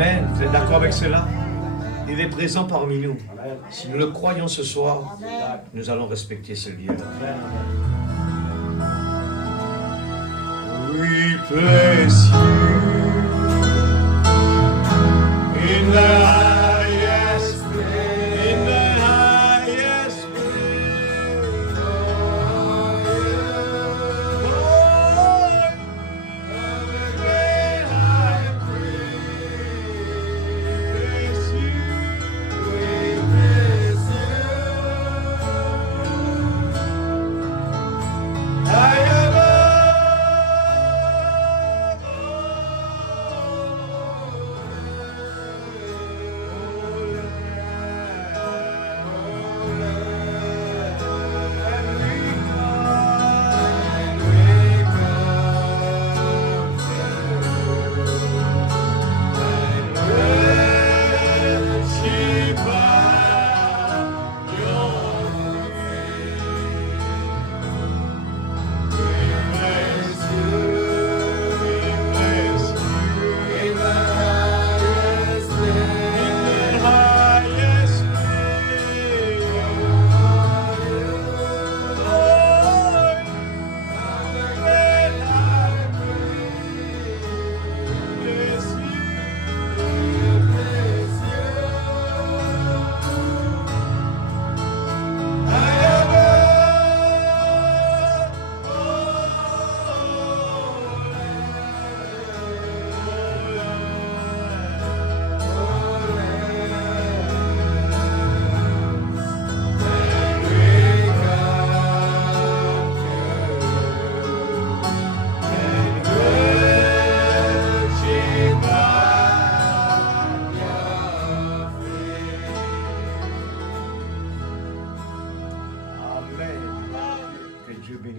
Amen. Vous êtes d'accord avec cela? Il est présent parmi nous. Si nous le croyons ce soir, nous allons respecter ce lieu. We bless you in the highest place, in the highest place.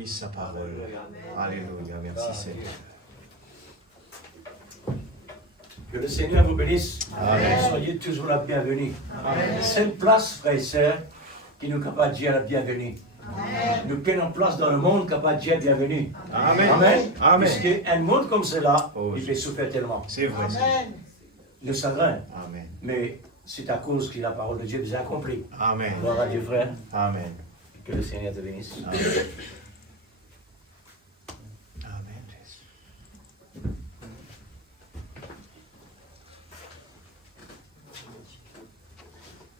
Sa parole. Alléluia. Merci Seigneur. Que le Seigneur vous bénisse. Amen. Soyez toujours la bienvenue. C'est une place, frères et sœurs, qui nous capable de dire la bienvenue. Nous prenons place dans le monde capable de dire bienvenue. Amen. Amen. Amen. Parce qu'un monde comme cela, il fait souffrir tellement. C'est vrai. Le chagrin. Amen. Mais c'est à cause que la parole de Dieu vous a accompli. Amen. Gloire à Dieu, frère. Amen. Que le Seigneur te bénisse. Amen. Amen.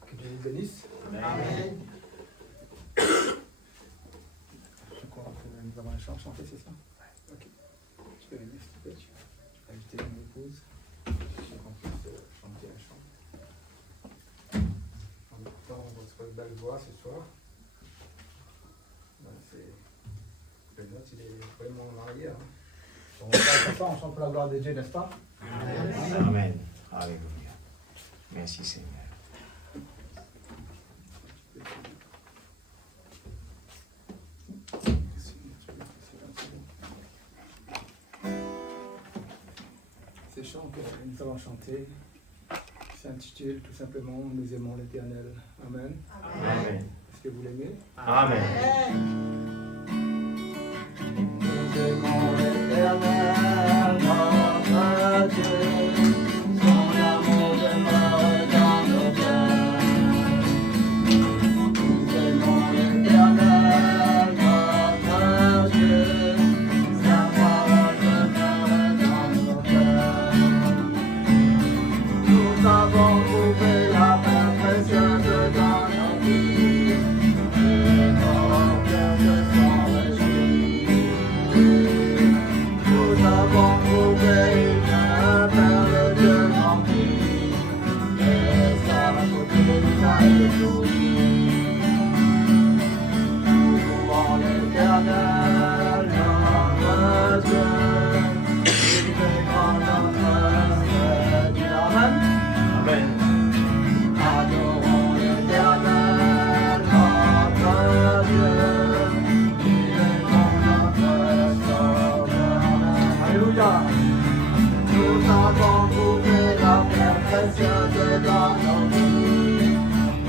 Que Dieu vous bénisse. Amen. Je crois que nous avons un chant chanté, c'est ça? Ok. Je peux venir, s'il te plaît. Je vais inviter mon épouse pour qu'on puisse chanter un chant. En écoutant votre belle voix ce soir. Le nôtre, il est vraiment marié. Hein. On chante pour la gloire de Dieu, n'est-ce pas? Amen. Amen. Alléluia. Merci Seigneur. Ce chant que nous allons chanter s'intitule tout simplement Nous aimons l'Éternel. Amen. Amen. Est-ce que vous l'aimez? Amen. Nous aimons l'Éternel, notre Dieu, son amour demeure dans nos cœurs. Nous aimons l'Éternel, notre Dieu, sa parole demeure dans nos cœurs. Nous avons trouvé la paix précieuse dans nos vies, et nos cœurs se sont réjouis. Nous avons trouvé une perle de remplie, et sa beauté nous a éblouis. Nous louons l'Éternel, notre Dieu, il est grand notre Dieu. Amen. Amen. Adorons l'Éternel, notre Dieu, il est bon notre sauveur. Alléluia. Nous avons trouvé la paix précieuse dans nos vies,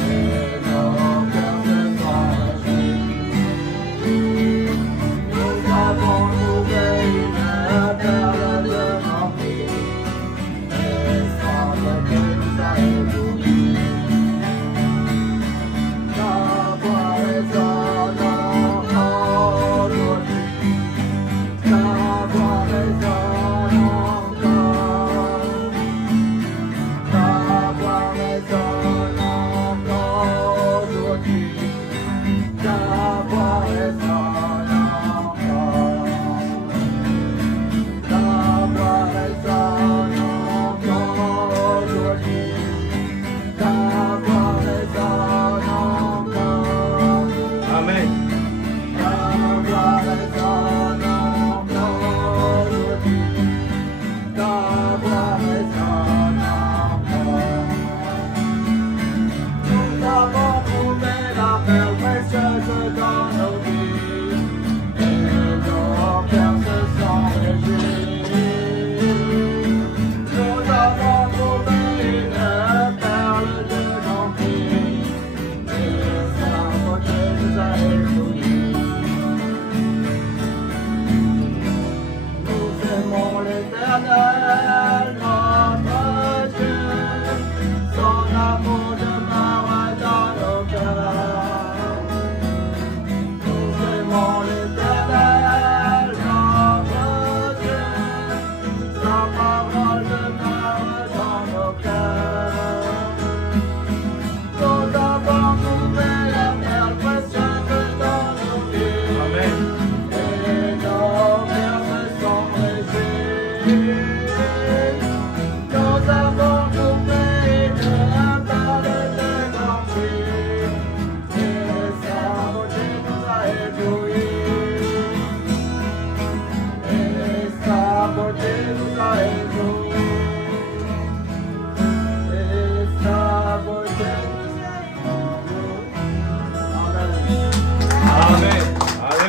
et nos cœurs se sont réjouis. Nous avons trouvé une perle de remplie, et sa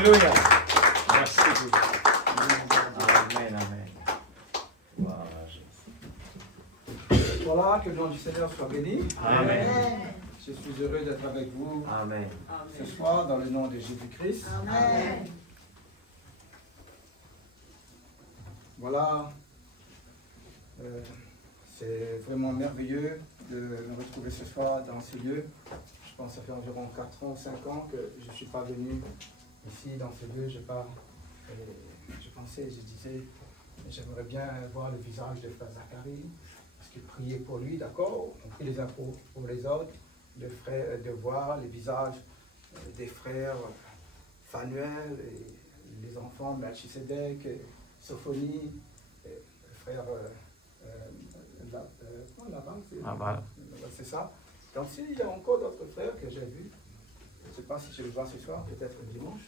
Alléluia. Merci. Amen, amen. Wow. Voilà, que le nom du Seigneur soit béni. Amen. Je suis heureux d'être avec vous Amen. ce soir dans le nom de Jésus-Christ. Amen. Voilà, c'est vraiment merveilleux de me retrouver ce soir dans ce lieu. Je pense que ça fait environ 4 ans ou 5 ans que je ne suis pas venu ici dans ce lieu. Je pensais, je disais, j'aimerais bien voir le visage de frère Zacharie, parce qu'il priait pour lui, d'accord? On prie les uns pour les autres, de voir les visages des frères Fanuel, et les enfants Melchisedec, Sophonie, le frère c'est ça. Donc s'il y a encore d'autres frères que j'ai vus, je ne sais pas si je les vois ce soir, peut-être dimanche.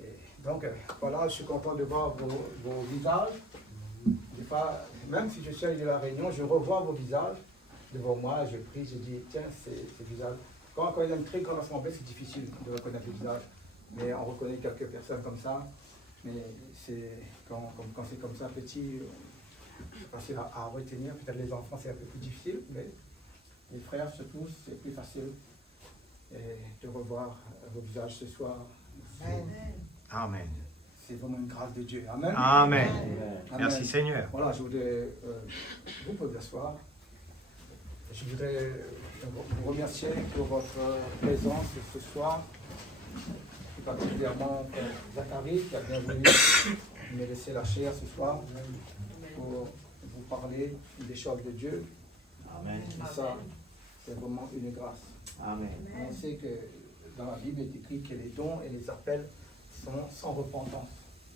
Et donc voilà, je suis content de voir vos visages. Même si je suis de la Réunion, je revois vos visages devant moi, je prie, je dis, tiens, ces visages. Quand il y a une très grande assemblée, c'est difficile de reconnaître les visages. Mais on reconnaît quelques personnes comme ça. Mais quand c'est comme ça, petit, c'est facile à retenir. Peut-être les enfants, c'est un peu plus difficile, mais les frères, surtout, c'est plus facile de revoir vos visages ce soir. Amen. C'est vraiment une grâce de Dieu. Amen. Amen. Amen. Merci Seigneur. Voilà, je voudrais vous pouvez vous asseoir. Je voudrais vous remercier pour votre présence ce soir, plus particulièrement Zacharie qui a bien voulu me laisser la chair ce soir pour vous parler des choses de Dieu. Amen. Et ça, c'est vraiment une grâce. Amen. On sait que dans la Bible, il est écrit que les dons et les appels sont sans repentance.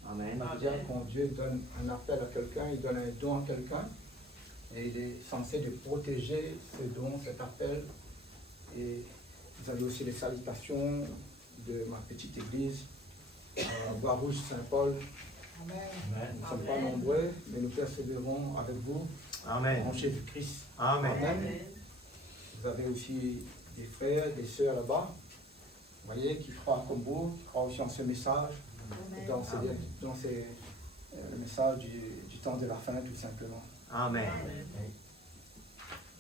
Amen. Ça veut dire quand Dieu donne un appel à quelqu'un, il donne un don à quelqu'un, et il est censé de protéger ce don, cet appel. Et vous avez aussi les salutations de ma petite église, Bois-Rouge Saint-Paul. Amen. Nous ne sommes pas nombreux, mais nous persévérons avec vous Amen. en Jésus-Christ. Amen. Vous avez aussi des frères, des sœurs là-bas, vous voyez, qui croient comme vous, qui croient aussi en ce message, dans le message du temps de la fin, tout simplement. Amen.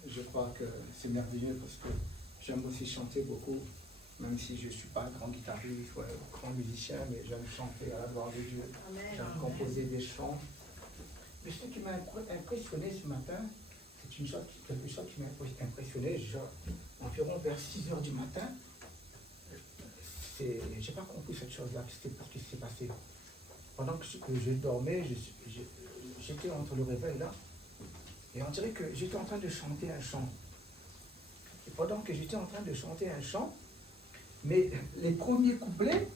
Je crois que c'est merveilleux parce que j'aime aussi chanter beaucoup, même si je ne suis pas un grand guitariste ou un grand musicien, mais j'aime chanter à la gloire de Dieu. J'aime composer des chants. Mais ce qui m'a impressionné ce matin, c'est quelque chose qui m'a impressionné, genre, environ vers 6 h du matin. Je n'ai pas compris cette chose-là, c'était parce que s'est passé. Pendant que je dormais, j'étais entre le réveil là, et on dirait que j'étais en train de chanter un chant. Et pendant que j'étais en train de chanter un chant, mais les premiers couplets,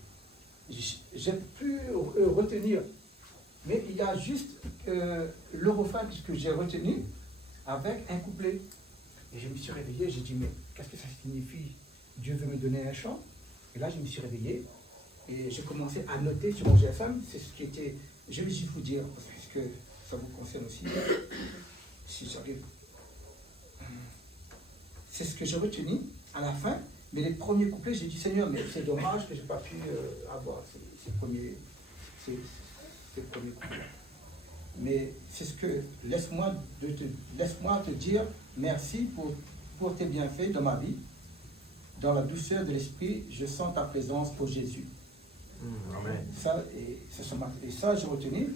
j'ai pu retenir. Mais il y a juste le refrain que j'ai retenu avec un couplet. Et je me suis réveillé, j'ai dit, mais qu'est-ce que ça signifie? Dieu veut me donner un chant? Et là, je me suis réveillé et j'ai commencé à noter sur mon GSM, c'est ce qui était, je vais juste vous dire, parce que ça vous concerne aussi, si j'arrive. C'est ce que j'ai retenu à la fin, mais les premiers couplets, j'ai dit, Seigneur, mais c'est dommage que je n'ai pas pu avoir ces premiers couplets. Mais c'est ce que, laisse-moi te dire merci pour tes bienfaits dans ma vie. Dans la douceur de l'esprit, je sens ta présence pour Jésus. Amen. Et ça, j'ai retenu.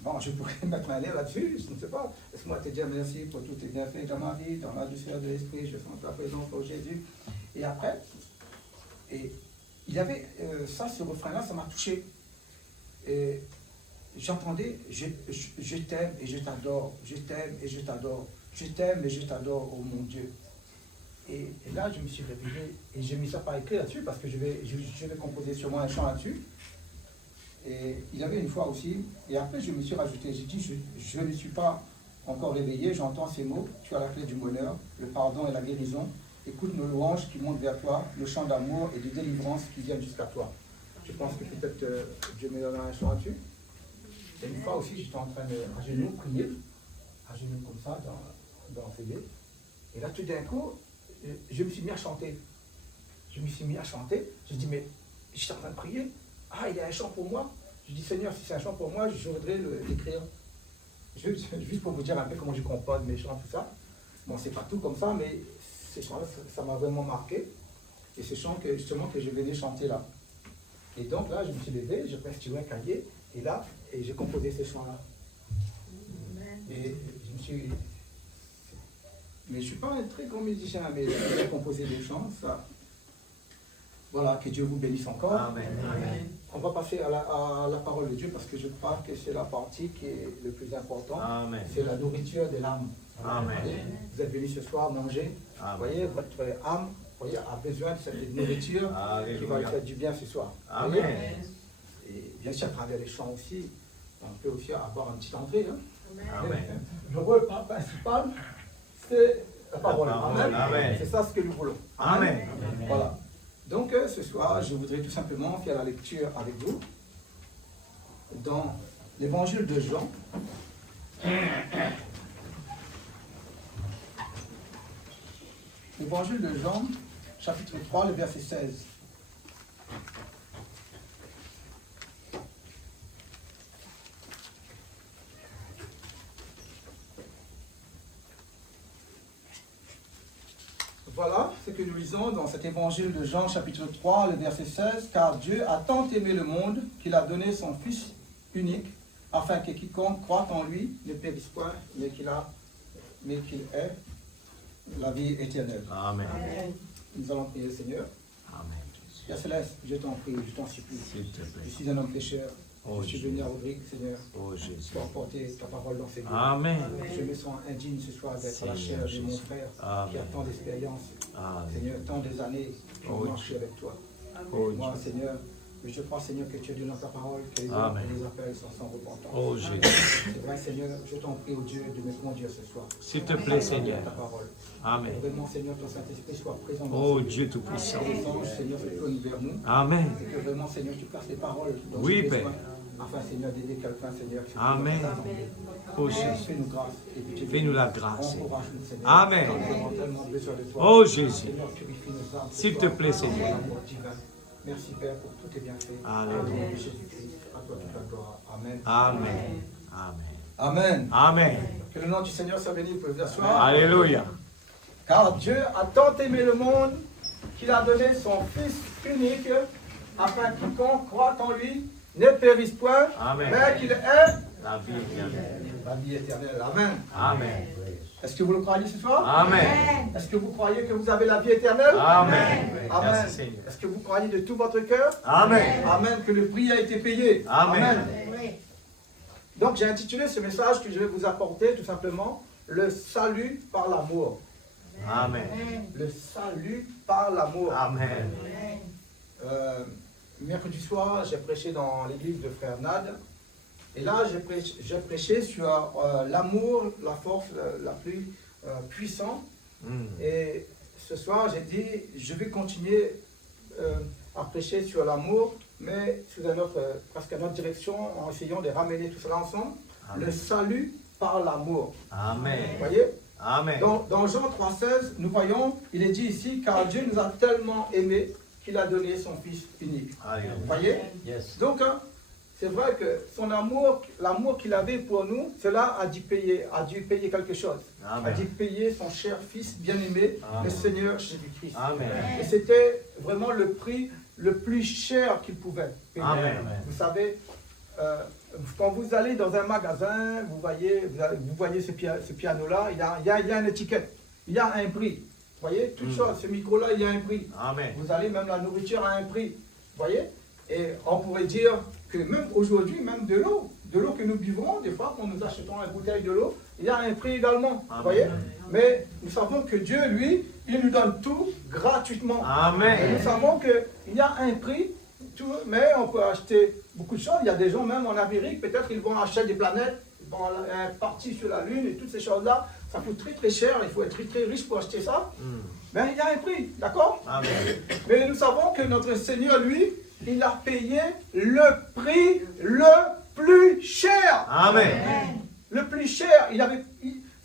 Bon, je pourrais mettre ma lèvre là-dessus, je ne sais pas. Laisse-moi te dire merci pour tous tes bienfaits dans ma vie. Dans la douceur de l'esprit, je sens ta présence pour Jésus. Et après, il y avait ce refrain-là, ça m'a touché. Et j'entendais, je t'aime et je t'adore, je t'aime et je t'adore, je t'aime et je t'adore, oh mon Dieu. Et là, je me suis réveillé et je ne me suis pas écrit là-dessus parce que je vais composer sûrement un chant là-dessus. Et il y avait une fois aussi, et après je me suis rajouté, j'ai dit, je ne suis pas encore réveillé, j'entends ces mots, tu as la clé du bonheur, le pardon et la guérison, écoute nos louanges qui montent vers toi, le chant d'amour et de délivrance qui viennent jusqu'à toi. Je pense que peut-être Dieu me donnera un chant là-dessus. Et une fois aussi, j'étais en train de, à genoux, prier, à genoux comme ça, dans le CD. Et là, tout d'un coup, je me suis mis à chanter. Je me suis mis à chanter. Je dis, mais j'étais en train de prier. ah, il y a un chant pour moi. Je dis, Seigneur, si c'est un chant pour moi, je voudrais l'écrire. Juste pour vous dire un peu comment je compose mes chants, tout ça. Bon, c'est pas tout comme ça, mais ces chants-là, ça m'a vraiment marqué. Et ce chant que, justement, que je venais chanter là. Et donc là, je me suis levé, j'ai presque tiré un cahier, et là, j'ai composé ces chants-là. Et je me suis... Mais je ne suis pas un très grand musicien, mais j'ai composé des chants, ça. Voilà, que Dieu vous bénisse encore. Amen. Amen. On va passer à la parole de Dieu parce que je crois que c'est la partie qui est le plus importante. C'est la nourriture de l'âme. Amen. Vous êtes venus ce soir manger. Amen. Vous voyez, votre âme a besoin de cette nourriture qui va lui faire du bien ce soir. Amen. Et bien sûr, à travers les chants aussi, on peut aussi avoir une petite entrée. Hein. Amen. Le rôle principal, c'est la parole. Amen. Amen. C'est ça ce que nous voulons. Amen. Voilà. Donc ce soir, je voudrais tout simplement faire la lecture avec vous dans l'évangile de Jean. L'évangile de Jean, chapitre 3, le verset 16. Voilà ce que nous lisons dans cet évangile de Jean, chapitre 3, le verset 16. Car Dieu a tant aimé le monde qu'il a donné son Fils unique, afin que quiconque croit en lui ne périsse point, mais qu'il ait la vie éternelle. Amen. Nous allons prier le Seigneur. Amen. Père Céleste, je t'en prie, je t'en supplie. S'il te plaît. Je suis un homme pécheur. Oh, je suis venu à Rodrigue, Seigneur, Oh Jésus. pour apporter ta parole dans ces lieux. Amen. Je me sens indigne ce soir d'être la chair de mon frère qui a tant d'expérience. Seigneur, tant des années pour marcher avec toi. Oh, Moi, Seigneur, je crois, Seigneur, que tu as donné dans ta parole, que les hommes et les appels sont sans repentance. Oh Jésus. C'est vrai, Seigneur, je t'en prie, oh Dieu, de me conduire ce soir. S'il te plaît, Seigneur. Ta parole. Amen. Vraiment, Seigneur, ton Saint-Esprit soit présent dans Oh ce lieu. Dieu Tout-Puissant. Que les anges, Seigneur, se tournent vers nous. Amen. Et que vraiment, Seigneur, tu places les paroles dans Oui, ce Père. besoin. Afin, Seigneur, d'aider quelqu'un, Seigneur. qui Amen. Oh Jésus. Fais-nous grâce. Et puis, Fais-nous la grâce. encourage-nous, Seigneur. Amen. Nous avons tellement besoin de toi. Oh Jésus. Seigneur, purifie nos âmes. S'il te plaît, Seigneur. Amour divin. Merci, Père, pour tous tes bienfaits. Alléluia. Au nom de Jésus-Christ, à toi toute la gloire. Amen. Amen. Amen. Amen. Amen. Que le nom du Seigneur soit béni. Vous pouvez vous asseoir. Alléluia. Car Dieu a tant aimé le monde qu'il a donné son Fils unique, afin que quiconque croit en lui ne périsse point, Amen. mais qu'il ait La vie éternelle. la vie éternelle. Amen. Amen. Est-ce que vous le croyez ce soir? Amen. Est-ce que vous croyez que vous avez la vie éternelle? Amen. Amen. Merci Seigneur. Est-ce que vous croyez de tout votre cœur? Amen. Amen. Que le prix a été payé. Amen. Donc j'ai intitulé ce message que je vais vous apporter tout simplement le salut par l'amour. Amen. Le salut par l'amour. Amen. Mercredi soir, j'ai prêché dans l'église de Frère Nad. Et là, j'ai prêché sur l'amour, la force la plus puissante. Et ce soir, j'ai dit, je vais continuer à prêcher sur l'amour, mais sous presque une autre direction, en essayant de ramener tout cela ensemble. Amen. Le salut par l'amour. Amen. Vous voyez? Amen. Dans Jean 3,16, nous voyons, il est dit ici, car Dieu nous a tellement aimés qu'il a donné son Fils unique. Alléluia. Vous voyez? Yes. Donc, c'est vrai que son amour, l'amour qu'il avait pour nous, cela a dû payer quelque chose. Amen. A dû payer son cher Fils bien-aimé, Amen. le Seigneur Jésus-Christ. Amen. Et c'était vraiment le prix le plus cher qu'il pouvait payer. Amen. Vous savez, quand vous allez dans un magasin, vous voyez ce piano-là, il y a une étiquette, il y a un prix. Vous voyez, toute chose, ce micro-là, il y a un prix. Amen. Vous allez, même la nourriture a un prix. Vous voyez? Et on pourrait dire que même aujourd'hui, même de l'eau que nous buvons, des fois, quand nous achetons une bouteille de l'eau, il y a un prix également. Vous voyez? Mais nous savons que Dieu, lui, il nous donne tout gratuitement. Amen. Et nous savons qu'il y a un prix, mais on peut acheter beaucoup de choses. Il y a des gens, même en Amérique, peut-être qu'ils vont acheter des planètes, ils vont partir sur la Lune et toutes ces choses-là. Ça coûte très très cher, il faut être très très riche pour acheter ça. Mais il y a un prix, d'accord? Amen. Mais nous savons que notre Seigneur, lui, il a payé le prix le plus cher. Amen. Le plus cher.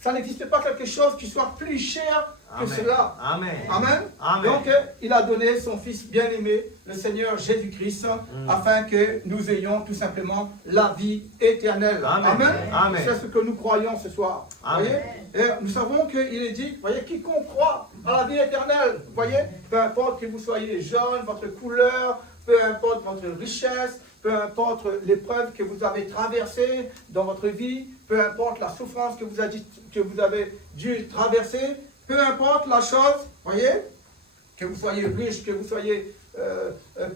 Ça n'existe pas quelque chose qui soit plus cher que cela. Amen. Amen. Amen. Donc, il a donné son Fils bien-aimé, le Seigneur Jésus-Christ, afin que nous ayons tout simplement la vie éternelle. Amen. Amen. Amen. C'est ce que nous croyons ce soir. Amen. Voyez? Et nous savons qu'il est dit, voyez, quiconque croit à la vie éternelle, voyez, peu importe que vous soyez jeune, votre couleur, peu importe votre richesse, peu importe l'épreuve que vous avez traversée dans votre vie, peu importe la souffrance que vous avez dû traverser, peu importe la chose, voyez, que vous soyez riche, que vous soyez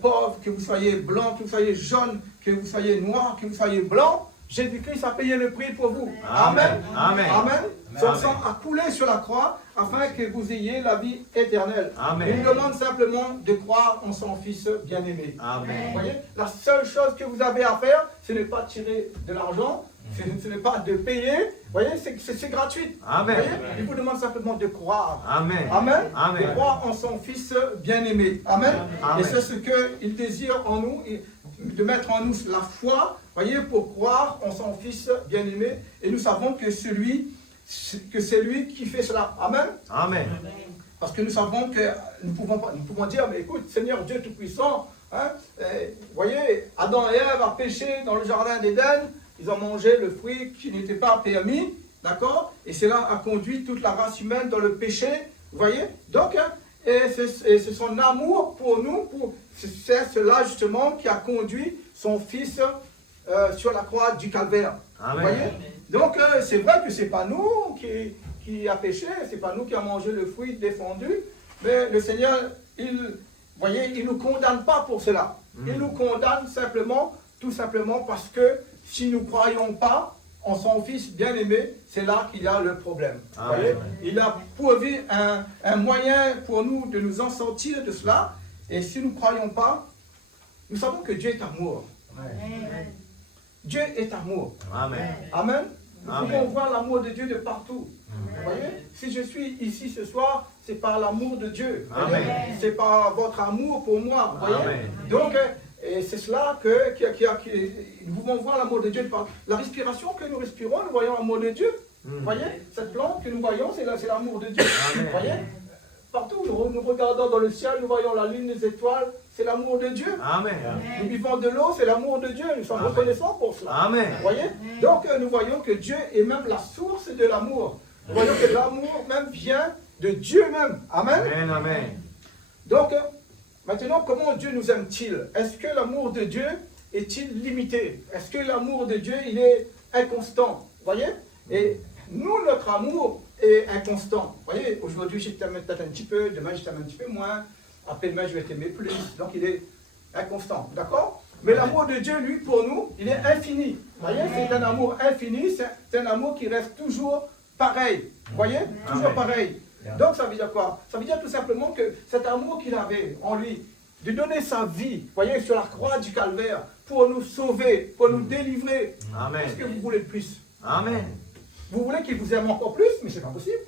pauvre, que vous soyez blanc, que vous soyez jaune, que vous soyez noir, que vous soyez blanc, Jésus-Christ a payé le prix pour vous. Amen. Amen. Amen. Son sang a coulé sur la croix afin que vous ayez la vie éternelle. Amen. Il nous demande simplement de croire en son Fils bien-aimé. Amen. Vous voyez, la seule chose que vous avez à faire, ce n'est pas de tirer de l'argent, ce n'est pas de payer. Vous voyez, c'est gratuit. Amen. Vous voyez, il vous demande simplement de croire. Amen. Amen. Amen. De croire en son Fils bien-aimé. Amen. Amen. Et c'est ce qu'il désire en nous, de mettre en nous la foi, voyez, pour croire en son Fils bien-aimé. Et nous savons que c'est lui qui fait cela. Amen. Amen. Parce que nous savons que nous pouvons dire, mais écoute, Seigneur Dieu Tout-Puissant, hein, voyez, Adam et Ève ont péché dans le jardin d'Éden, ils ont mangé le fruit qui n'était pas permis, d'accord? Et cela a conduit toute la race humaine dans le péché, vous voyez? Donc, hein, et c'est son amour pour nous, c'est cela justement qui a conduit son Fils sur la croix du calvaire. Amen. Vous voyez? Donc, c'est vrai que ce n'est pas nous qui a péché, ce n'est pas nous qui avons mangé le fruit défendu, mais le Seigneur, il ne nous condamne pas pour cela. Il nous condamne simplement, tout simplement parce que si nous ne croyons pas en son Fils bien-aimé, c'est là qu'il y a le problème. Vous voyez? Il a pourvu un moyen pour nous de nous en sortir de cela, et si nous ne croyons pas, nous savons que Dieu est amour. Amen. Dieu est amour. Amen. Amen. Nous Amen. pouvons voir l'amour de Dieu de partout. Vous voyez? Si je suis ici ce soir, c'est par l'amour de Dieu. Amen. C'est par votre amour pour moi. Vous voyez? Amen. Donc, et c'est cela que nous pouvons voir l'amour de Dieu de partout. La respiration que nous respirons, nous voyons l'amour de Dieu. Vous voyez? Cette plante que nous voyons, c'est l'amour de Dieu. Amen. Vous voyez? Partout, nous regardons dans le ciel, nous voyons la lune, les étoiles, c'est l'amour de Dieu. Amen. Nous vivons de l'eau, c'est l'amour de Dieu. Nous sommes reconnaissants pour cela. Amen. Vous voyez? Donc nous voyons que Dieu est même la source de l'amour. Nous voyons que l'amour même vient de Dieu même. Amen. Amen. Amen. Donc maintenant, comment Dieu nous aime-t-il? Est-ce que l'amour de Dieu est-il limité? Est-ce que l'amour de Dieu, il est inconstant? Vous voyez? Et nous, notre amour est inconstant. Vous voyez? Aujourd'hui, je t'aime peut-être un petit peu, demain, je t'aime un petit peu moins, après-demain, je vais t'aimer plus. Donc il est inconstant. D'accord? Mais l'amour de Dieu, lui, pour nous, il est infini. Vous voyez, c'est un amour infini, c'est un amour qui reste toujours pareil. Vous voyez, toujours Amen. pareil. Donc ça veut dire quoi? Ça veut dire tout simplement que cet amour qu'il avait en lui, de donner sa vie, vous voyez, sur la croix du calvaire, pour nous sauver, pour nous délivrer. Amen. Qu'est-ce que vous voulez de plus? Amen. Vous voulez qu'il vous aime encore plus, mais c'est pas possible.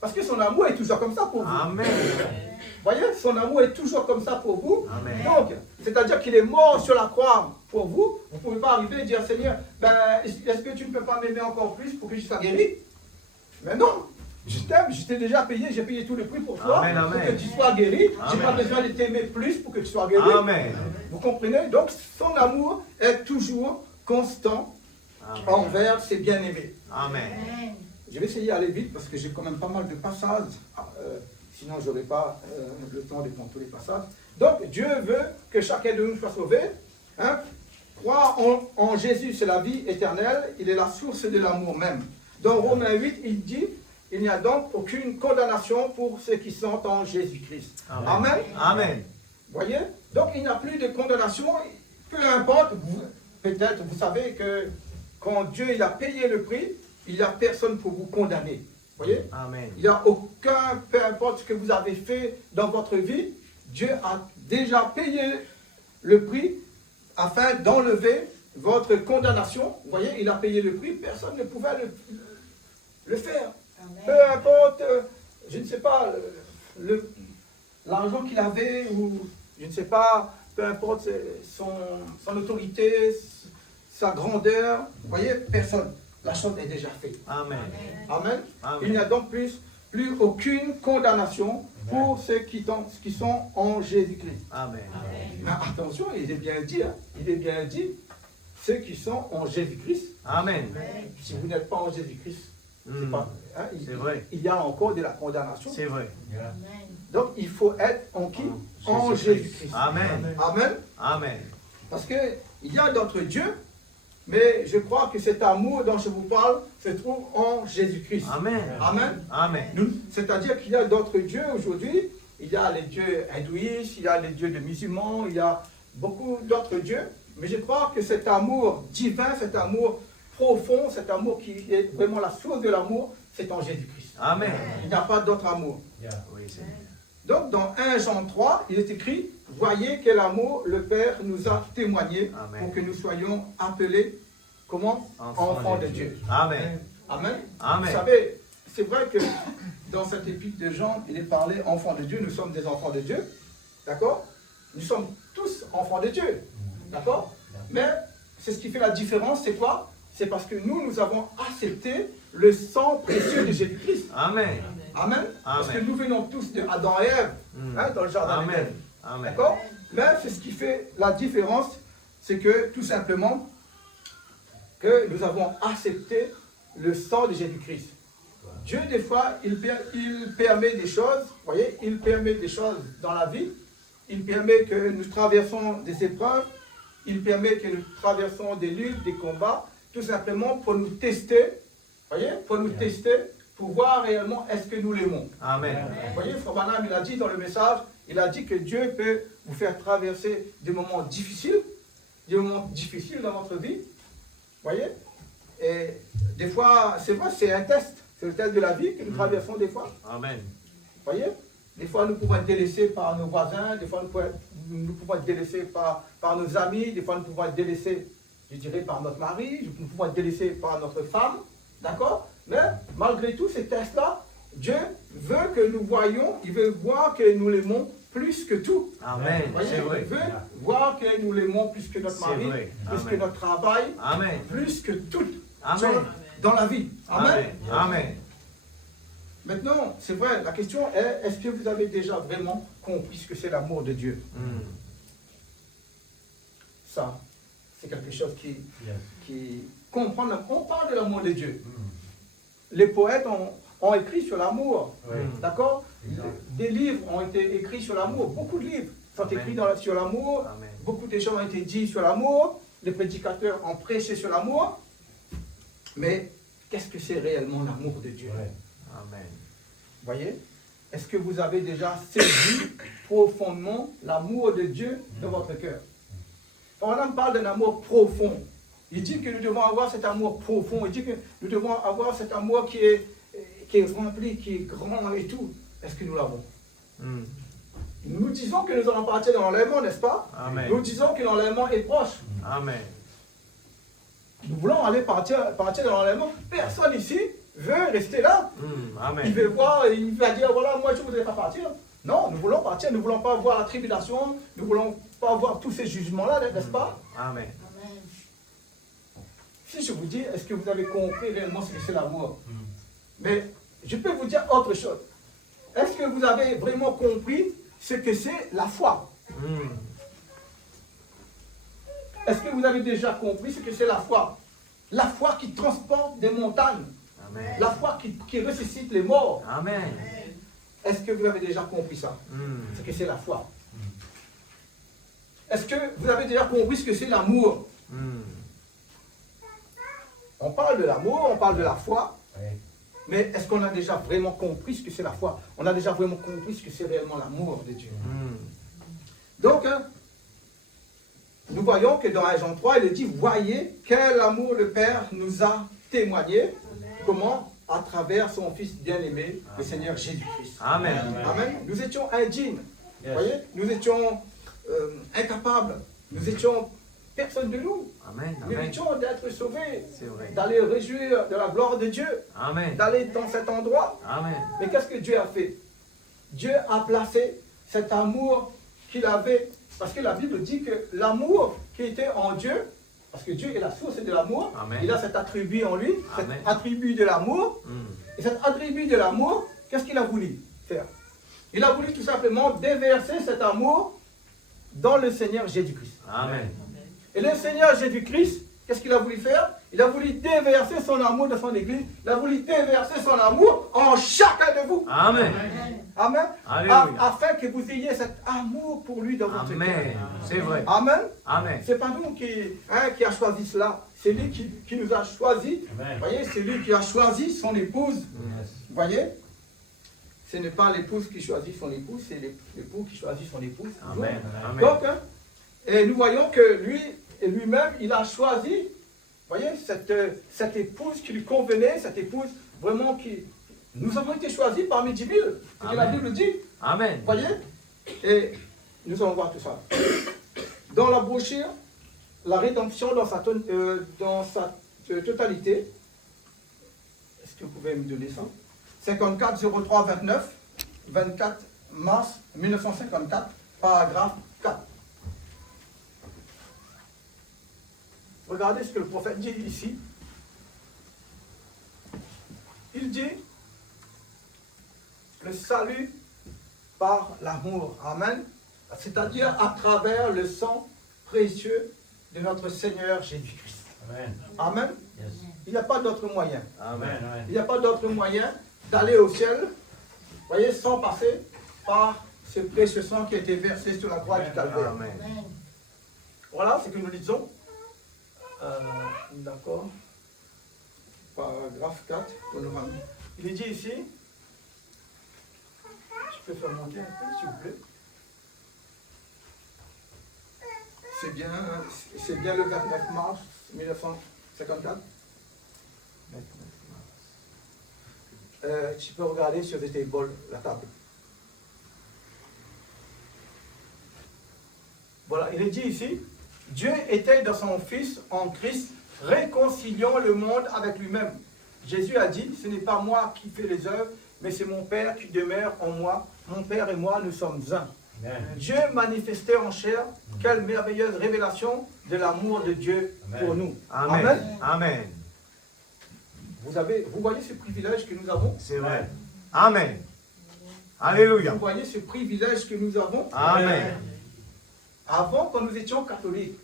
Parce que son amour est toujours comme ça pour vous. Amen. Vous voyez, son amour est toujours comme ça pour vous. Amen. Donc, c'est-à-dire qu'il est mort sur la croix pour vous. Vous ne pouvez pas arriver et dire, Seigneur, ben, est-ce que tu ne peux pas m'aimer encore plus pour que je sois guéri? Mais non, je t'aime, je t'ai déjà payé, j'ai payé tout le prix pour toi, Amen, pour amen. que tu sois guéri. Je n'ai pas Amen. besoin de t'aimer plus pour que tu sois guéri. Amen. Vous comprenez? Donc, son amour est toujours constant envers ses bien-aimés. Amen. Je vais essayer d'aller vite parce que j'ai quand même pas mal de passages. Sinon, je n'aurai pas le temps de prendre tous les passages. Donc, Dieu veut que chacun de nous soit sauvé. Hein? Croire en Jésus, c'est la vie éternelle. Il est la source de l'amour même. Dans Romains 8, il dit, il n'y a donc aucune condamnation pour ceux qui sont en Jésus-Christ. Amen. Amen. Vous voyez? Donc, il n'y a plus de condamnation. Peu importe, peut-être, vous savez que quand Dieu il a payé le prix, il n'y a personne pour vous condamner. Vous voyez? Amen. Il n'y a aucun, peu importe ce que vous avez fait dans votre vie, Dieu a déjà payé le prix afin d'enlever votre condamnation. Vous voyez, il a payé le prix, personne ne pouvait le faire. Amen. Peu importe, je ne sais pas, l'argent qu'il avait, ou je ne sais pas, peu importe son autorité, sa grandeur, vous voyez, personne. La chose est déjà faite. Amen. Amen. Amen. Il n'y a donc plus plus aucune condamnation pour ceux qui sont en Jésus-Christ. Amen. Mais attention, il est bien dit, hein, ceux qui sont en Jésus-Christ. Amen. Si vous n'êtes pas en Jésus-Christ, Mm. hein, C'est vrai. il y a encore de la condamnation. C'est vrai. Donc il faut être en qui? En Jésus-Christ. Jésus-Christ. Amen. Amen. Amen. Parce qu'il y a d'autres dieux, mais je crois que cet amour dont je vous parle se trouve en Jésus-Christ. Amen. Amen. Amen. C'est-à-dire qu'il y a d'autres dieux aujourd'hui. Il y a les dieux hindouistes, il y a les dieux de musulmans, il y a beaucoup d'autres dieux. Mais je crois que cet amour divin, cet amour profond, cet amour qui est vraiment la source de l'amour, c'est en Jésus-Christ. Amen. Il n'y a pas d'autre amour. Oui, Seigneur. Donc dans 1 Jean 3, il est écrit, voyez quel amour le Père nous a témoigné Amen. pour que nous soyons appelés, comment? Enfants de Dieu. Amen. Amen. Amen. Vous savez, c'est vrai que dans cette épître de Jean, il est parlé enfants de Dieu, nous sommes des enfants de Dieu. D'accord? Nous sommes tous enfants de Dieu. D'accord? Mais c'est ce qui fait la différence, c'est quoi? C'est parce que nous avons accepté le sang précieux de Jésus-Christ. Amen. Amen. Parce que Amen. nous venons tous de Adam et Ève, hein, dans le jardin Amen. d'Éden. Amen. D'accord? Mais c'est ce qui fait la différence, c'est que tout simplement, que nous avons accepté le sang de Jésus-Christ. Dieu, des fois, il permet des choses, vous voyez, il permet des choses dans la vie, il permet que nous traversons des épreuves, il permet que nous traversons des luttes, des combats, tout simplement pour nous tester, vous voyez, pour nous tester, pour voir réellement est-ce que nous l'aimons. Amen. Vous voyez, Frère Branham, il a dit dans le message, il a dit que Dieu peut vous faire traverser des moments difficiles dans votre vie, vous voyez, et des fois, c'est vrai, c'est un test, c'est le test de la vie que nous traversons des fois. Amen. Vous voyez, des fois nous pouvons être délaissés par nos voisins, des fois nous pouvons être délaissés par nos amis, des fois nous pouvons être délaissés, je dirais, par notre mari, nous pouvons être délaissés par notre femme, d'accord? Mais malgré tous ces tests-là, Dieu veut que nous voyions, il veut voir que nous l'aimons plus que tout. Amen. Vous voyez, C'est vrai. il veut voir que nous l'aimons plus que notre C'est mari, vrai. plus Amen. que notre travail, Amen. plus que tout Amen. dans la vie. Amen. Amen. Amen. Maintenant, c'est vrai, la question est, est-ce que vous avez déjà vraiment compris ce que c'est l'amour de Dieu? Mm. Ça, c'est quelque chose qui comprend. On parle de l'amour de Dieu. Les poètes ont écrit sur l'amour, d'accord? Des livres ont été écrits sur l'amour, beaucoup de livres sont Amen. écrits sur l'amour, Amen. beaucoup de choses ont été dites sur l'amour, les prédicateurs ont prêché sur l'amour, mais qu'est-ce que c'est réellement l'amour de Dieu? Amen. Voyez? Est-ce que vous avez déjà saisi profondément l'amour de Dieu dans votre cœur? On en parle d'un amour profond. Il dit que nous devons avoir cet amour profond. Il dit que nous devons avoir cet amour qui est rempli, qui est grand et tout. Est-ce que nous l'avons? Mm. Nous disons que nous allons partir dans l'enlèvement, n'est-ce pas? Amen. Nous disons que l'enlèvement est proche. Amen. Nous voulons aller partir dans l'enlèvement. Personne ici veut rester là. Mm. Il Amen. veut voir, il va dire, voilà, moi je ne voudrais pas partir. Non, nous voulons partir, nous ne voulons pas voir la tribulation, nous ne voulons pas voir tous ces jugements-là, n'est-ce pas? Amen. Si je vous dis, est-ce que vous avez compris réellement ce que c'est l'amour? Mais je peux vous dire autre chose. Est-ce que vous avez vraiment compris ce que c'est la foi? Mm. Est-ce que vous avez déjà compris ce que c'est la foi? La foi qui transporte des montagnes. Amen. La foi qui ressuscite les morts. Amen. Est-ce que vous avez déjà compris ça? Mm. Ce que c'est la foi. Est-ce que vous avez déjà compris ce que c'est l'amour? Mm. On parle de l'amour, on parle de la foi. Mais est-ce qu'on a déjà vraiment compris ce que c'est la foi? On a déjà vraiment compris ce que c'est réellement l'amour de Dieu. Mm. Donc, nous voyons que dans 1 Jean 3, il est dit, voyez quel amour le Père nous a témoigné. Comment? À travers son Fils bien-aimé, le Seigneur Jésus-Christ. Amen. Amen. Nous étions indignes. Vous voyez? Nous étions incapables. Nous étions personne de nous. Amen. Nous Amen. étions d'être sauvés, C'est vrai. d'aller réjouir de la gloire de Dieu, Amen. d'aller dans cet endroit. Amen. Mais qu'est-ce que Dieu a fait? Dieu a placé cet amour qu'il avait, parce que la Bible dit que l'amour qui était en Dieu, parce que Dieu est la source de l'amour, Amen. il a cet attribut en lui, cet Amen. attribut de l'amour, Mm. et cet attribut de l'amour qu'est-ce qu'il a voulu faire? Il a voulu tout simplement déverser cet amour dans le Seigneur Jésus-Christ. Amen. Et le Seigneur Jésus-Christ, qu'est-ce qu'il a voulu faire? Il a voulu déverser son amour dans son Église. Il a voulu déverser son amour en chacun de vous. Amen. Amen. Alléluia. Afin que vous ayez cet amour pour lui dans votre cœur. Amen. C'est vrai. Amen. Amen. C'est pas nous qui a choisi cela. C'est lui qui nous a choisi. Amen. Vous voyez, c'est lui qui a choisi son épouse. Vous voyez? Ce n'est pas l'épouse qui choisit son épouse, c'est l'époux qui choisit son épouse. Amen. Amen. Donc, et nous voyons que lui-même, il a choisi, vous voyez, cette épouse qui lui convenait, cette épouse vraiment qui... Nous avons été choisis parmi 10 000, c'est ce que la Bible dit. Amen. Vous voyez? Et nous allons voir tout ça. Dans la brochure, la rédemption dans sa totalité, est-ce que vous pouvez me donner ça? 54 03 29, 24 mars 1954, paragraphe 4. Regardez ce que le prophète dit ici. Il dit le salut par l'amour. Amen. C'est-à-dire à travers le sang précieux de notre Seigneur Jésus-Christ. Amen. Amen. Yes. Il n'y a pas d'autre moyen. Amen. Il n'y a pas d'autre moyen d'aller au ciel, voyez, sans passer par ce précieux sang qui a été versé sur la croix du Calvaire. Amen. Voilà ce que nous disons. D'accord. Paragraphe 4. Il est dit ici, je peux faire monter un peu, s'il vous plaît. C'est bien le 29 mars 1954. Tu peux regarder sur tes bols, la table. Voilà, il est dit ici, Dieu était dans son Fils en Christ, réconciliant le monde avec lui-même. Jésus a dit, ce n'est pas moi qui fais les œuvres, mais c'est mon Père qui demeure en moi. Mon Père et moi, nous sommes un. Amen. Dieu manifesté en chair, quelle merveilleuse révélation de l'amour de Dieu pour nous. Amen. Amen. Amen. Vous voyez ce privilège que nous avons? C'est vrai. Amen. Alléluia. Vous voyez ce privilège que nous avons? Amen. Avant, quand nous étions catholiques,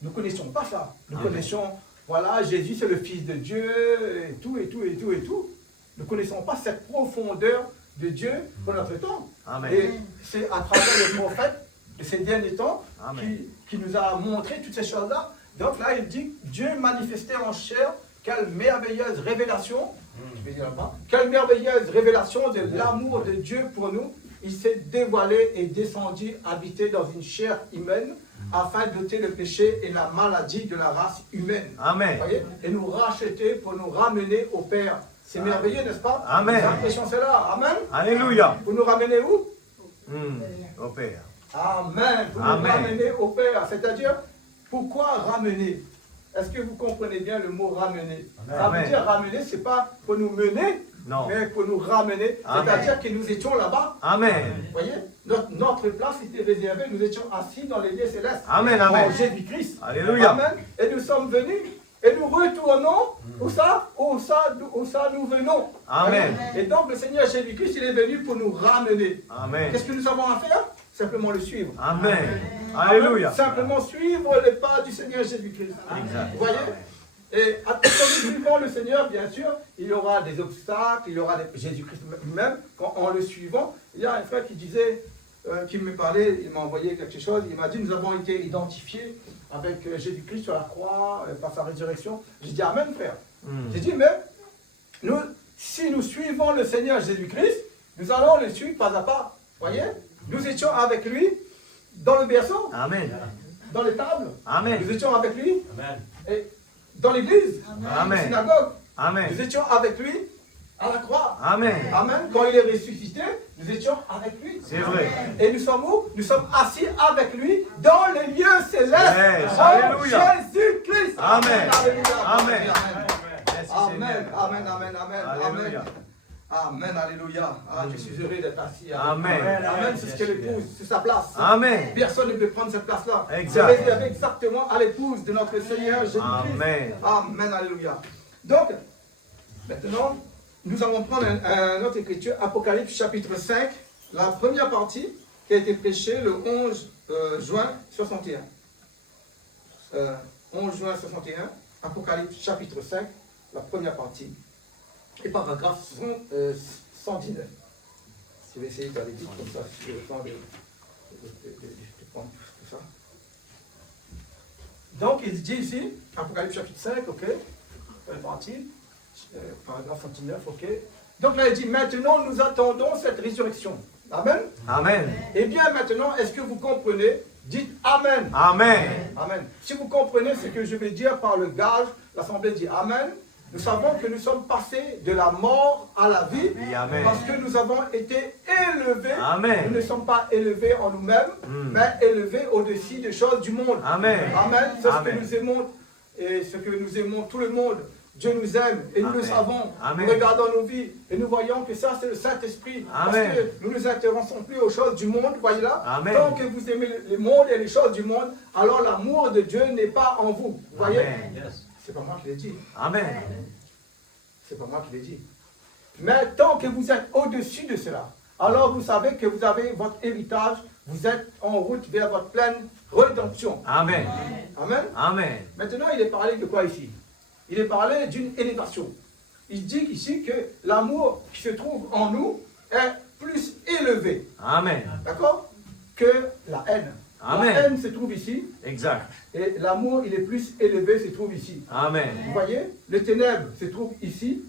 nous ne connaissions pas ça. Nous connaissions, voilà, Jésus c'est le Fils de Dieu, et tout, et tout, et tout, et tout. Nous ne connaissons pas cette profondeur de Dieu dans notre temps. Amen. Et c'est à travers le prophète de ces derniers temps Amen. qui nous a montré toutes ces choses-là. Donc là, il dit, Dieu manifesté en chair, quelle merveilleuse révélation, je vais dire là-bas, quelle merveilleuse révélation de l'amour de Dieu pour nous. Il s'est dévoilé et descendu habiter dans une chair humaine afin d'ôter le péché et la maladie de la race humaine. Amen. Voyez? Et nous racheter pour nous ramener au Père. C'est merveilleux, n'est-ce pas? Amen. Nous apprécions cela. Amen. Alléluia. Vous nous ramenez où? Au Père. Amen. Vous nous Amen. ramenez au Père. C'est-à-dire, pourquoi ramener? Est-ce que vous comprenez bien le mot ramener? Amen. Ça veut Amen. dire ramener, ce n'est pas pour nous mener, Non. mais pour nous ramener. Amen. C'est-à-dire que nous étions là-bas. Amen. Vous voyez, notre place était réservée, nous étions assis dans les lieux célestes. Amen, amen. En Jésus-Christ. Alléluia. Amen. Et nous sommes venus, et nous retournons, où ça nous venons. Amen. Et donc le Seigneur Jésus-Christ, il est venu pour nous ramener. Amen. Qu'est-ce que nous avons à faire? Simplement le suivre. Amen. Alléluia. Simplement suivre les pas du Seigneur Jésus-Christ. Exact. Vous voyez? Et quand nous suivons le Seigneur, bien sûr, il y aura des obstacles, il y aura Jésus-Christ lui-même, en le suivant. Il y a un frère qui disait, qui me parlait, il m'a envoyé quelque chose, il m'a dit, nous avons été identifiés avec Jésus-Christ sur la croix, par sa résurrection. J'ai dit, amen, frère. J'ai dit, mais si nous suivons le Seigneur Jésus-Christ, nous allons le suivre pas à pas. Vous voyez? Nous étions avec lui dans le berceau, Amen. dans les tables. Amen. Nous étions avec lui Amen. et dans l'église, dans la Amen. synagogue. Amen. Nous étions avec lui à la croix. Amen. Amen. Quand il est ressuscité, nous étions avec lui. C'est vrai. Et nous sommes où? Nous sommes assis avec lui dans les lieux célestes. Yes. Oh, Alléluia. Jésus-Christ. Amen. Alléluia. Amen. Amen. Merci, Amen. Seigneur. Amen. Amen. Amen. Alléluia. Amen. Alléluia. Ah, je suis heureux d'être assis. avec Amen. lui. Amen. C'est ce que l'épouse, c'est sa place. Amen. Personne ne peut prendre cette place-là. Exact. C'est réservé exactement à l'épouse de notre Seigneur Jésus-Christ. Amen. Amen. Alléluia. Donc, maintenant, nous allons prendre un autre écriture, Apocalypse chapitre 5, la première partie qui a été prêchée le 11 juin 61. 11 juin 61, Apocalypse chapitre 5, la première partie, et paragraphe 119. Je vais essayer d'aller vite comme ça, si j'ai le temps de prendre tout ça. Donc, il dit ici, Apocalypse chapitre 5, ok, première partie, paragraphe 119, ok. Donc là, il dit, maintenant, nous attendons cette résurrection. Amen. Amen. Eh bien, maintenant, est-ce que vous comprenez? Dites Amen. Amen. Amen. Si vous comprenez ce que je vais dire par le gage, l'Assemblée dit Amen. Nous savons que nous sommes passés de la mort à la vie. Amen. Parce que nous avons été élevés. Amen. Nous ne sommes pas élevés en nous-mêmes, mais élevés au-dessus des choses du monde. Amen. Amen. C'est ce Amen. que nous aimons et ce que nous aimons tout le monde. Dieu nous aime et nous Amen. le savons. Amen. Nous regardons nos vies et nous voyons que ça c'est le Saint-Esprit. Parce Amen. que nous ne nous intéressons plus aux choses du monde, voyez là. Amen. Tant que vous aimez le monde et les choses du monde, alors l'amour de Dieu n'est pas en vous. Vous voyez? Amen. Yes. C'est pas moi qui l'ai dit. Amen. C'est pas moi qui l'ai dit. Mais tant que vous êtes au-dessus de cela, alors vous savez que vous avez votre héritage, vous êtes en route vers votre pleine rédemption. Amen. Amen. Amen. Maintenant, il est parlé de quoi ici? Il est parlé d'une élévation. Il dit ici que l'amour qui se trouve en nous est plus élevé. Amen. D'accord? Que la haine. Amen. La haine se trouve ici. Exact. Et l'amour, il est plus élevé, se trouve ici. Amen. Vous voyez? Le ténèbre se trouve ici.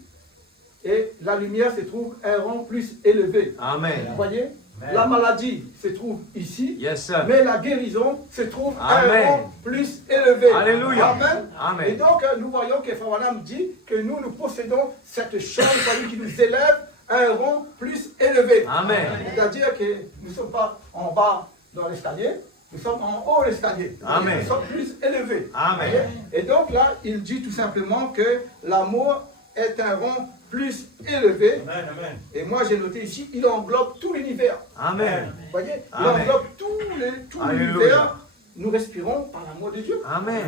Et la lumière se trouve un rang plus élevé. Vous Amen. voyez? Amen. La maladie se trouve ici. Yes, sir. Mais la guérison se trouve Amen. un rang plus élevé. Alléluia. Amen. Amen. Et donc, nous voyons que Frère Branham dit que nous possédons cette chose qui nous élève à un rang plus élevé. Amen. C'est-à-dire que nous ne sommes pas en bas dans l'escalier, nous sommes en haut de l'escalier. Amen. Nous sommes plus élevés. Amen. Voyez? Et donc là, il dit tout simplement que l'amour est un rang plus élevé. Amen. Amen. Et moi, j'ai noté ici, il englobe tout l'univers. Amen. Vous voyez? Il Amen. englobe tout Alléluia. l'univers. Nous respirons par l'amour de Dieu. Amen.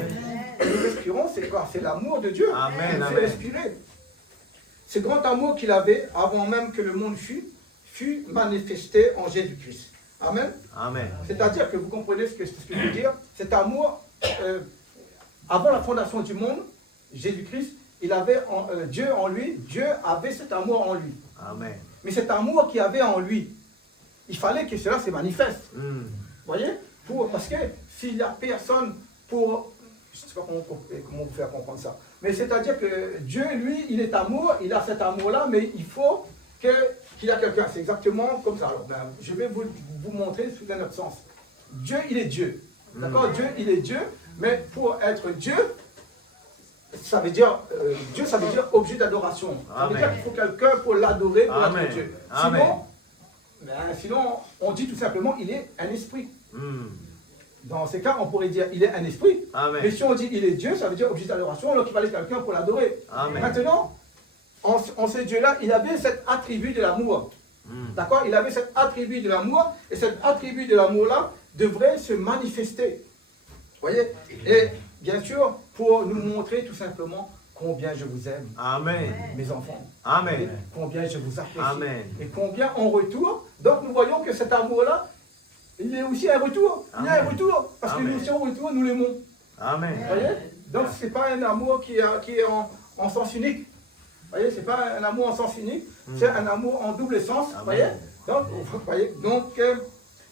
Et nous respirons, c'est quoi? C'est l'amour de Dieu. Amen, Il amen. fait respirer. Ce grand amour qu'il avait, avant même que le monde fut manifesté en Jésus-Christ. Amen. Amen. C'est-à-dire que vous comprenez ce que je veux dire. Cet amour, avant la fondation du monde, Jésus-Christ, il avait Dieu en lui. Dieu avait cet amour en lui. Amen. Mais cet amour qu'il avait en lui, il fallait que cela se manifeste. Vous voyez? Parce que s'il n'y a personne pour... Je ne sais pas comment vous faire comprendre ça. Mais c'est-à-dire que Dieu, lui, il est amour, il a cet amour-là, mais il faut qu'il y a quelqu'un. C'est exactement comme ça. Alors, je vais vous montrer sous un autre sens. Dieu, il est Dieu. D'accord? Dieu, il est Dieu, mais pour être Dieu, ça veut dire, Dieu, ça veut dire objet d'adoration. Ça veut Amen. dire qu'il faut quelqu'un pour l'adorer, pour Amen. être Dieu. Amen. Sinon, on dit tout simplement, il est un esprit. Dans ces cas, on pourrait dire, il est un esprit. Amen. Mais si on dit, il est Dieu, ça veut dire objet d'adoration, alors qu'il fallait quelqu'un pour l'adorer. Amen. Maintenant, en ce Dieu-là, il avait cet attribut de l'amour. D'accord? Il avait cet attribut de l'amour, et cet attribut de l'amour-là devrait se manifester. Vous voyez? Et bien sûr, pour nous montrer tout simplement combien je vous aime, Amen. mes enfants. Amen. Et combien je vous apprécie. Amen. Et combien en retour. Donc nous voyons que cet amour-là, il est aussi un retour. Il y a un Amen. retour. Parce que Amen. nous aussi en retour, nous l'aimons. Amen. Vous voyez? Donc ce n'est pas un amour qui est en sens unique. Vous voyez? Ce n'est pas un amour en sens unique. C'est un amour en double sens. Vous voyez? Donc, vous voyez? Donc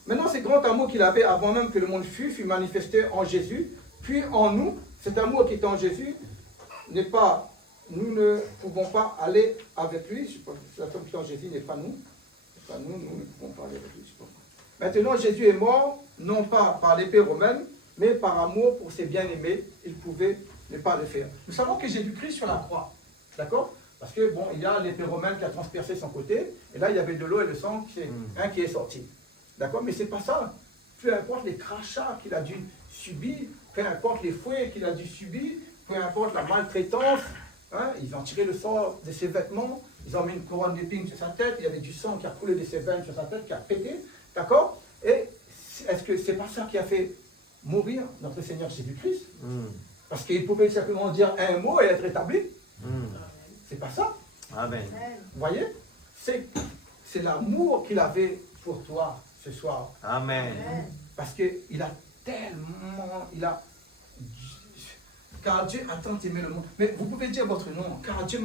maintenant, ce grand amour qu'il avait avant même que le monde fût manifesté en Jésus, puis en nous. Cet amour qui est en Jésus n'est pas, nous ne pouvons pas aller avec lui. Cet amour qui est en Jésus n'est pas nous. C'est pas nous ne pouvons pas aller avec lui. Maintenant, Jésus est mort, non pas par l'épée romaine, mais par amour pour ses bien-aimés. Il pouvait ne pas le faire. Nous savons que Jésus-Christ sur la croix, d'accord? Parce que, bon, il y a l'épée romaine qui a transpercé son côté, et là, il y avait de l'eau et le sang qui est sorti. D'accord? Mais c'est pas ça. Peu importe les crachats qu'il a dû subir, peu importe les fouets qu'il a dû subir, peu importe la maltraitance, hein, ils ont tiré le sang de ses vêtements, ils ont mis une couronne d'épines sur sa tête, il y avait du sang qui a coulé de ses veines sur sa tête, qui a pété, d'accord? Et est-ce que c'est pas ça qui a fait mourir notre Seigneur Jésus-Christ? Parce qu'il pouvait simplement dire un mot et être établi. C'est pas ça. Amen. Vous voyez? C'est l'amour qu'il avait pour toi ce soir. Amen. Parce qu'il a car Dieu a tant aimé le monde. Mais vous pouvez dire votre nom. Car Dieu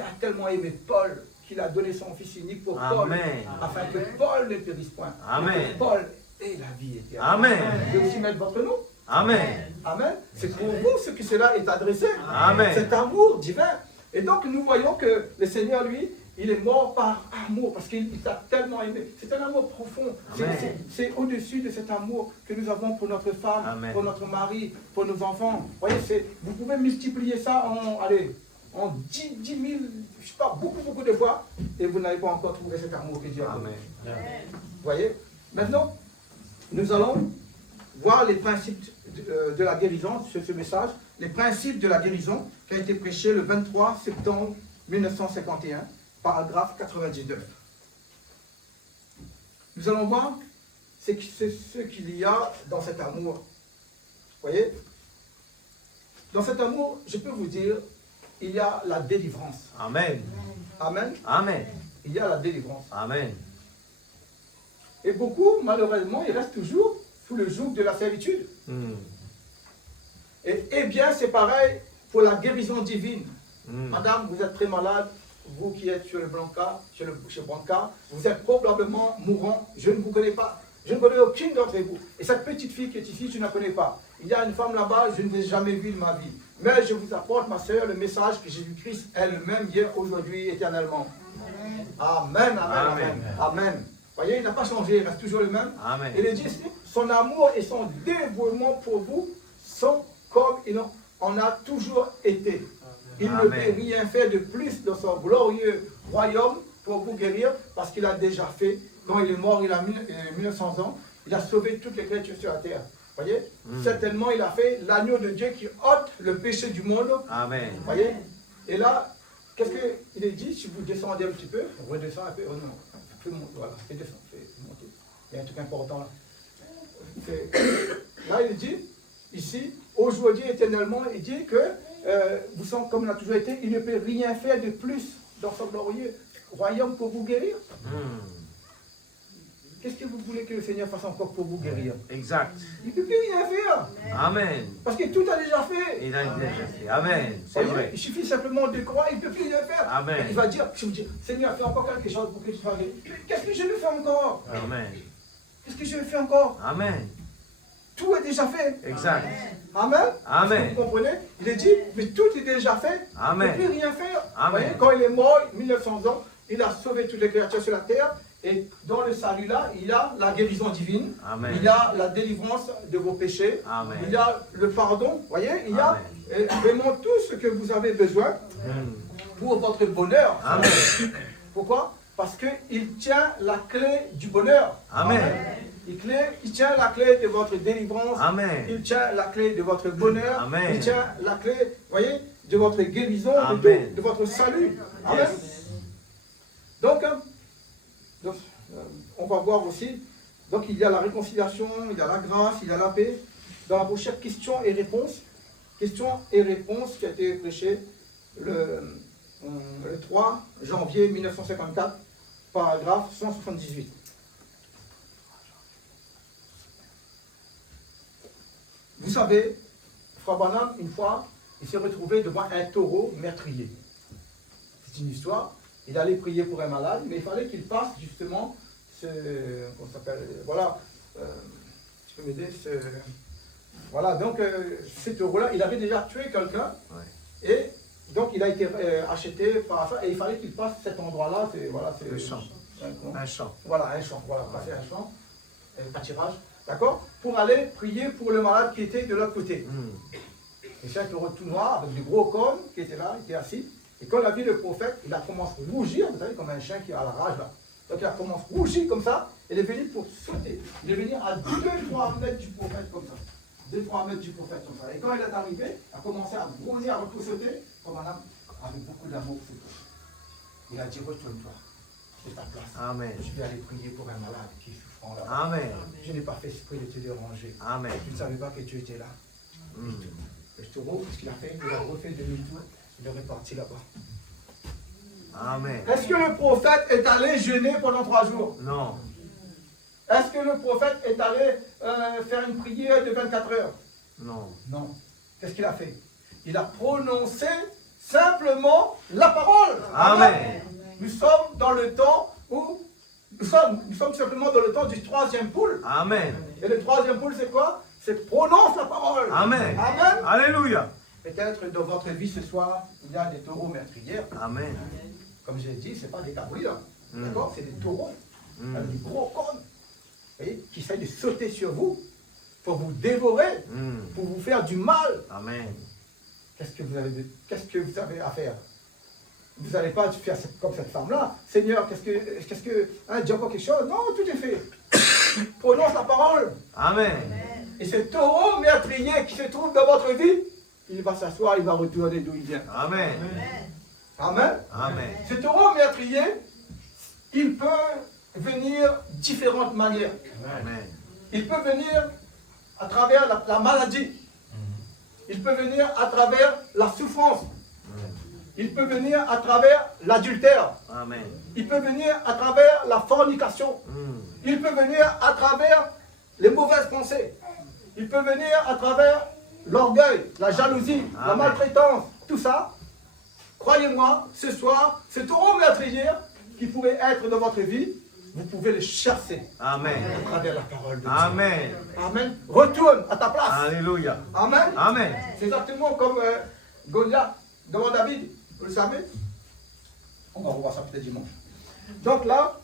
a tellement aimé Paul qu'il a donné son Fils unique pour Paul. Afin que Paul ne périsse point. Amen. Que Paul ait la vie éternelle. Amen. Vous pouvez aussi mettre votre nom. Amen. Amen. C'est pour vous ce que cela est adressé. Amen. Cet amour divin. Et donc nous voyons que le Seigneur, lui, il est mort par amour, parce qu'il t'a tellement aimé. C'est un amour profond. C'est au-dessus de cet amour que nous avons pour notre femme, Amen. pour notre mari, pour nos enfants. Vous voyez, vous pouvez multiplier ça en 10 000, je sais pas, beaucoup de fois, et vous n'avez pas encore trouvé cet amour que Dieu a donné. Amen. Vous voyez? Maintenant, nous allons voir les principes de la guérison, ce message, les principes de la guérison qui a été prêché le 23 septembre 1951. Paragraphe 99. Nous allons voir ce qu'il y a dans cet amour. Vous voyez? Dans cet amour, je peux vous dire, il y a la délivrance. Amen. Amen. Amen. Il y a la délivrance. Amen. Et beaucoup, malheureusement, ils restent toujours sous le joug de la servitude. Et bien, c'est pareil pour la guérison divine. Madame, vous êtes très malade. Vous qui êtes sur le Blanca, chez Branca, vous êtes probablement mourant. Je ne vous connais pas. Je ne connais aucune d'entre vous. Et cette petite fille qui est ici, je ne la connais pas. Il y a une femme là-bas, je ne l'ai jamais vue de ma vie. Mais je vous apporte, ma soeur, le message que Jésus-Christ est le même hier, aujourd'hui, éternellement. Amen, amen, amen. Amen. Vous voyez, il n'a pas changé, il reste toujours le même. Amen. Et il dit ici, son amour et son dévouement pour vous sont comme il en a toujours été. Il ne peut rien faire de plus dans son glorieux royaume pour vous guérir, parce qu'il a déjà fait. Quand il est mort, il a 1900 ans, il a sauvé toutes les créatures sur la terre. Vous voyez? Certainement, il a fait l'agneau de Dieu qui ôte le péché du monde. Amen. Vous voyez? Et là, qu'est-ce qu'il est dit? Si vous descendez un petit peu, redescendez un peu. Oh non, voilà, fais descendre, fais monter. Il y a un truc important là. Là, il dit, ici, aujourd'hui, éternellement, il dit que vous sentez comme il a toujours été, il ne peut rien faire de plus dans son glorieux royaume pour vous guérir. Qu'est-ce que vous voulez que le Seigneur fasse encore pour vous guérir? Exact. Il ne peut plus rien faire. Amen. Parce que tout a déjà fait. Il a déjà fait. Amen. C'est vrai. Il suffit simplement de croire, il ne peut plus rien faire. Amen. Il va dire, si vous dites, Seigneur, fais encore quelque chose pour que tu sois guéri. Qu'est-ce que je vais faire encore? Amen. Qu'est-ce que je vais faire encore? Amen. Tout est déjà fait. Exact. Amen. Amen. Vous comprenez? Il est dit, mais tout est déjà fait. Amen. Il ne peut plus rien faire. Amen. Vous voyez, quand il est mort, 1900 ans, il a sauvé toutes les créatures sur la terre. Et dans le salut là, il y a la guérison divine. Amen. Il y a la délivrance de vos péchés. Amen. Il y a le pardon. Vous voyez, il y a vraiment tout ce que vous avez besoin pour votre bonheur. Amen. Pourquoi? Parce qu'il tient la clé du bonheur. Amen. Il tient la clé de votre délivrance. Amen. Il tient la clé de votre bonheur. Amen. Il tient la clé, voyez, de votre guérison, de votre salut. Amen. Donc, on va voir aussi. Donc, il y a la réconciliation, il y a la grâce, il y a la paix. Dans la prochaine question et réponse qui a été prêchée le 3 janvier 1954, paragraphe 178. Vous savez, Frère Branham, une fois, il s'est retrouvé devant un taureau meurtrier. C'est une histoire. Il allait prier pour un malade, mais il fallait qu'il passe justement comment ça s'appelle, voilà, tu peux m'aider, voilà, donc ce taureau-là, il avait déjà tué quelqu'un, et donc il a été acheté par ça, et il fallait qu'il passe cet endroit-là, voilà, c'est le champ. Un champ. Voilà, un champ, voilà, passer un champ, un pâturage, d'accord, pour aller prier pour le malade qui était de l'autre côté. Et c'est un taureau tout noir, avec des gros cornes, qui était là, il était assis. Et quand il a vu le prophète, il a commencé à rougir, vous savez, comme un chien qui a la rage là. Donc il a commencé à rougir comme ça, et il est venu pour sauter. Il est venu à 2-3 mètres du prophète comme ça. 2-3 mètres du prophète comme ça. Et quand il est arrivé, il a commencé à bronzer, à sauter, comme un homme avec beaucoup d'amour pour toi. Il a dit, retourne-toi, c'est ta place. Amen. Je vais aller prier pour un malade qui est souffrant là. Amen. Je n'ai pas fait exprès de te déranger. Amen. Tu ne savais pas que Dieu était là. Le taureau, ce qu'il a fait, il a refait demi-tour, il est reparti là-bas. Amen. Est-ce que le prophète est allé jeûner pendant 3 jours? Non. Est-ce que le prophète est allé faire une prière de 24 heures? Non. Non. Qu'est-ce qu'il a fait? Il a prononcé simplement la parole. Amen. Nous sommes dans le temps où nous sommes simplement dans le temps du 3e poule. Amen. Et le 3e poule, c'est quoi? C'est prononce la parole. Amen. Amen. Alléluia. Peut-être dans votre vie ce soir, il y a des taureaux meurtriers. Amen. Comme j'ai dit, ce n'est pas des cabris, là. Mm. D'accord? C'est des taureaux. Mm. Avec des gros cornes. Vous voyez, qui essayent de sauter sur vous pour vous dévorer, pour vous faire du mal. Amen. Qu'est-ce que vous avez à faire? Vous n'allez pas faire comme cette femme-là. Seigneur, dis encore quelque chose? Non, tout est fait. Prononce la parole. Amen. Et ce taureau meurtrier qui se trouve dans votre vie, il va s'asseoir, il va retourner d'où il vient. Amen. Amen. Amen. Ce taureau meurtrier, il peut venir de différentes manières. Amen. Il peut venir à travers la maladie. Il peut venir à travers la souffrance. Il peut venir à travers l'adultère. Amen. Il peut venir à travers la fornication. Il peut venir à travers les mauvaises pensées. Il peut venir à travers l'orgueil, la jalousie, la maltraitance, tout ça. Croyez-moi, ce soir, ce taureau meurtrier qui pourrait être dans votre vie, vous pouvez le chasser. Amen. À travers la parole de Dieu. Amen. Amen. Retourne à ta place. Alléluia. Amen. Amen. C'est exactement comme Goliath devant David. Vous le savez? On va revoir ça peut-être dimanche. Donc là,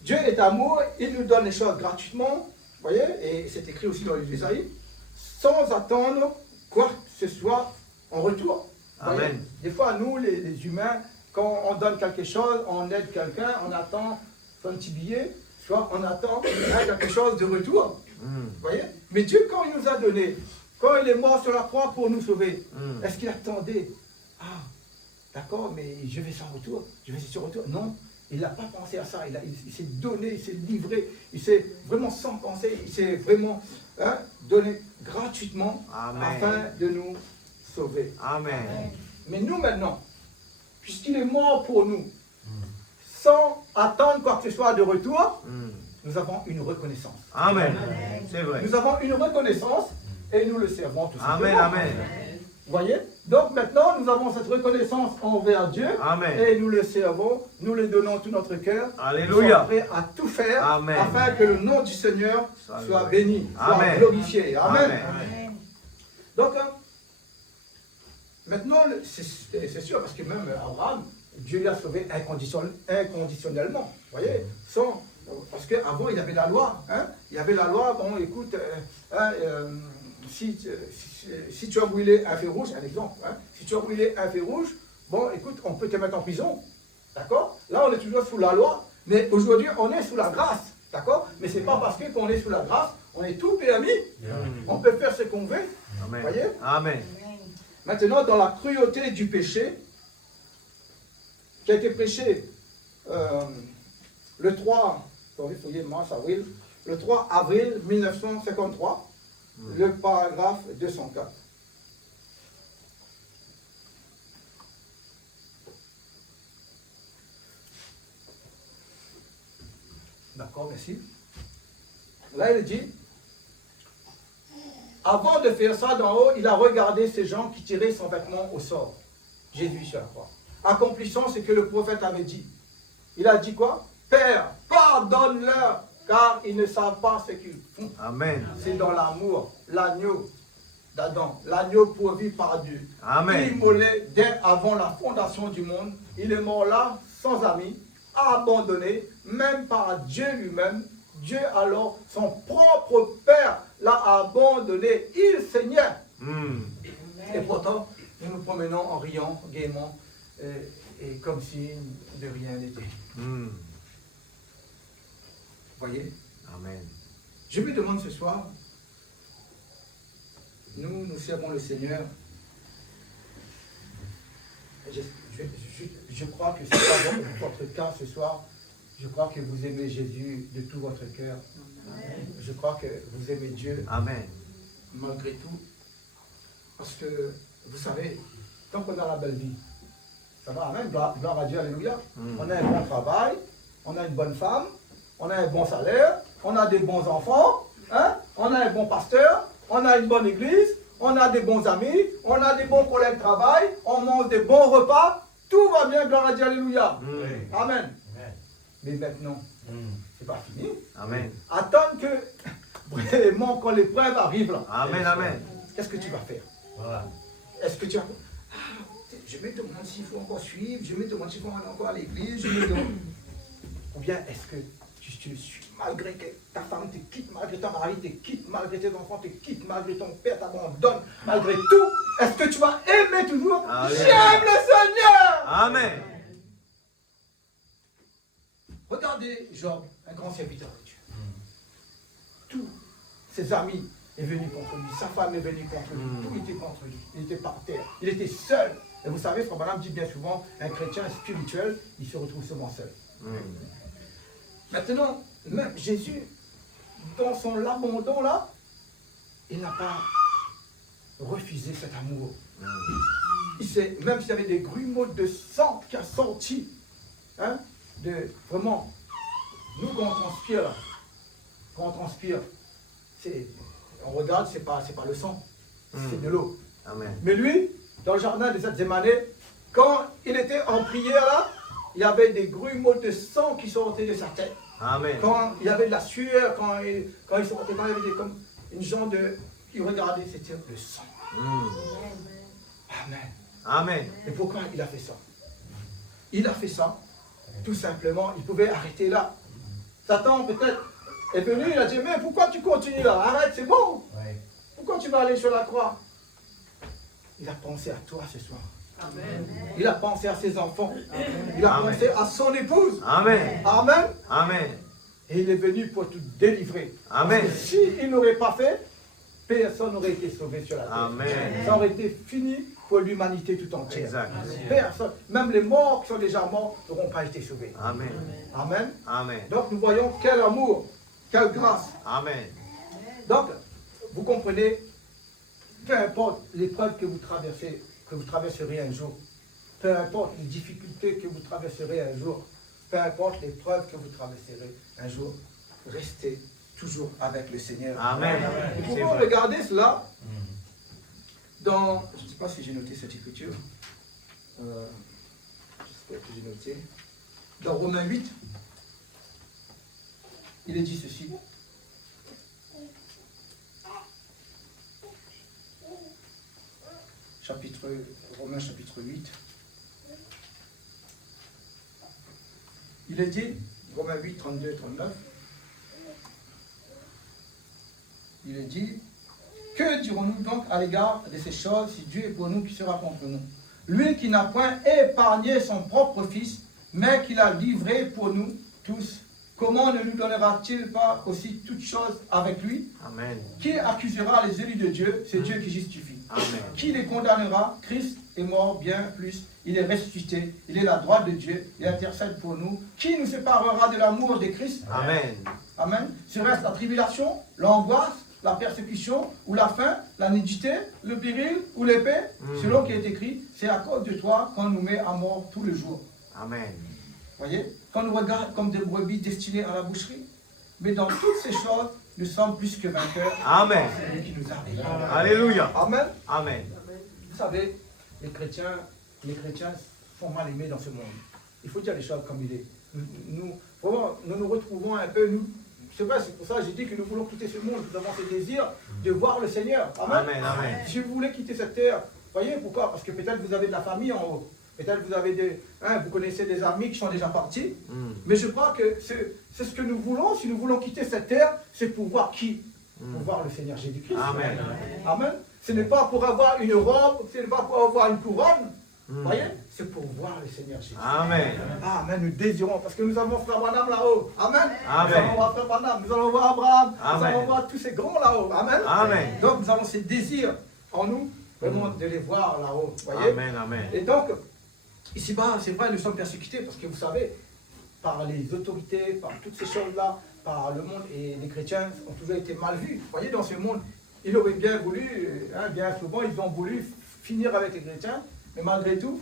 Dieu est amour, il nous donne les choses gratuitement, vous voyez, et c'est écrit aussi dans les Isaïe, sans attendre quoi que ce soit en retour. Amen. Voyez, des fois, nous, les humains, quand on donne quelque chose, on aide quelqu'un, on attend son petit billet, soit on attend quelque chose de retour. Vous voyez? Mais Dieu, quand il nous a donné, quand il est mort sur la croix pour nous sauver, est-ce qu'il attendait? Ah, d'accord, mais je vais sans retour, je vais sur retour. Non, il n'a pas pensé à ça, il s'est donné, il s'est livré, il s'est vraiment sans penser, il s'est vraiment donné gratuitement. Amen. Afin de nous sauver. Amen. Mais nous maintenant, puisqu'il est mort pour nous, sans attendre quoi que ce soit de retour, nous avons une reconnaissance. Amen. C'est vrai. Nous avons une reconnaissance et nous le servons tout simplement. Amen. Amen. Vous voyez? Donc maintenant, nous avons cette reconnaissance envers Dieu. Amen. Et nous le servons, nous le donnons tout notre cœur. Alléluia. Nous sommes prêts à tout faire. Amen. Afin que le nom du Seigneur soit béni, soit Amen. glorifié. Amen. Amen. Donc, maintenant, c'est sûr, parce que même Abraham, Dieu l'a sauvé inconditionnellement. Vous voyez? Parce qu'avant, il y avait la loi. Il y avait la loi, bon, écoute, si tu as brûlé un feu rouge, un exemple, si tu as brûlé un feu rouge, bon, écoute, on peut te mettre en prison. D'accord? Là, on est toujours sous la loi, mais aujourd'hui, on est sous la grâce. D'accord? Mais ce n'est pas parce qu'on est sous la grâce, on est tout permis. On peut faire ce qu'on veut. Amen. Voyez? Amen. Maintenant, dans la cruauté du péché, qui a été prêché le 3 avril 1953, le paragraphe 204. D'accord, merci. Là, il dit, avant de faire ça d'en haut, il a regardé ces gens qui tiraient son vêtement au sort. Jésus sur la croix. Accomplissant ce que le prophète avait dit. Il a dit quoi? Père, pardonne-leur, car ils ne savent pas ce qu'ils font. Amen. C'est dans l'amour, l'agneau d'Adam, l'agneau pourvu par Dieu. Amen. Immolé dès avant la fondation du monde, il est mort là, sans amis, abandonné, même par Dieu lui-même. Dieu alors, son propre Père, l'a abandonné. Il saignait. Et pourtant, nous nous promenons en riant gaiement et comme si de rien n'était. Voyez? Amen. Je me demande ce soir, nous servons le Seigneur. Je crois que c'est pas votre cas ce soir. Je crois que vous aimez Jésus de tout votre cœur. Je crois que vous aimez Dieu. Amen. Malgré tout. Parce que, vous savez, tant qu'on a la belle vie, Ça va, amen, gloire à Dieu, alléluia. On a un bon travail, on a une bonne femme, on a un bon salaire, on a des bons enfants, hein? On a un bon pasteur, on a une bonne église, on a des bons amis, on a des bons collègues de travail, on mange des bons repas, tout va bien, gloire à Dieu, alléluia. Amen. Mais maintenant, c'est pas fini. Amen. Attends que, vraiment, quand l'épreuve arrive là, Amen, amen. qu'est-ce que tu vas faire? Voilà. Est-ce que tu vas... Je me demande s'il faut encore suivre, je me demande s'il faut aller encore à l'église, je me demande... Ou bien est-ce que tu suis, malgré que ta femme te quitte, malgré ton mari te quitte, malgré tes enfants te quittent, malgré ton père t'abandonne, malgré tout, est-ce que tu vas aimer toujours? Amen. J'aime le Seigneur! Amen. Regardez Job, un grand serviteur de Dieu. Tous ses amis est venu contre lui, sa femme est venue contre lui, tout était contre lui, il était par terre, il était seul. Et vous savez, Frère Branham dit bien souvent, un chrétien spirituel, il se retrouve souvent seul. Maintenant, même Jésus, dans son abandon là, il n'a pas refusé cet amour. Même s'il y avait des grumeaux de sang qui a sorti, hein, vraiment, nous quand on transpire, on regarde, c'est pas le sang, c'est de l'eau. Amen. Mais lui, dans le jardin de Gethsémani, quand il était en prière là, il y avait des grumeaux de sang qui sortaient de sa tête. Amen. Quand il y avait de la sueur, quand il sortait, quand il y avait comme une genre de... Il regardait, c'était le sang. Amen. Amen. Et pourquoi il a fait ça? Il a fait ça, tout simplement, il pouvait arrêter là. Satan peut-être est venu, il a dit, mais pourquoi tu continues là? Arrête, c'est bon. Pourquoi tu vas aller sur la croix? Il a pensé à toi ce soir. Amen. Il a pensé à ses enfants. Amen. Il a Amen. pensé à son épouse. Amen. Amen. Amen. Et il est venu pour tout délivrer. Amen. Parce que s'il n'aurait pas fait, personne n'aurait été sauvé sur la terre. Amen. Ça aurait été fini pour l'humanité tout entière. Exact. Personne, même les morts qui sont déjà morts, n'auront pas été sauvés. Amen. Amen. Amen. Donc nous voyons quel amour, quelle grâce. Amen. Donc, vous comprenez, peu importe l'épreuve que vous traverserez un jour, peu importe les difficultés que vous traverserez un jour, peu importe l'épreuve que vous traverserez un jour, restez toujours avec le Seigneur. Amen. Nous pouvons regarder cela dans, je ne sais pas si j'ai noté cette écriture, j'espère que j'ai noté, dans Romains 8, il est dit ceci. Romains chapitre 8. Il est dit, Romains 8, 32, 39, il est dit, que dirons-nous donc à l'égard de ces choses, si Dieu est pour nous, qui sera contre nous? Lui qui n'a point épargné son propre Fils, mais qui l'a livré pour nous tous, comment ne nous donnera-t-il pas aussi toutes choses avec lui? Amen. Qui accusera les élus de Dieu? C'est Dieu qui justifie. Amen. Qui les condamnera? Christ est mort, bien plus. Il est ressuscité. Il est à la droite de Dieu. Il intercède pour nous. Qui nous séparera de l'amour de Christ? Amen. Amen. Serait-ce la tribulation, l'angoisse, la persécution, ou la faim, la nudité, le péril, ou l'épée? Selon qui est écrit, c'est à cause de toi qu'on nous met à mort tous les jours. Amen. Voyez? Qu'on nous regarde comme des brebis destinées à la boucherie. Mais dans toutes ces choses, nous sommes plus que vainqueurs. Amen. C'est lui qui nous a aidés. Alléluia. Amen. Amen. Vous savez, les chrétiens sont mal aimés dans ce monde. Il faut dire les choses comme il est. Nous nous retrouvons un peu, nous. C'est vrai, c'est pour ça que j'ai dit que nous voulons quitter ce monde. Nous avons ce désir de voir le Seigneur. Amen. Amen. Amen. Si vous voulez quitter cette terre, voyez pourquoi? Parce que peut-être vous avez de la famille en haut. Peut-être vous avez vous connaissez des amis qui sont déjà partis. Mais je crois que c'est ce que nous voulons. Si nous voulons quitter cette terre, c'est pour voir qui? Pour voir le Seigneur Jésus-Christ. Amen. Amen. Ce n'est pas pour avoir une robe, ce n'est pas pour avoir une couronne. Voyez? C'est pour voir le Seigneur Jésus. Amen. Amen. Nous désirons, parce que nous avons Frère Branham là-haut. Amen. Amen. Nous allons voir Frère Branham, nous allons voir Abraham, nous Amen. allons voir tous ces grands là-haut. Amen. Amen. Donc nous avons ces désirs en nous, vraiment de les voir là-haut. Voyez? Amen. Amen. Et donc, ici-bas, c'est vrai, nous sommes persécutés, parce que vous savez, par les autorités, par toutes ces choses-là, par le monde, et les chrétiens ont toujours été mal vus. Vous voyez, dans ce monde, ils auraient bien voulu, bien souvent, ils ont voulu finir avec les chrétiens, mais malgré tout,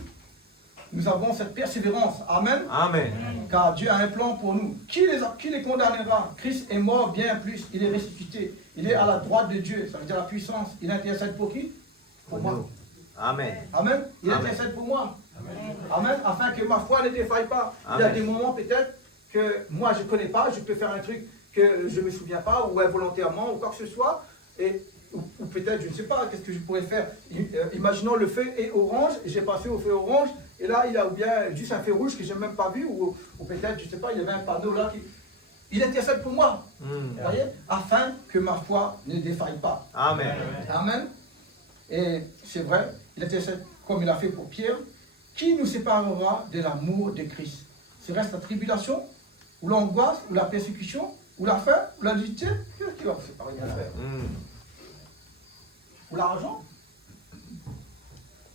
nous avons cette persévérance. Amen. Amen. Car Dieu a un plan pour nous. Qui les condamnera? Christ est mort bien plus. Il est ressuscité. Il est à la droite de Dieu. Ça veut dire la puissance. Il intercède pour qui? Pour moi. Amen. Amen. Il Amen. intercède pour moi. Amen. Afin que ma foi ne défaille pas. Amen. Il y a des moments peut-être que moi je ne connais pas. Je peux faire un truc que je ne me souviens pas, ou involontairement, ou quoi que ce soit. Ou peut-être, je ne sais pas, qu'est-ce que je pourrais faire. Imaginons le feu est orange, et j'ai passé au feu orange, et là il y a ou bien juste un feu rouge que je n'ai même pas vu, ou peut-être, je ne sais pas, il y avait un panneau là qui... Il intercède pour moi, vous voyez, afin que ma foi ne défaille pas. Amen. Amen. Et c'est vrai, il intercède comme il a fait pour Pierre. Qui nous séparera de l'amour de Christ? Serait-ce la tribulation, ou l'angoisse, ou la persécution, ou la faim, ou la nudité? Qu'est-ce qui va nous séparer de la faim? Ou l'argent?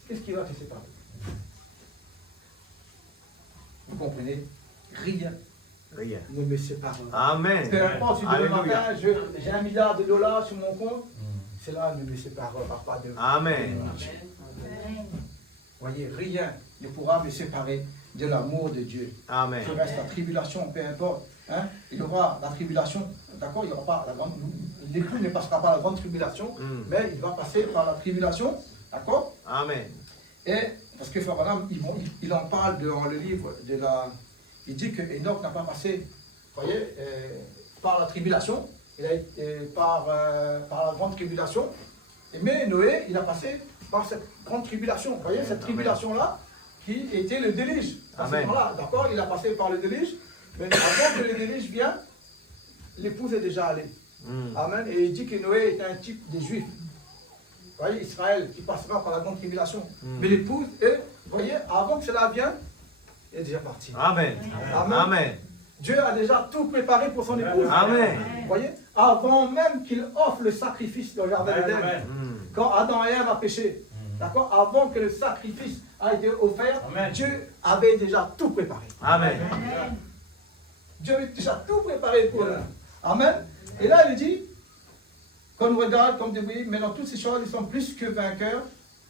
Qu'est-ce qui va te séparer? Vous comprenez? Rien Rien. ne me séparera. Amen. Peu importe si demain Alléluia. matin j'ai $1 milliard sur mon compte, cela ne me séparera pas de vous. Amen. Voyez, rien ne pourra me séparer de l'amour de Dieu. Amen. Que reste la tribulation, peu importe. Hein, il y aura la tribulation, d'accord, il n'y aura pas la grande... L'éclus ne passera pas la grande tribulation, mais il va passer par la tribulation, d'accord? Amen. Et, parce que Frère Branham, il en parle dans le livre de la... Il dit que Enoch n'a pas passé, vous voyez, par la tribulation, il a été par la grande tribulation, mais Noé, il a passé par cette grande tribulation, vous voyez, cette tribulation-là, qui était le déluge. À ce moment-là, d'accord, il a passé par le déluge, mais avant que le déluge vienne, l'épouse est déjà allée. Amen. Et il dit que Noé est un type des Juifs. Vous voyez, Israël qui passera par la grande tribulation. Mais l'épouse, vous voyez, avant que cela vienne, elle est déjà partie. Amen. Amen. Amen. Dieu a déjà tout préparé pour son épouse. Amen. Vous voyez, avant même qu'il offre le sacrifice dans le jardin d'Éden, quand Adam et Ève a péché, d'accord, avant que le sacrifice a été offert, Dieu avait déjà tout préparé. Amen. Dieu avait déjà tout préparé pour nous. Amen. Et là, il dit, quand on regarde, comme vous voyez, mais dans toutes ces choses, ils sont plus que vainqueurs.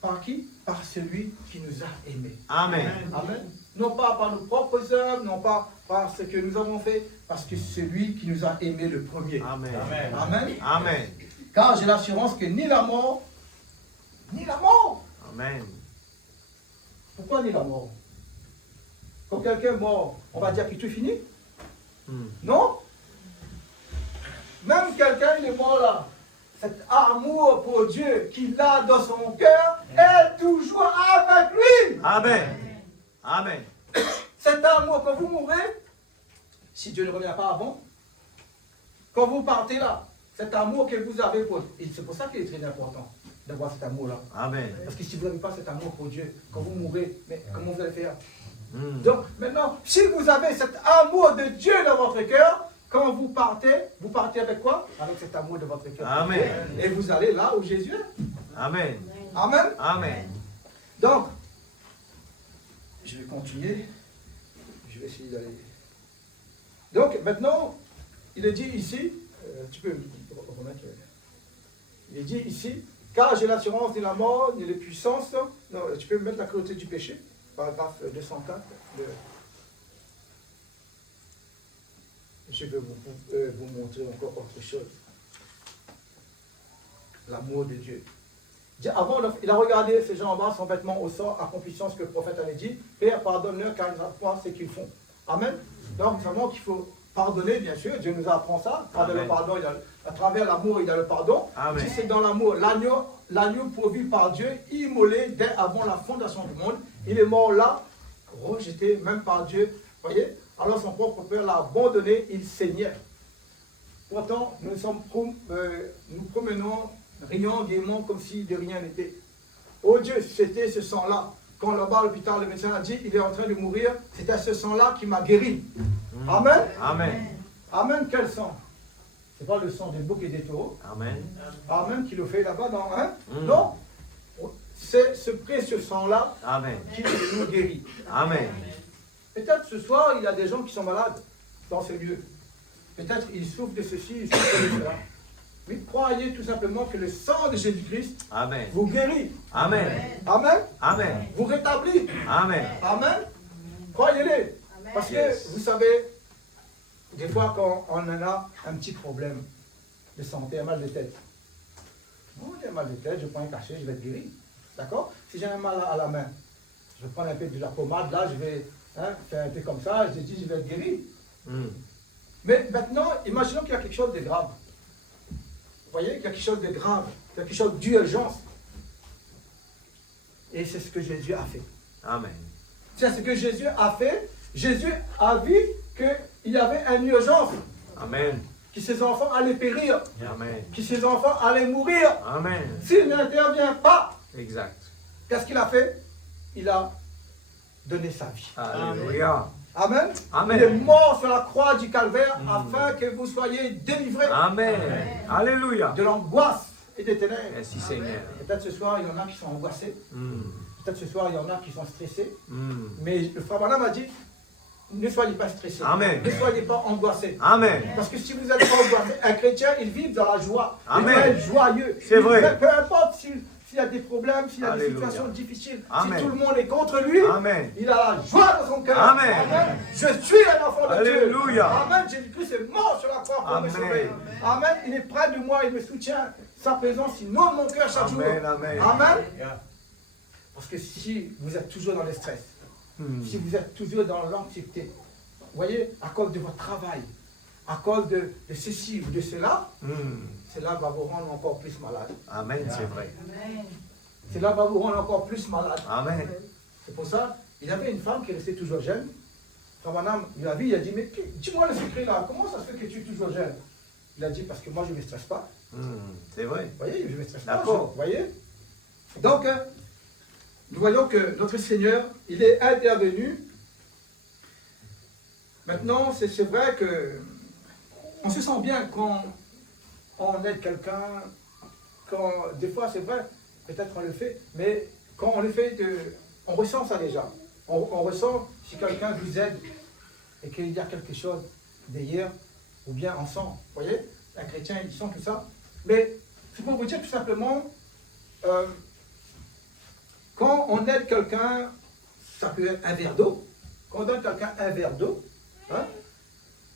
Par qui? Par celui qui nous a aimés. Amen. Amen. Non pas par nos propres œuvres, non pas par ce que nous avons fait, parce que c'est celui qui nous a aimés le premier. Amen. Amen. Amen. Car j'ai l'assurance que ni la mort, ni la mort. Amen. Pourquoi ni la mort? Quand quelqu'un est mort, on va dire qu'il tout fini? Non? Même quelqu'un, il est mort là. Cet amour pour Dieu qu'il a dans son cœur est toujours avec lui. Amen. Amen. Cet amour, quand vous mourrez, si Dieu ne revient pas avant, quand vous partez là, cet amour que vous avez pour... Et c'est pour ça qu'il est très important d'avoir cet amour-là. Amen. Parce que si vous n'avez pas cet amour pour Dieu, quand vous mourrez, mais comment vous allez faire? Donc maintenant, si vous avez cet amour de Dieu dans votre cœur, quand vous partez avec quoi? Avec cet amour de votre cœur. Amen. Et vous allez là où Jésus est. Amen. Amen. Amen. Donc, je vais continuer. Je vais essayer d'aller. Donc maintenant, il est dit ici, tu peux remettre. Il est dit ici, car j'ai l'assurance de la mort, de la puissance. Non, tu peux mettre la cruauté du péché, paragraphe 204. Je vais vous montrer encore autre chose. L'amour de Dieu. Avant, il a regardé ces gens en bas, son vêtement au sort, accomplissant ce que le prophète avait dit. Père, pardonne-leur car ils ne savent pas ce qu'ils font. Amen. Donc, nous savons qu'il faut pardonner, bien sûr. Dieu nous apprend ça. À travers le pardon, à travers l'amour, il y a le pardon. Amen. Si c'est dans l'amour, l'agneau pourvu par Dieu, immolé dès avant la fondation du monde, il est mort là, rejeté même par Dieu. Voyez? Alors son propre père l'a abandonné, il saignait. Pourtant, nous promenons, riant gaiement comme si de rien n'était. Oh Dieu, c'était ce sang-là. Quand là-bas à l'hôpital, le médecin a dit, il est en train de mourir, c'était ce sang-là qui m'a guéri. Amen. Amen. Amen, quel sang? C'est pas le sang des boucs et des taureaux. Amen. Amen, qui le fait là-bas dans un. Non. C'est ce précieux sang-là qui nous guérit. Amen. Peut-être ce soir, il y a des gens qui sont malades dans ce lieu. Peut-être ils souffrent de ceci, ils souffrent de cela. Mais croyez tout simplement que le sang de Jésus-Christ Amen. vous guérit. Amen. Amen. Amen. Vous rétablit. Amen. Amen. Croyez-les. Parce que vous savez, des fois quand on en a un petit problème de santé, un mal de tête. Bon, j'ai un mal de tête, je prends un cachet, je vais être guéri. D'accord? Si j'ai un mal à la main, je vais prendre un peu de la pommade, là, je vais faire un peu comme ça, je dis, je vais être guéri. Mais maintenant, imaginons qu'il y a quelque chose de grave. Vous voyez, qu'il y a quelque chose de grave, qu'il y a quelque chose d'urgence. Et c'est ce que Jésus a fait. Amen. C'est ce que Jésus a fait. Jésus a vu qu'il y avait une urgence. Amen. Que ses enfants allaient périr. Amen. Que ses enfants allaient mourir. Amen. S'il n'intervient pas, Exact. qu'est-ce qu'il a fait? Il a donné sa vie. Alléluia. Amen. Amen. Il est mort sur la croix du calvaire afin que vous soyez délivrés Amen. Alléluia. de l'angoisse et des ténèbres. Merci Seigneur. Peut-être ce soir, il y en a qui sont angoissés. Peut-être ce soir, il y en a qui sont stressés. Mais le frère Branham a dit, ne soyez pas stressés. Amen. Ne soyez pas angoissés. Amen. Parce que si vous êtes pas angoissé, un chrétien, il vit dans la joie. Amen. Il doit être joyeux. C'est vrai. Peu importe s'il y a des problèmes, s'il y a des Alléluia. situations difficiles, Amen. si tout le monde est contre lui, Amen. il a la joie dans son cœur. Amen. Je suis un enfant de Dieu. Alléluia. Amen. Jésus-Christ est mort sur la croix pour me Amen. sauver. Amen. Il est près de moi, il me soutient. Sa présence inonde mon cœur chaque jour. Amen. Amen. Amen. Parce que si vous êtes toujours dans le stress, si vous êtes toujours dans l'anxiété, vous voyez, à cause de votre travail, à cause de ceci ou de cela, cela va vous rendre encore plus malade. Amen, c'est vrai. Cela va vous rendre encore plus malade. Amen. C'est pour ça, il y avait une femme qui restait toujours jeune. Frère Branham lui a vu, il a dit, mais dis-moi le secret là, comment ça se fait que tu es toujours jeune? Il a dit, parce que moi je ne me stresse pas. C'est vrai. Vous voyez, je ne me stresse pas. D'accord. Vous voyez? Donc, nous voyons que notre Seigneur, il est intervenu. Maintenant, c'est vrai que on se sent bien quand on aide quelqu'un, quand des fois c'est vrai, peut-être on le fait, mais quand on le fait, on ressent ça déjà. On ressent si quelqu'un vous aide et qu'il y a quelque chose derrière, ou bien on sent, vous voyez, un chrétien il sent tout ça. Mais c'est pour vous dire tout simplement, quand on aide quelqu'un, ça peut être un verre d'eau, quand on donne quelqu'un un verre d'eau,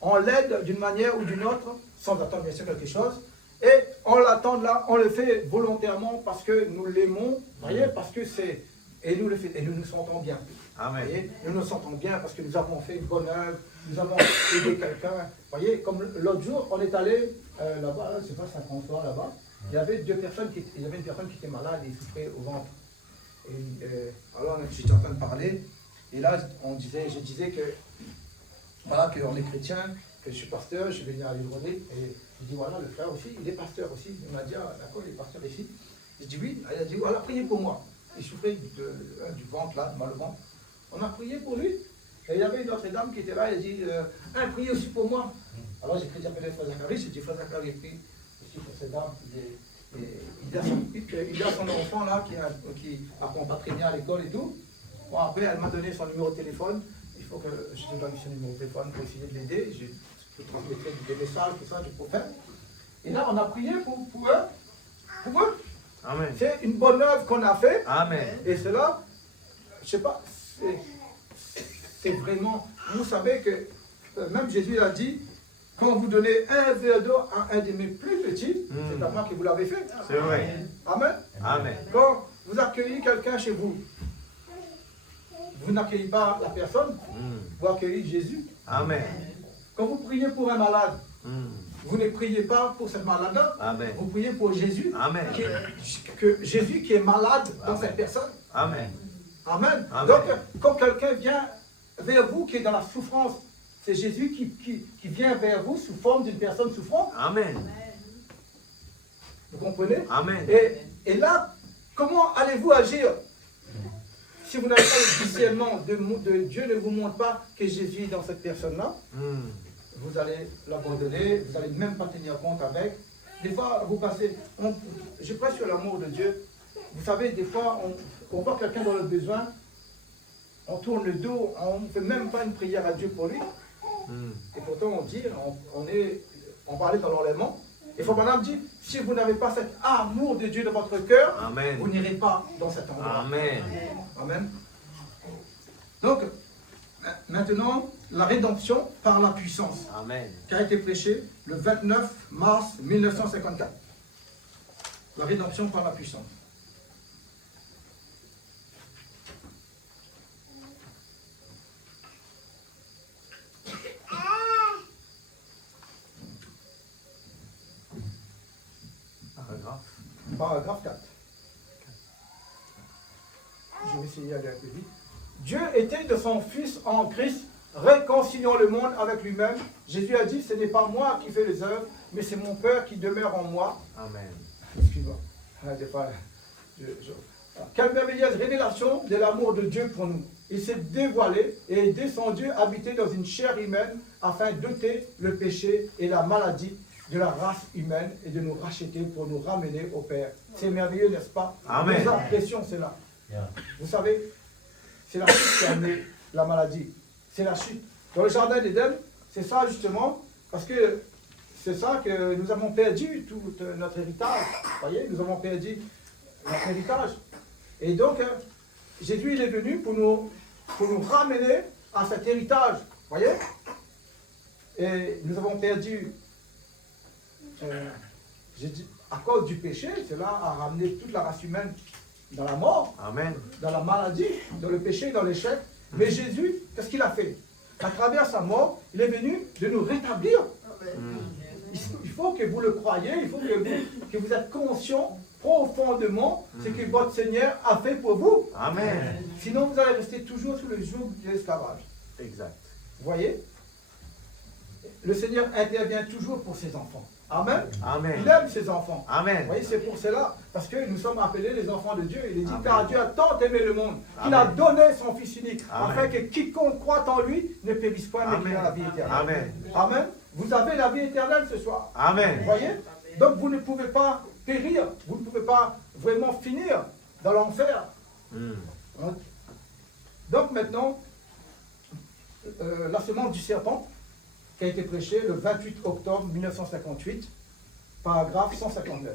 on l'aide d'une manière ou d'une autre, sans attendre bien sûr quelque chose, et on l'attend là, on le fait volontairement parce que nous l'aimons, voyez, parce que c'est, et nous le fait, et nous nous sentons bien. Amen. Voyez, nous nous sentons bien parce que nous avons fait une bonne œuvre, nous avons aidé quelqu'un. Voyez, comme l'autre jour, on est allé là-bas, c'est pas Saint-François là-bas, il y avait une personne qui était malade et souffrait au ventre. Et, alors j'étais en train de parler, et là je disais que voilà, qu'on est chrétien, que je suis pasteur, je vais venir à l'Hydroné, et je dis voilà, le frère aussi, il est pasteur aussi. Il m'a dit, ah d'accord, il est pasteur ici. Je dis oui, il a dit voilà, priez pour moi. Il souffrait du ventre là, du mal au ventre. On a prié pour lui, et il y avait une autre dame qui était là, elle a dit, priez aussi pour moi. Alors j'ai pris peut-être Frère Zachary, j'ai dit Frère Zachary, prie aussi pour cette dame. Il a son enfant là qui apprend pas très bien à l'école et tout. Bon, après, elle m'a donné son numéro de téléphone. Il faut que je te donne son numéro de téléphone pour essayer de l'aider. Je transmettrai des messages, tout ça, du prophète. Et là, on a prié pour eux. Pour eux. Amen. C'est une bonne œuvre qu'on a fait. Amen. Et cela, je sais pas, c'est vraiment. Vous savez que même Jésus a dit, quand vous donnez un verre d'eau à un de mes plus petits, c'est à moi que vous l'avez fait. C'est vrai. Amen. Amen. Quand vous accueillez quelqu'un chez vous, vous n'accueillez pas la personne, vous accueillez Jésus. Amen. Quand vous priez pour un malade, vous ne priez pas pour cette malade-là, Amen. vous priez pour Jésus. Amen. Jésus qui est malade dans cette personne. Amen. Amen. Amen. Donc, quand quelqu'un vient vers vous qui est dans la souffrance, c'est Jésus qui vient vers vous sous forme d'une personne souffrante. Amen. Vous comprenez? Amen. Et là, comment allez-vous agir si vous n'avez pas le discernement de Dieu ne vous montre pas que Jésus est dans cette personne-là? Vous allez l'abandonner, vous n'allez même pas tenir compte avec. Des fois, vous passez, je prêche sur l'amour de Dieu. Vous savez, des fois, on voit quelqu'un dans le besoin, on tourne le dos, on ne fait même pas une prière à Dieu pour lui. Et pourtant, on dit, on parlait dans l'enlèvement, Et Frère Branham dit, si vous n'avez pas cet amour de Dieu dans votre cœur, Amen. vous n'irez pas dans cet endroit. Amen. Amen. Donc, maintenant, la rédemption par la puissance, Amen. qui a été prêchée le 29 mars 1954. La rédemption par la puissance. Paragraphe 4. Je vais essayer d'aller un peu vite. Dieu était de son Fils en Christ, réconciliant le monde avec lui-même. Jésus a dit, ce n'est pas moi qui fais les œuvres, mais c'est mon Père qui demeure en moi. Amen. Excuse-moi. Quelle merveilleuse révélation de l'amour de Dieu pour nous. Il s'est dévoilé et est descendu habiter dans une chair humaine afin d'ôter le péché et la maladie de la race humaine et de nous racheter pour nous ramener au Père. C'est merveilleux, n'est-ce pas? Amen. Nos impressions, c'est là. Vous savez, c'est la chute qui a amené la maladie. C'est la chute. Dans le jardin d'Éden, c'est ça justement, parce que c'est ça que nous avons perdu tout notre héritage. Vous voyez, nous avons perdu notre héritage. Et donc, Jésus, il est venu pour nous ramener à cet héritage. Vous voyez? Et nous avons perdu, j'ai dit, à cause du péché, cela a ramené toute la race humaine dans la mort, Amen. dans la maladie, dans le péché, dans l'échec. Mais Jésus, qu'est-ce qu'il a fait? À travers sa mort, il est venu de nous rétablir. Il faut que vous le croyiez, il faut que vous êtes conscient profondément de ce que votre Seigneur a fait pour vous. Amen. Sinon, vous allez rester toujours sous le joug de l'esclavage. Exact. Vous voyez? Le Seigneur intervient toujours pour ses enfants. Amen. Amen. Il aime ses enfants. Amen. Vous voyez, c'est pour cela, parce que nous sommes appelés les enfants de Dieu. Il est dit, Amen. car Dieu a tant aimé le monde, qu'il Amen. a donné son Fils unique, Amen. afin que quiconque croit en lui ne périsse point, mais qu'il ait la vie éternelle. Amen. Amen. Vous avez la vie éternelle ce soir. Vous Amen. voyez? Donc vous ne pouvez pas périr, vous ne pouvez pas vraiment finir dans l'enfer. Donc maintenant, la semence du serpent, qui a été prêchée le 28 octobre 1958, paragraphe 159.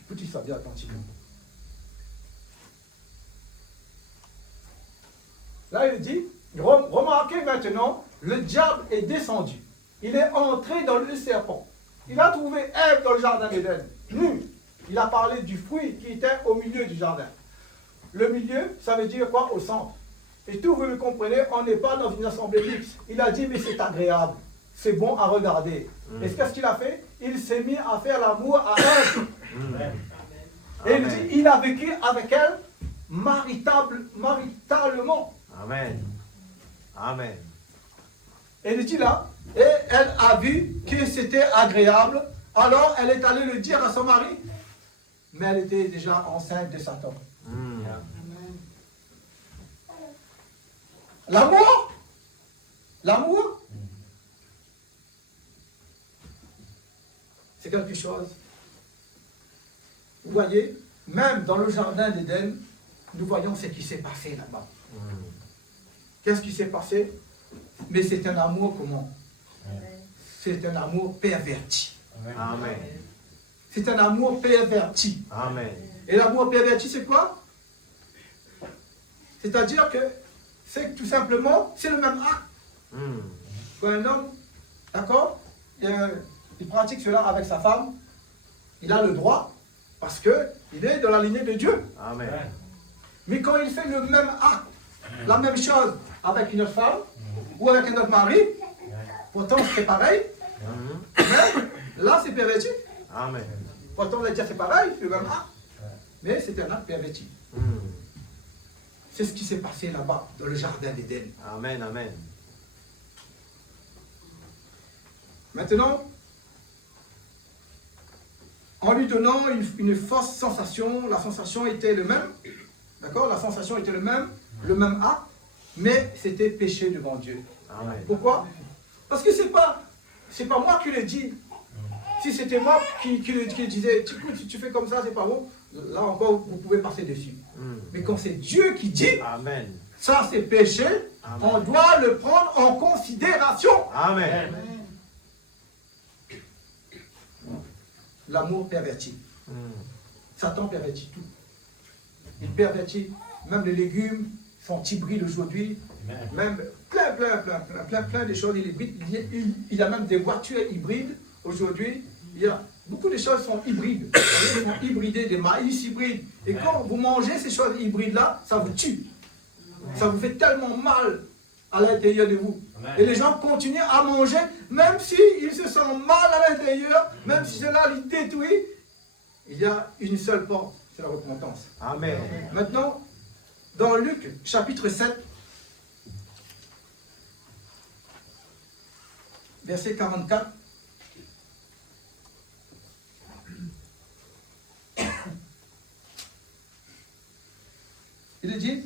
Écoutez ça bien attentivement. Là, il dit, remarquez maintenant, le diable est descendu. Il est entré dans le serpent. Il a trouvé Ève dans le jardin d'Éden, nue. Il a parlé du fruit qui était au milieu du jardin. Le milieu, ça veut dire quoi? Au centre. Et tout, vous le comprenez, on n'est pas dans une assemblée mixte. Il a dit, mais c'est agréable, c'est bon à regarder. Et qu'est-ce qu'il a fait? Il s'est mis à faire l'amour à Ève. Et il dit, il a vécu avec elle maritalement. Amen. Amen. Et il dit là, et elle a vu que c'était agréable, alors elle est allée le dire à son mari, mais elle était déjà enceinte de Satan. L'amour, c'est quelque chose. Vous voyez, même dans le jardin d'Éden, nous voyons ce qui s'est passé là-bas. Qu'est-ce qui s'est passé? Mais c'est un amour comment? C'est un amour perverti. Amen. C'est un amour perverti. Amen. Et l'amour perverti, c'est quoi? C'est-à-dire que c'est tout simplement, c'est le même acte. Quand un homme, d'accord, il pratique cela avec sa femme, il a le droit, parce qu'il est dans la lignée de Dieu. Amen. Mais quand il fait le même acte, la même chose avec une autre femme, ou avec un autre mari, pourtant c'est pareil, mais là c'est perverti. Amen. Pourtant on va dire c'est pareil, c'est le même acte, mais c'est un acte perverti. C'est ce qui s'est passé là-bas, dans le jardin d'Éden. Amen. Amen. Maintenant, en lui donnant une fausse sensation, la sensation était le même, d'accord? La sensation était le même acte, mais c'était péché devant Dieu. Amen. Pourquoi? Parce que c'est pas moi qui le dis. Si c'était moi qui disais, écoute, si tu fais comme ça, c'est pas bon, là encore, vous pouvez passer dessus. Mais quand c'est Dieu qui dit, Amen. ça c'est péché, Amen. on doit le prendre en considération. Amen. l'amour pervertit. Satan pervertit tout. Il pervertit, même les légumes sont hybrides aujourd'hui, même plein de choses, il est hybride. Il y a même des voitures hybrides aujourd'hui. Il y a beaucoup de choses sont hybrides. Ils sont hybridés, des maïs hybrides. Et quand vous mangez ces choses hybrides-là, ça vous tue. Ça vous fait tellement mal à l'intérieur de vous. Et les gens continuent à manger, même s'ils se sentent mal à l'intérieur, même si cela les détruit. Il y a une seule porte, c'est la repentance. Amen. Maintenant, dans Luc chapitre 7, verset 44, il dit,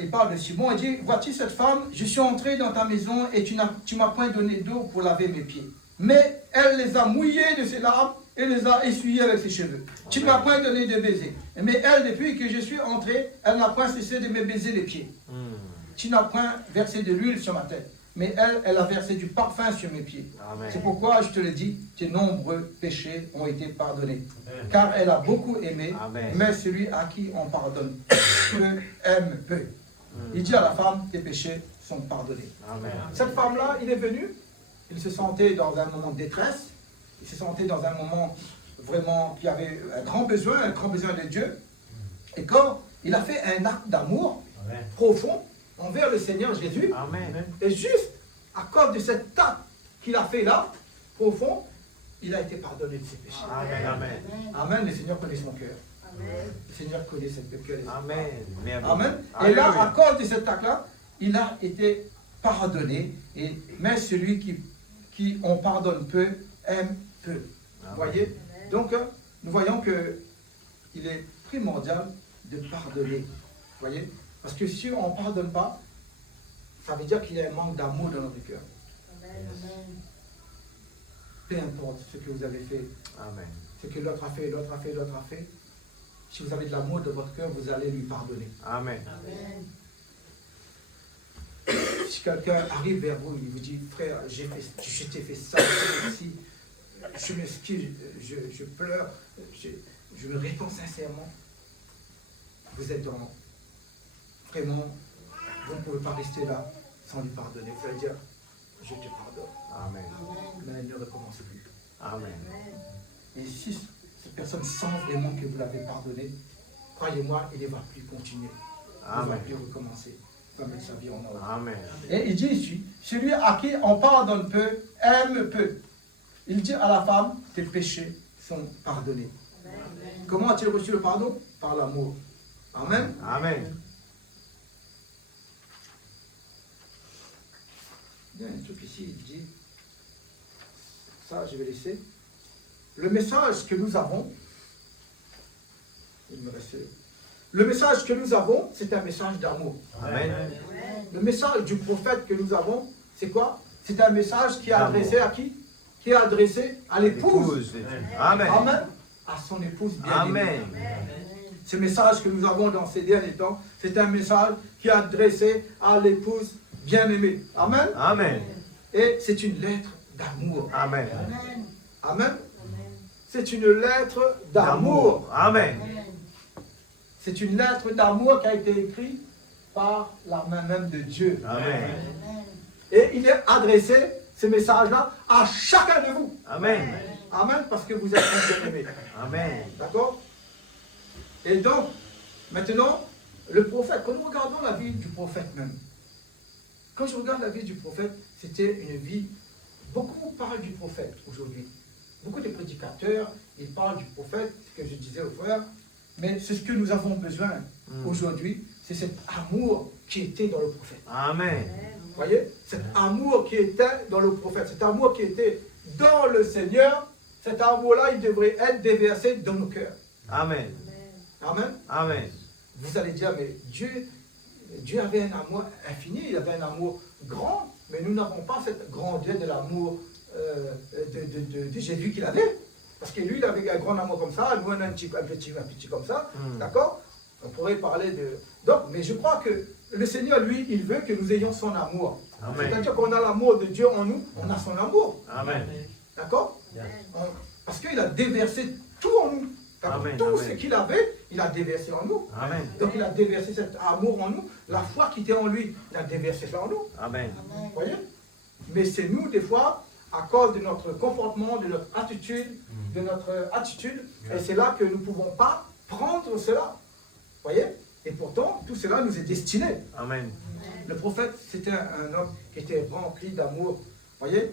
il parle de Simon, il dit, vois-tu cette femme, je suis entré dans ta maison et tu m'as point donné d'eau pour laver mes pieds. Mais elle les a mouillés de ses larmes et les a essuyés avec ses cheveux. Tu ne m'as point donné de baiser. Mais elle, depuis que je suis entré, elle n'a point cessé de me baiser les pieds. Tu n'as point versé de l'huile sur ma tête. Mais elle a versé du parfum sur mes pieds. C'est pourquoi je te le dis, tes nombreux péchés ont été pardonnés. Car elle a beaucoup aimé, mais celui à qui on pardonne peu aime peu. Il dit à la femme, tes péchés sont pardonnés. Cette femme-là, il est venu, il se sentait dans un moment de détresse, il se sentait dans un moment vraiment qui avait un grand besoin de Dieu. Et quand il a fait un acte d'amour profond envers le Seigneur Jésus, et juste à cause de cet acte qu'il a fait là, profond, il a été pardonné de ses péchés. Amen. Le Seigneur connaît son cœur. Le Seigneur connaît son cœur. Amen. Et là, à cause de cet acte-là, il a été pardonné. Mais celui qui on pardonne peu, aime peu. Vous voyez? Donc, nous voyons qu'il est primordial de pardonner. Vous voyez? Parce que si on ne pardonne pas, ça veut dire qu'il y a un manque d'amour dans notre cœur. Peu importe ce que vous avez fait, ce que l'autre a fait, l'autre a fait, l'autre a fait. Si vous avez de l'amour dans votre cœur, vous allez lui pardonner. Si quelqu'un arrive vers vous, il vous dit, frère, je t'ai fait ça, aussi, je m'excuse, je pleure, je me réponds sincèrement. Vous êtes dans... Vraiment, vous ne pouvez pas rester là sans lui pardonner. Vous allez dire, je te pardonne. Mais ne recommence plus. Et si cette personne sent vraiment que vous l'avez pardonné, croyez-moi, il ne va plus continuer. Il ne va plus recommencer. Il va mettre sa vie en ordre. Et il dit ici, celui à qui on pardonne peu, aime peu. Il dit à la femme, tes péchés sont pardonnés. Comment a-t-il reçu le pardon? Par l'amour. Amen. Il y a un truc ici, il dit, ça je vais laisser. Le message que nous avons, le message que nous avons, c'est un message d'amour. Le message du prophète que nous avons, c'est quoi? C'est un message qui est adressé à qui? Qui est adressé à l'épouse. Amen. À son épouse bien-aimée. Ce message que nous avons dans ces derniers temps, c'est un message qui est adressé à l'épouse bien-aimée. Amen. Et c'est une lettre d'amour. Amen. C'est une lettre d'amour. C'est une lettre d'amour qui a été écrite par la main même de Dieu. Et il est adressé, ce message-là, à chacun de vous. Amen, parce que vous êtes bien-aimés. D'accord? Et donc, maintenant, le prophète, quand nous regardons la vie du prophète même, quand je regarde la vie du prophète, c'était une vie, beaucoup parlent du prophète aujourd'hui. Beaucoup de prédicateurs, ils parlent du prophète, ce que je disais au frère, mais c'est ce que nous avons besoin aujourd'hui, c'est cet amour qui était dans le prophète. Vous voyez? Cet amour qui était dans le prophète, cet amour qui était dans le Seigneur, cet amour-là, il devrait être déversé dans nos cœurs. Amen. Vous allez dire, mais Dieu avait un amour infini, il avait un amour grand, mais nous n'avons pas cette grandeur de l'amour de Jésus qu'il avait. Parce que lui, il avait un grand amour comme ça, nous, on a un petit comme ça, d'accord? On pourrait parler de... Donc, mais je crois que le Seigneur, lui, il veut que nous ayons son amour. C'est-à-dire qu'on a l'amour de Dieu en nous, on a son amour. D'accord? Parce qu'il a déversé tout en nous. Amen, Tout amen. ce qu'il avait, il a déversé en nous. Amen. Donc il a déversé cet amour en nous. La foi qui était en lui, il a déversé ça en nous. Amen. Vous voyez? Mais c'est nous, des fois, à cause de notre comportement, de notre attitude, et c'est là que nous ne pouvons pas prendre cela. Vous voyez? Et pourtant, tout cela nous est destiné. Amen. Le prophète, c'était un homme qui était rempli d'amour. Vous voyez?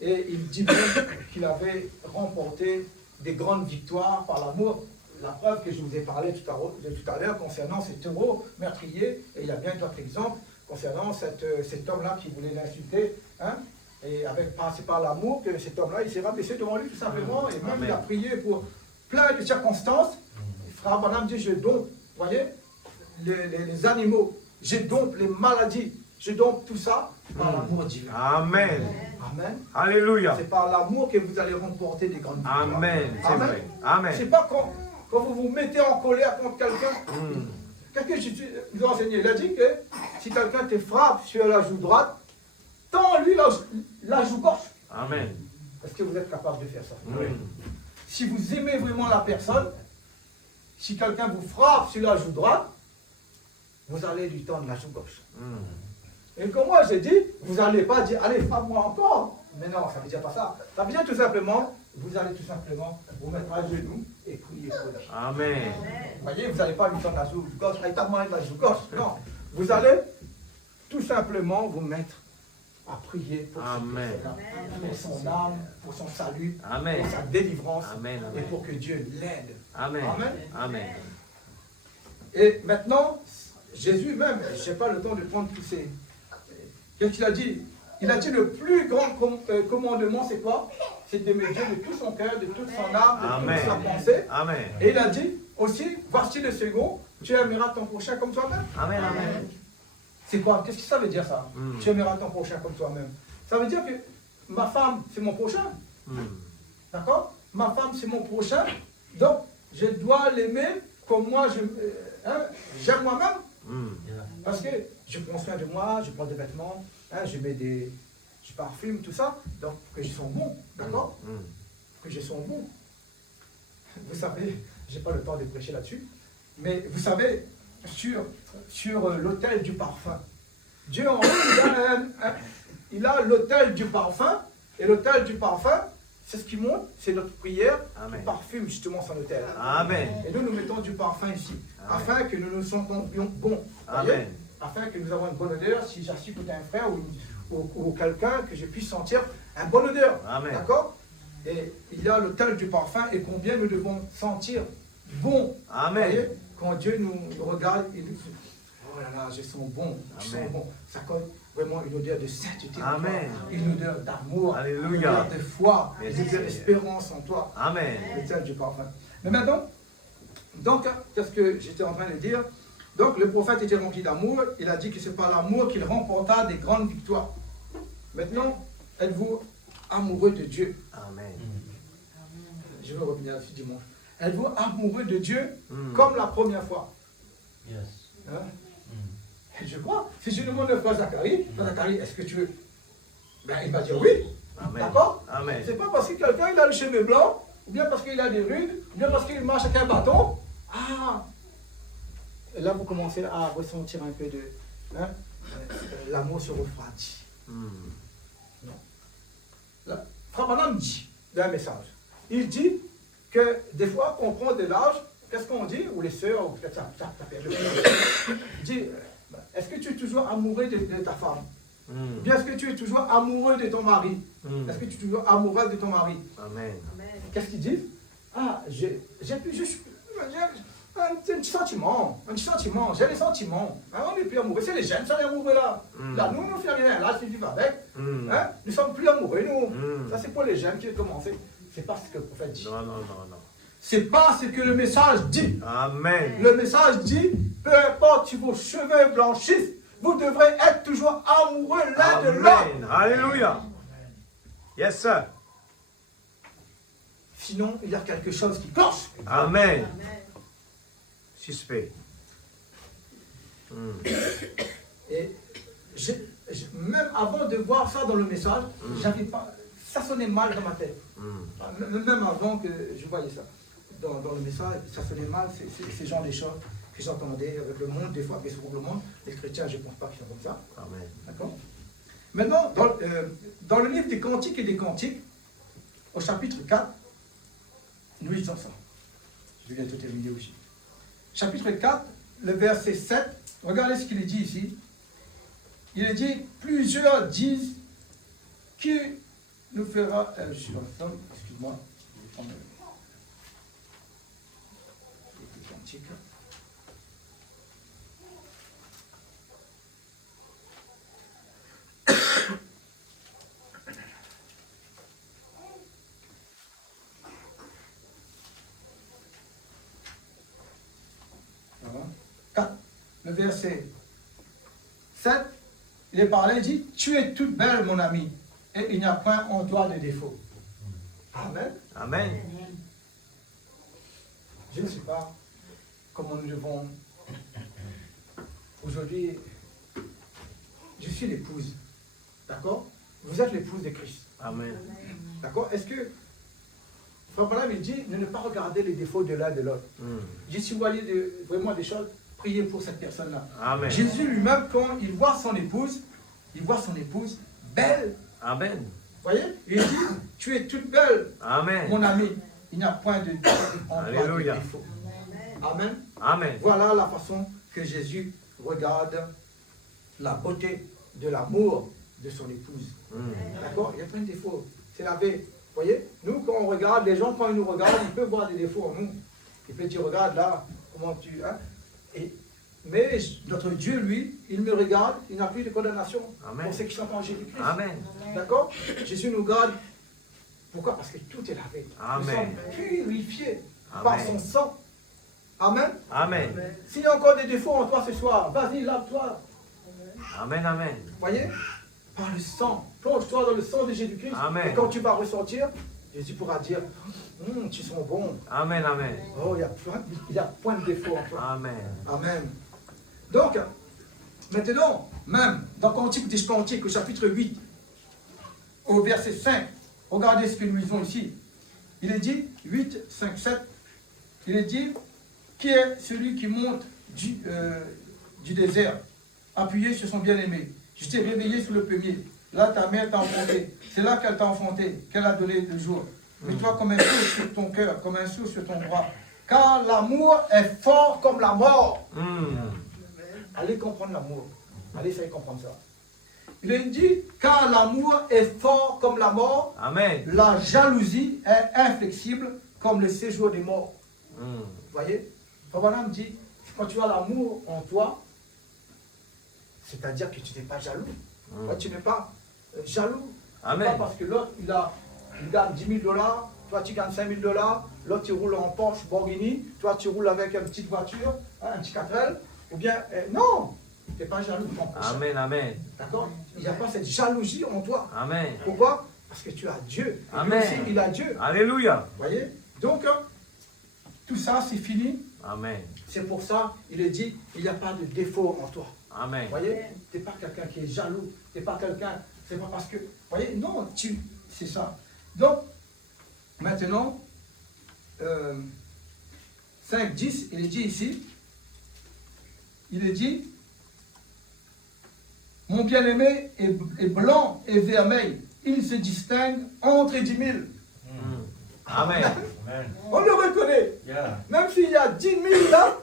Et il dit même qu'il avait remporté des grandes victoires par l'amour. La preuve que je vous ai parlé tout à l'heure concernant cet taureau meurtrier, et il y a bien d'autres exemples concernant cet homme-là qui voulait l'insulter. Hein? Et c'est par l'amour que cet homme-là, il s'est rabaissé devant lui tout simplement, et même Amen. il a prié pour plein de circonstances. Frère Branham dit, je dompte, vous voyez, les animaux, je dompte les maladies, je dompte tout ça par l'amour divin. Amen. Amen. Alléluia. C'est par l'amour que vous allez remporter des grandes victoires. Amen. C'est vrai. Amen. C'est pas quand vous vous mettez en colère contre quelqu'un. Quelqu'un, je vous ai enseigné, il a dit que si quelqu'un te frappe sur la joue droite, tends-lui la joue gauche. Amen. Est-ce que vous êtes capable de faire ça? Oui. Si vous aimez vraiment la personne, si quelqu'un vous frappe sur la joue droite, vous allez lui tendre la joue gauche. Et comme moi j'ai dit, vous n'allez pas dire, allez, frappe-moi encore. Mais non, ça ne veut dire pas ça. Ça veut dire tout simplement, vous allez tout simplement vous mettre à genoux et prier pour lui. Amen. Vous voyez, vous n'allez pas lui tendre la joue gauche, allez, tape-moi la joue gauche. Non, vous allez tout simplement vous mettre à prier pour son âme, pour son salut, Amen. pour sa délivrance, Amen. et pour que Dieu l'aide. Amen. Amen. Amen. Et maintenant, Jésus même, je n'ai pas le temps de prendre tous ces... Qu'est-ce qu'il a dit? Il a dit le plus grand commandement, c'est quoi? C'est d'aimer Dieu de tout son cœur, de toute son âme, de toute sa pensée. Amen. Et il a dit aussi, voici le second, tu aimeras ton prochain comme toi-même. Amen. Amen. C'est quoi? Qu'est-ce que ça veut dire ça? Tu aimeras ton prochain comme toi-même. Ça veut dire que ma femme, c'est mon prochain. D'accord? Ma femme, c'est mon prochain. Donc, je dois l'aimer comme moi, j'aime moi-même. Parce que je prends soin de moi, je prends des vêtements, je parfume, tout ça. Donc, que je sens bon. D'accord? Que je sens bon. Vous savez, je n'ai pas le temps de prêcher là-dessus. Mais vous savez, sur l'autel du parfum, Dieu en haut, il a l'autel du parfum. Et l'autel du parfum, c'est ce qui monte, c'est notre prière qui parfume justement son autel. Amen. Et nous mettons du parfum ici, afin que nous nous sentons bons. Amen. Afin que nous avons une bonne odeur. Si j'assiste à un frère ou quelqu'un, que je puisse sentir une bonne odeur. Amen. D'accord? Et il y a l'autel du parfum, et combien nous devons sentir bon. Amen. Vous voyez, quand Dieu nous regarde, il dit, oh là là, je sens bon, je sens bon. Ça colle vraiment une odeur de sainteté. Amen. Une odeur d'amour, Alléluia. une odeur de foi, Merci, une odeur d'espérance en toi. Amen. L'autel du parfum. Mais maintenant, donc, qu'est-ce que j'étais en train de dire? Donc, le prophète était rempli d'amour. Il a dit que c'est par l'amour qu'il remporta des grandes victoires. Maintenant, êtes-vous amoureux de Dieu? Amen. Je vais revenir là-dessus dimanche. Êtes-vous amoureux de Dieu comme la première fois? Yes. Hein? Je crois. Si je demande à frère Zacharie, est-ce que tu veux? Ben, il va dire oui. Amen. D'accord? Amen. C'est pas parce que quelqu'un il a le cheveu blanc, ou bien parce qu'il a des runes, ou bien parce qu'il marche avec un bâton. Ah! Et là, vous commencez à ressentir un peu de... Hein? L'amour se refroidit. Non. Là, Frère Branham dit, dans un message, il dit que des fois qu'on prend de l'âge, qu'est-ce qu'on dit? Ou les sœurs, ou peut-être ça fait le frère. Il dit, est-ce que tu es toujours amoureux de ta femme? Ou bien est-ce que tu es toujours amoureux de ton mari? Est-ce que tu es toujours amoureuse de ton mari? Amen. Qu'est-ce qu'ils disent? Ah, j'ai un petit sentiment, j'ai les sentiments. Hein, on n'est plus amoureux, c'est les jeunes, ça les amoureux là. Là, nous, on ne fait rien, là, c'est du avec. Hein? Nous ne sommes plus amoureux, nous. Ça, c'est pour les jeunes qui ont commencé. C'est pas ce que le prophète dit. Non. C'est pas ce que le message dit. Amen. Le message dit, peu importe si vos cheveux blanchissent, vous devrez être toujours amoureux l'un de l'autre. Alléluia. Yes, sir. Sinon, il y a quelque chose qui cloche. Amen. Suspect. Et même avant de voir ça dans le message, j'avais pas. ça sonnait mal dans ma tête. Même avant que je voyais ça. Dans le message, ça sonnait mal, c'est genre des choses que j'entendais avec le monde, des fois, mais pour le monde, les chrétiens, je ne pense pas qu'ils sont comme ça. Amen. D'accord? Maintenant, dans le livre des Cantiques et des Cantiques, au chapitre 4, nous lisons ça. Je vais bientôt terminer aussi. Chapitre 4, le verset 7, regardez ce qu'il est dit ici. Il est dit, plusieurs disent, qui nous fera... je suis ensemble, excuse-moi. Je vais prendre le cantique. Voilà. 4, le verset 7, il est parlé, il dit, tu es toute belle, mon ami, et il n'y a point en toi de défaut. Amen. Amen. Je ne sais pas comment nous devons... Aujourd'hui, je suis l'épouse. D'accord? Vous êtes l'épouse de Christ. Amen. D'accord? Est-ce que... Frère Branham, il dit de ne pas regarder les défauts de l'un de l'autre. Il dit, si vous voyez vraiment des choses, priez pour cette personne-là. Amen. Jésus lui-même, quand il voit son épouse belle. Amen. Vous voyez? Il dit, tu es toute belle, Amen. mon ami. Il n'y a point de Alléluia. défaut. Amen. Amen. Voilà la façon que Jésus regarde la beauté de l'amour de son épouse. D'accord? Il n'y a pas de défaut. C'est la paix. Vous voyez? Nous, quand on regarde, les gens, quand ils nous regardent, ils peuvent voir des défauts en nous. Et puis tu regardes là, comment tu... Hein? Mais notre Dieu, lui, il me regarde, il n'a plus de condamnation. Amen. Pour ceux qui sont en Jésus-Christ. Amen. D'accord? Jésus nous garde. Pourquoi? Parce que tout est lavé. Amen. Nous sommes purifiés Amen. par son sang. Amen. Amen. S'il y a encore des défauts en toi ce soir, vas-y, lave-toi. Amen. Amen. Voyez? Par le sang. Plonge-toi dans le sang de Jésus-Christ. Amen. Et quand tu vas ressortir, Jésus pourra dire, tu sens bon. Amen. Amen. Oh, il y a point de défaut en toi. Amen. Amen. Donc, maintenant, même dans Cantique des Cantiques, au chapitre 8, au verset 5, regardez ce que nous lisons ici. Il est dit, 8, 5, 7, il est dit, qui est celui qui monte du désert, appuyé sur son bien-aimé. Je t'ai réveillé sous le premier. Là, ta mère t'a enfanté. C'est là qu'elle t'a enfanté, qu'elle a donné le jour. Mets-toi comme un sceau sur ton cœur, comme un sceau sur ton bras. Car l'amour est fort comme la mort. Allez comprendre l'amour. Allez essayer de comprendre ça. Il est dit, car l'amour est fort comme la mort. Amen. La jalousie est inflexible comme le séjour des morts. Vous voyez? Frère dit, quand tu as l'amour en toi, c'est-à-dire que tu n'es pas jaloux. Toi, tu n'es pas jaloux. Amen. Pas parce que l'autre, il gagne 10 000 $, toi tu gagnes 5 000 $, l'autre tu roules en Porsche Borghini, toi tu roules avec une petite voiture, un petit 4L, ou bien, non, tu n'es pas jaloux de ton prochain. Amen. Amen. D'accord? Il n'y a pas cette jalousie en toi. Amen. Pourquoi? Parce que tu as Dieu. Et lui Amen. aussi, il a Dieu. Alléluia. Vous voyez? Donc, tout ça, c'est fini. Amen. C'est pour ça, il est dit, il n'y a pas de défaut en toi. Amen. Vous voyez? Tu n'es pas quelqu'un qui est jaloux. Tu n'es pas quelqu'un... C'est pas parce que... Vous voyez? Non, c'est ça. Donc, maintenant, 5, 10, il est dit ici, il est dit, mon bien-aimé est blanc et vermeil, il se distingue entre 10 000. Amen. On le reconnaît. Yeah. Même s'il y a 10 000 là,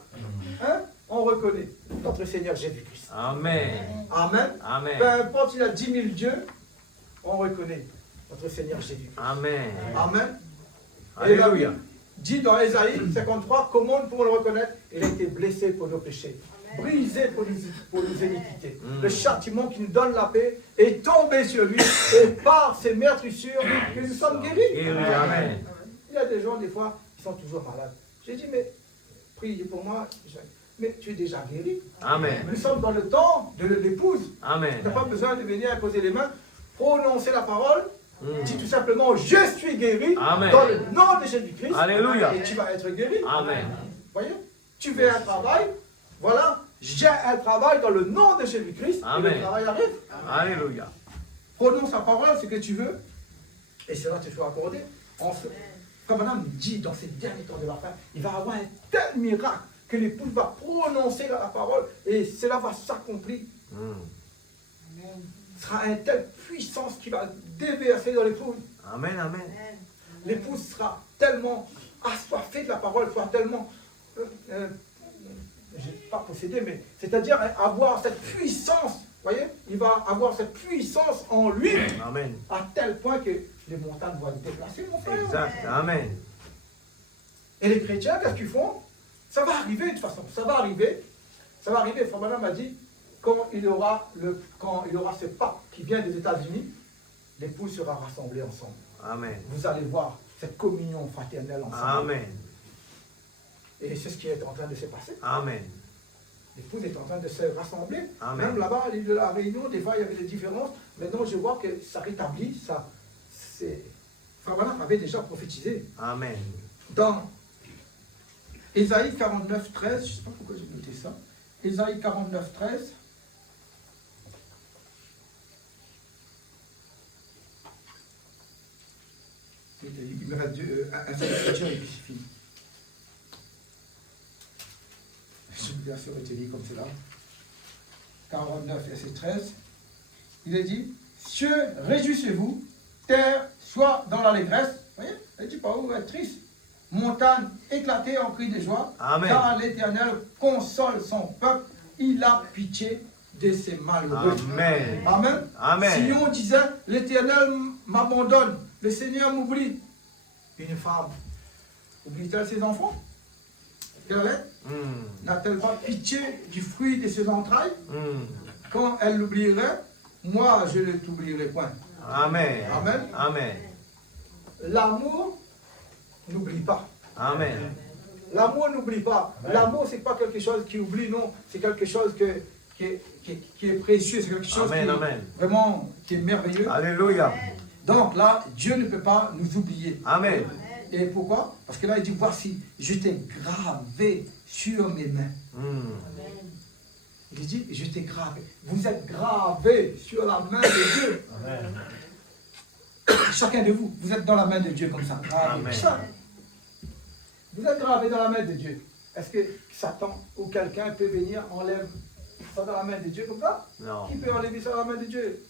hein, on reconnaît notre Seigneur Jésus-Christ. Amen. Amen. Amen. Peu importe s'il y a 10 000 dieux, on reconnaît notre Seigneur Jésus-Christ. Amen. Amen. Alléluia. Dit dans Ésaïe 53, comment nous pouvons le reconnaître? Il a été blessé pour nos péchés, brisé pour nos iniquités. Le châtiment qui nous donne la paix est tombé sur lui et par ses meurtrissures que nous sommes guéris. Guéri. Amen. Il y a des gens, des fois, qui sont toujours malades. J'ai dit, mais priez pour moi. Mais tu es déjà guéri. Amen. Nous sommes dans le temps de l'épouse. Amen. Tu n'as pas besoin de venir imposer les mains, prononcer la parole. Dis tout simplement, je suis guéri. Amen. Dans le nom de Jésus-Christ. Alléluia. Et tu vas être guéri. Amen. Voyez? Tu veux un travail. Voilà. J'ai un travail dans le nom de Jésus-Christ. Et Amen. le travail arrive. Alléluia. Prononce la parole, ce que tu veux. Et cela te soit accordé. Comme Madame dit dans ces derniers temps de la fin, il va y avoir un tel miracle que l'épouse va prononcer la parole et cela va s'accomplir. Ce sera une telle puissance qui va déverser dans l'épouse. Amen, amen. L'épouse sera tellement assoiffée de la parole, sera tellement, je n'ai pas possédé, mais c'est-à-dire avoir cette puissance, voyez, il va avoir cette puissance en lui, Amen. à tel point que les montagnes vont être déplacées, mon frère. Exact. Amen. Et les chrétiens, qu'est-ce qu'ils font? Ça va arriver de toute façon, ça va arriver. Ça va arriver. Frère Madame m'a dit, quand il y aura ce pape qui vient des États-Unis, l'épouse sera rassemblée ensemble. Amen. Vous allez voir cette communion fraternelle ensemble. Amen. Et c'est ce qui est en train de se passer. Amen. L'épouse est en train de se rassembler. Amen. Même là-bas, à l'île de la Réunion, des fois, il y avait des différences. Maintenant, je vois que ça rétablit. Frère Madame avait déjà prophétisé. Amen. Dans Ésaïe 49, 13, je ne sais pas pourquoi j'ai noté ça. Ésaïe 49, 13. Il me reste un seul écriture et puis c'est fini. Je vais bien se retenir comme cela. 49, verset 13. Il est dit, cieux, réjouissez-vous, terre, soit dans l'allégresse. Vous voyez, elle dit pas où être triste. Montagne, éclatée en cris de joie. Amen. Car l'Éternel console son peuple. Il a pitié de ses malheureux. Amen. Amen. Amen. Si on disait, l'Éternel m'abandonne, le Seigneur m'oublie. Une femme, oublie-t-elle ses enfants? N'a-t-elle pas pitié du fruit de ses entrailles? Quand elle l'oublierait, moi je ne t'oublierai point. Amen. Amen. Amen. L'amour n'oublie pas. Amen. L'amour n'oublie pas. L'amour, c'est pas quelque chose qui oublie, non. C'est quelque chose qui est précieux. C'est quelque chose Amen, qui, amen. Vraiment, qui est merveilleux. Alléluia. Donc là, Dieu ne peut pas nous oublier. Amen. Et pourquoi? Parce que là, il dit, voici, je t'ai gravé sur mes mains. Il dit, je t'ai gravé. Vous êtes gravé sur la main de Dieu. Amen. Chacun de vous, vous êtes dans la main de Dieu comme ça. Gravé. Amen. Vous êtes gravé dans la main de Dieu. Est-ce que Satan ou quelqu'un peut venir enlève ça dans la main de Dieu comme ça? Non. Qui peut enlever ça dans la main de Dieu?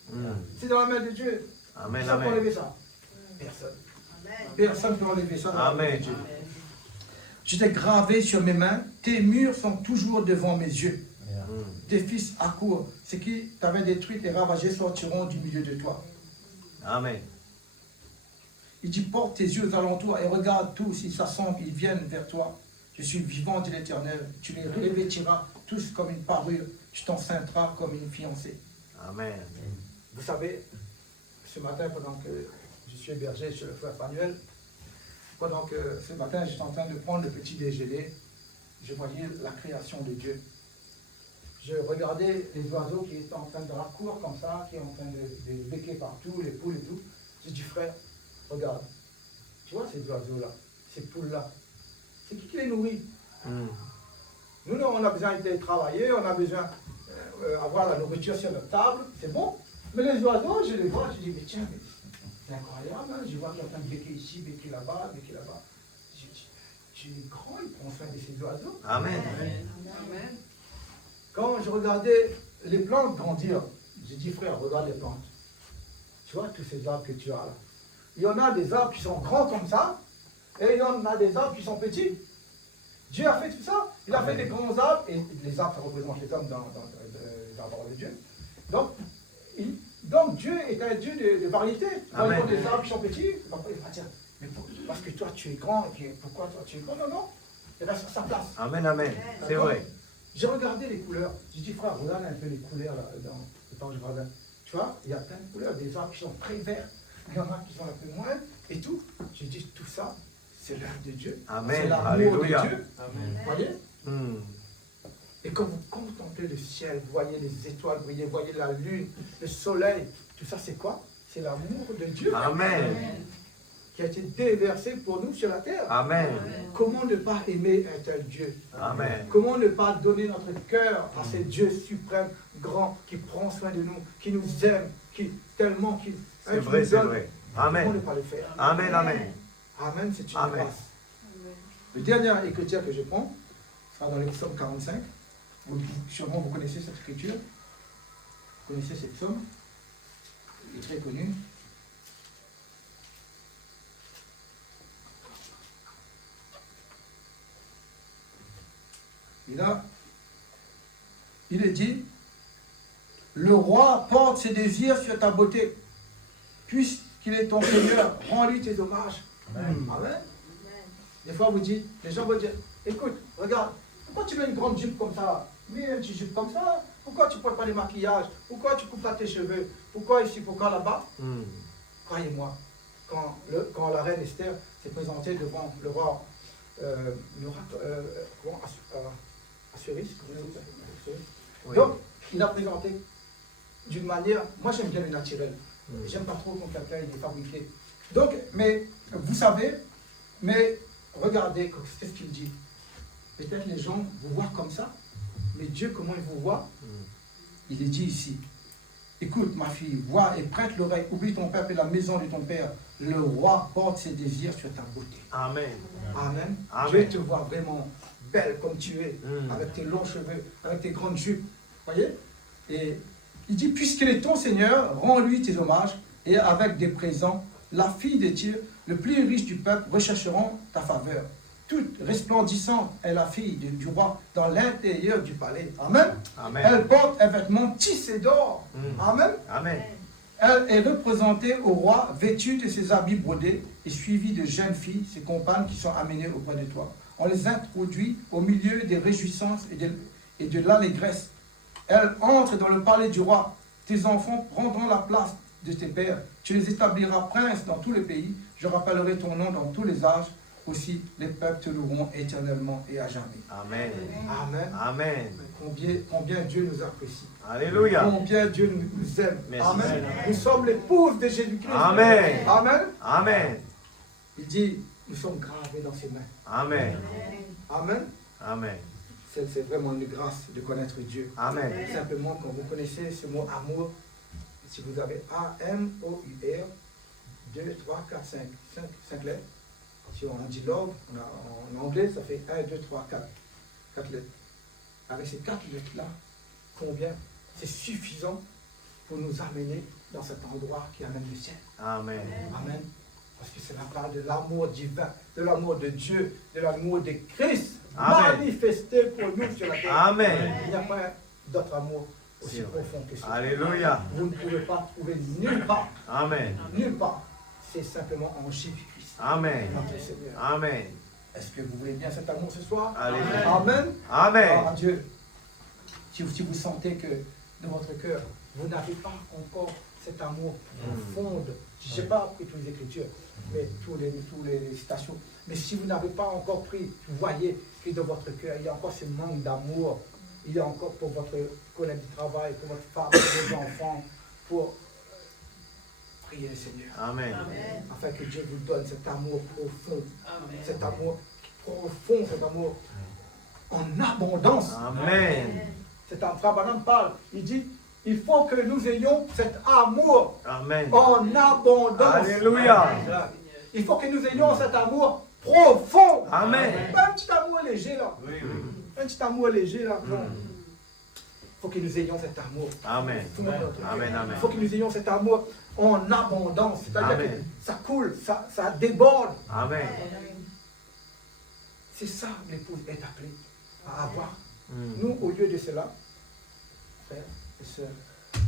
C'est dans la main de Dieu. Amen, Qui peut amen. enlever ça? Personne. Personne ne peut enlever ça dans la main de Amen. Dieu. Je t'ai gravé sur mes mains, tes murs sont toujours devant mes yeux. Tes fils accourent, ceux qui t'avaient détruit et ravagé sortiront du milieu de toi. Amen. Il dit, porte tes yeux aux alentours et regarde tous, ils s'assemblent, ils viennent vers toi. Je suis vivant, dit l'Éternel. Tu les revêtiras tous comme une parure, tu t'enceintras comme une fiancée. Amen. Vous savez, ce matin, pendant que je suis hébergé chez le frère Fanuel, pendant que ce matin, j'étais en train de prendre le petit déjeuner, je voyais la création de Dieu. Je regardais les oiseaux qui étaient en train de raccourrir comme ça, qui étaient en train de becquer partout, les poules et tout. J'ai dit, frère, regarde, tu vois ces oiseaux-là, ces poules-là, c'est qui les nourrit? Nous, on a besoin de travailler, on a besoin d'avoir la nourriture sur notre table, c'est bon. Mais les oiseaux, je les vois, je dis, mais tiens, mais c'est incroyable, hein? Je vois qu'ils sont en train de becquer ici, becquer là-bas, becquer là-bas. Je dis, Dieu est grand, il prend soin de ces oiseaux. Amen. Amen. Quand je regardais les plantes grandir, j'ai dit, frère, regarde les plantes. Tu vois tous ces arbres que tu as là. Il y en a des arbres qui sont grands comme ça, et il y en a des arbres qui sont petits. Dieu a fait tout ça. Il a fait des grands arbres, et les arbres, ça représente les hommes dans la parole de Dieu. Donc Dieu est un Dieu de variété. Quand il y a des arbres qui sont petits, il va dire, mais parce que toi tu es grand, et pourquoi toi tu es grand? Non, non, il reste à sa place. Amen, amen. C'est vrai. J'ai regardé les couleurs. J'ai dit, frère, regarde un peu les couleurs là, dans le jardin. Tu vois, il y a plein de couleurs, des arbres qui sont très verts, il y en a qui sont un peu moins, et tout. J'ai dit, tout ça, c'est l'œuvre de Dieu. Amen. C'est l'amour Alléluia. de Dieu. Vous voyez? Et quand vous contemplez le ciel, vous voyez les étoiles briller, vous voyez la lune, le soleil, tout ça, c'est quoi? C'est l'amour de Dieu. Amen. Qui a été déversé pour nous sur la terre. Amen. Comment ne pas aimer un tel Dieu? Amen. Comment ne pas donner notre cœur à ce Dieu suprême, grand, qui prend soin de nous, qui nous aime, tellement qu'il... C'est vrai, c'est vrai. Amen. On ne peut pas le faire. Amen, amen. Amen, c'est une Amen. grâce. Le dernier écriture que je prends sera dans les psaumes 45. Sûrement vous connaissez cette écriture. Vous connaissez cette psaume. Il est très connu. Et là, il est dit, le roi porte ses désirs sur ta beauté. Puisqu'il est ton Seigneur, rends-lui tes hommages. Amen. Des fois, vous dites, les gens vont dire, écoute, regarde, pourquoi tu mets une grande jupe comme ça? Mets une petite jupe comme ça. Pourquoi tu ne portes pas de maquillage? Pourquoi tu ne coupes pas tes cheveux? Pourquoi ici, pourquoi là-bas? Croyez-moi, quand la reine Esther s'est présentée devant le roi Assuérus, Oui. donc il a présenté d'une manière, moi j'aime bien le naturel, j'aime pas trop quand quelqu'un est fabriqué. Donc, mais vous savez, mais regardez, c'est ce qu'il dit. Peut-être les gens vous voient comme ça, mais Dieu, comment il vous voit? Il est dit ici. Écoute, ma fille, vois et prête l'oreille, oublie ton père et la maison de ton père. Le roi porte ses désirs sur ta beauté. Amen. Amen. Amen. Dieu te voit vraiment belle comme tu es, avec tes longs cheveux, avec tes grandes jupes. Voyez? Et il dit, puisqu'il est ton Seigneur, rends-lui tes hommages, et avec des présents, la fille des Tyr, le plus riche du peuple, rechercheront ta faveur. Toute resplendissante est la fille du roi dans l'intérieur du palais. Amen. Amen. Elle porte un vêtement tissé d'or. Amen. Amen. Elle est représentée au roi, vêtue de ses habits brodés et suivie de jeunes filles, ses compagnes qui sont amenées auprès de toi. On les introduit au milieu des réjouissances et de l'allégresse. Elle entre dans le palais du roi. Tes enfants prendront la place de tes pères. Tu les établiras princes dans tous les pays. Je rappellerai ton nom dans tous les âges. Aussi, les peuples te loueront éternellement et à jamais. Amen. Amen. Amen. Combien Dieu nous apprécie. Alléluia. Combien Dieu nous aime. Merci. Amen. Nous sommes l'épouse de Jésus-Christ. Amen. Amen. Amen. Il dit, nous sommes gravés dans ses mains. Amen. Amen. Amen. C'est vraiment une grâce de connaître Dieu. Amen. Simplement, quand vous connaissez ce mot amour, si vous avez A-M-O-U-R, 2, 3, 4, 5 lettres. Si on dit love, en anglais, ça fait 1, 2, 3, 4 lettres. Avec ces 4 lettres-là, combien? C'est suffisant pour nous amener dans cet endroit qui amène le ciel. Amen. Amen. Parce que cela parle de l'amour divin, de l'amour de Dieu, de l'amour de Christ, Amen. manifesté pour nous sur la terre. Amen. Il n'y a pas d'autre amour aussi profond que ça. Alléluia. Vous ne pouvez pas trouver nulle part. Amen. Nulle part. C'est simplement en Jésus-Christ. Amen. Notre Seigneur. Amen. Est-ce que vous voulez bien cet amour ce soir? Alléluia. Amen. Amen. Gloire à Dieu. Si vous sentez que dans votre cœur, vous n'avez pas encore cet amour profond, je n'ai pas appris toutes les Écritures, mais toutes les citations, mais si vous n'avez pas encore pris, vous voyez que dans votre cœur, il y a encore ce manque d'amour, il y a encore pour votre collègue du travail, pour votre femme, pour vos enfants, pour prier le Seigneur. Amen. Afin que Dieu vous donne cet amour profond, cet amour profond, cet amour en abondance. Amen. C'est un frère Branham parle, il dit, il faut que nous ayons cet amour Amen. en abondance. Alléluia. Il faut que nous ayons cet amour profond. Amen. Pas un petit amour léger là. Oui, oui. Un petit amour léger là. Non. Il faut que nous ayons cet amour. Amen. Amen. Amen. Il faut que nous ayons cet amour en abondance. C'est-à-dire que Amen. ça coule, ça déborde. Amen. C'est ça que l'épouse est appelée à avoir. Nous, au lieu de cela, frères et sœurs,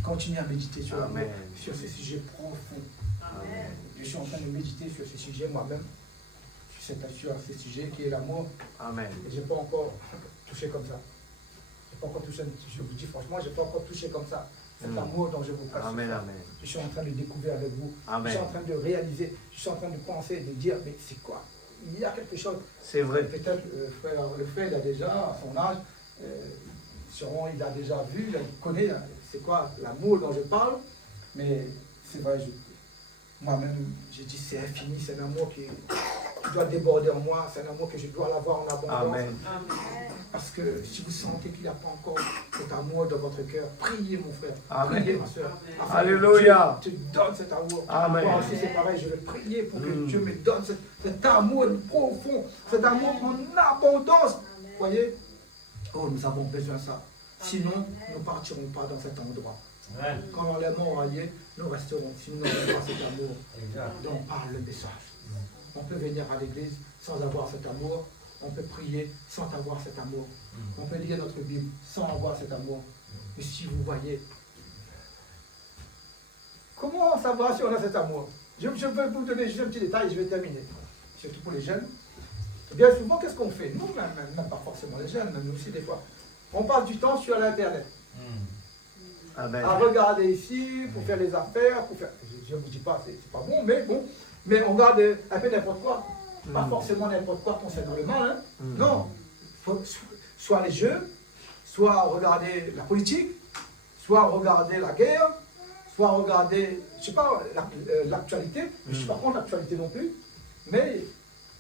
continuez à méditer sur l'amour, sur ce sujet profond. Amen. Je suis en train de méditer sur ce sujet moi-même, sur ce sujet qui est l'amour. Amen. Et je n'ai pas encore touché comme ça. Je n'ai pas encore touché, je vous dis franchement, je n'ai pas encore touché comme ça. Cet amour dont je vous parle. Amen. Amen. Je suis en train de découvrir avec vous. Amen. Je suis en train de réaliser. Je suis en train de penser, de dire, mais c'est quoi? Il y a quelque chose. C'est vrai. Peut-être le frère, il a déjà, à son âge, sûrement il a déjà vu, il connaît c'est quoi l'amour dont je parle. Mais c'est vrai, moi-même, je dis c'est infini, c'est un amour qui doit déborder en moi, c'est un amour que je dois l'avoir en abondance. Amen. Parce que si vous sentez qu'il n'y a pas encore cet amour dans votre cœur, priez mon frère, Amen. priez ma soeur. Alléluia. Dieu te donne cet amour. Amen. Moi aussi c'est pareil, je vais prier pour que Dieu me donne cet amour profond, cet amour en abondance. Vous voyez? Oh, nous avons besoin de ça. Sinon, nous ne partirons pas dans cet endroit. Amen. Quand les morts auront lieu, nous resterons. Si nous n'avons pas cet amour, Exact. donc par le message. On peut venir à l'église sans avoir cet amour. On peut prier sans avoir cet amour. On peut lire notre Bible sans avoir cet amour. Mais si vous voyez, comment savoir si on a cet amour? Je peux vous donner juste un petit détail et je vais terminer. Surtout pour les jeunes. Bien souvent, qu'est-ce qu'on fait? Nous, même pas forcément les jeunes, même nous aussi des fois. On passe du temps sur l'Internet. Amen. À regarder ici, pour faire les affaires, pour faire... Je ne vous dis pas, c'est pas bon, mais bon. Mais on regarde un peu n'importe quoi. Pas forcément n'importe quoi concernant le mal. Hein. Non. Soit les jeux, soit regarder la politique, soit regarder la guerre, soit regarder, je ne sais pas, l'actualité. Je ne suis pas contre l'actualité non plus. Mais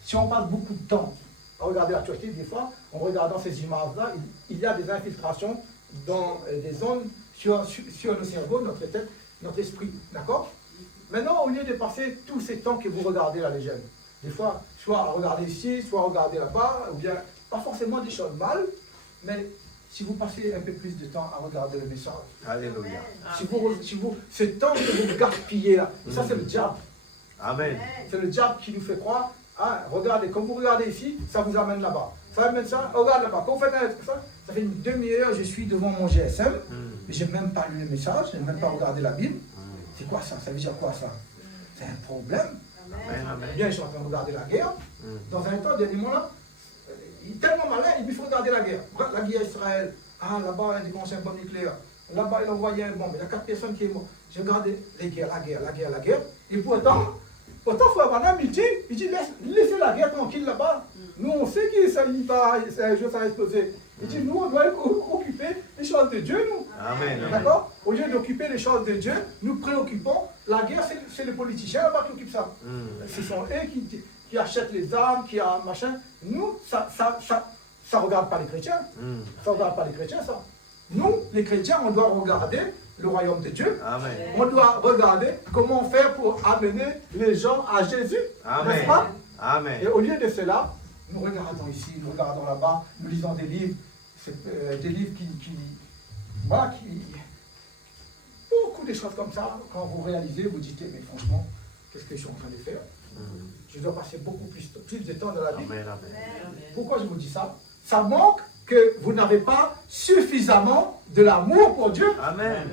si on passe beaucoup de temps à regarder l'actualité, des fois, en regardant ces images-là, il y a des infiltrations dans des ondes sur nos cerveaux, notre tête, notre esprit. D'accord? Maintenant, au lieu de passer tous ces temps que vous regardez la légende, des fois, soit à regarder ici, soit à regarder là-bas, ou bien, pas forcément des choses mal, mais si vous passez un peu plus de temps à regarder le message, Alléluia. ce temps que vous gaspillez là, ça c'est le diable. Amen. C'est le diable qui nous fait croire, ah, regardez, comme vous regardez ici, ça vous amène là-bas. Ça amène ça, regarde là-bas. Quand vous faites ça fait une demi-heure, je suis devant mon GSM, mais je n'ai même pas lu le message, je n'ai même pas regardé la Bible. C'est quoi ça? Ça veut dire quoi ça? C'est un problème. Bien, je suis en train de regarder la guerre. Dans un temps, dernièrement là, il est tellement malin, il faut regarder la guerre. La guerre Israël. Ah, là-bas, il a déclenché un bombe nucléaire. Là-bas, il a envoyé un bombe. Il y a 4 personnes qui sont mortes. J'ai regardé les guerres, la guerre. Et pourtant, Frère Branham, il dit laissez la guerre tranquille là-bas. Nous, on sait qu'un jour ça va exploser. Il dit, nous, on doit occuper les choses de Dieu, nous. Amen. D'accord? Au lieu d'occuper les choses de Dieu, nous préoccupons. La guerre, c'est les politiciens là-bas qui occupent ça. Ce sont eux qui achètent les armes, qui a machin. Nous, ça regarde pas les chrétiens. Ça regarde pas les chrétiens, ça. Nous, les chrétiens, on doit regarder le royaume de Dieu. Amen. On doit regarder comment faire pour amener les gens à Jésus. N'est-ce pas? Amen. Et au lieu de cela, nous regardons ici, nous regardons là-bas, nous lisons des livres voilà, beaucoup de choses comme ça. Quand vous réalisez, vous dites, mais franchement, qu'est-ce que je suis en train de faire? Je dois passer beaucoup plus de temps dans la vie. Amen. Pourquoi je vous dis ça? Ça manque que vous n'avez pas suffisamment de l'amour pour Dieu. Amen.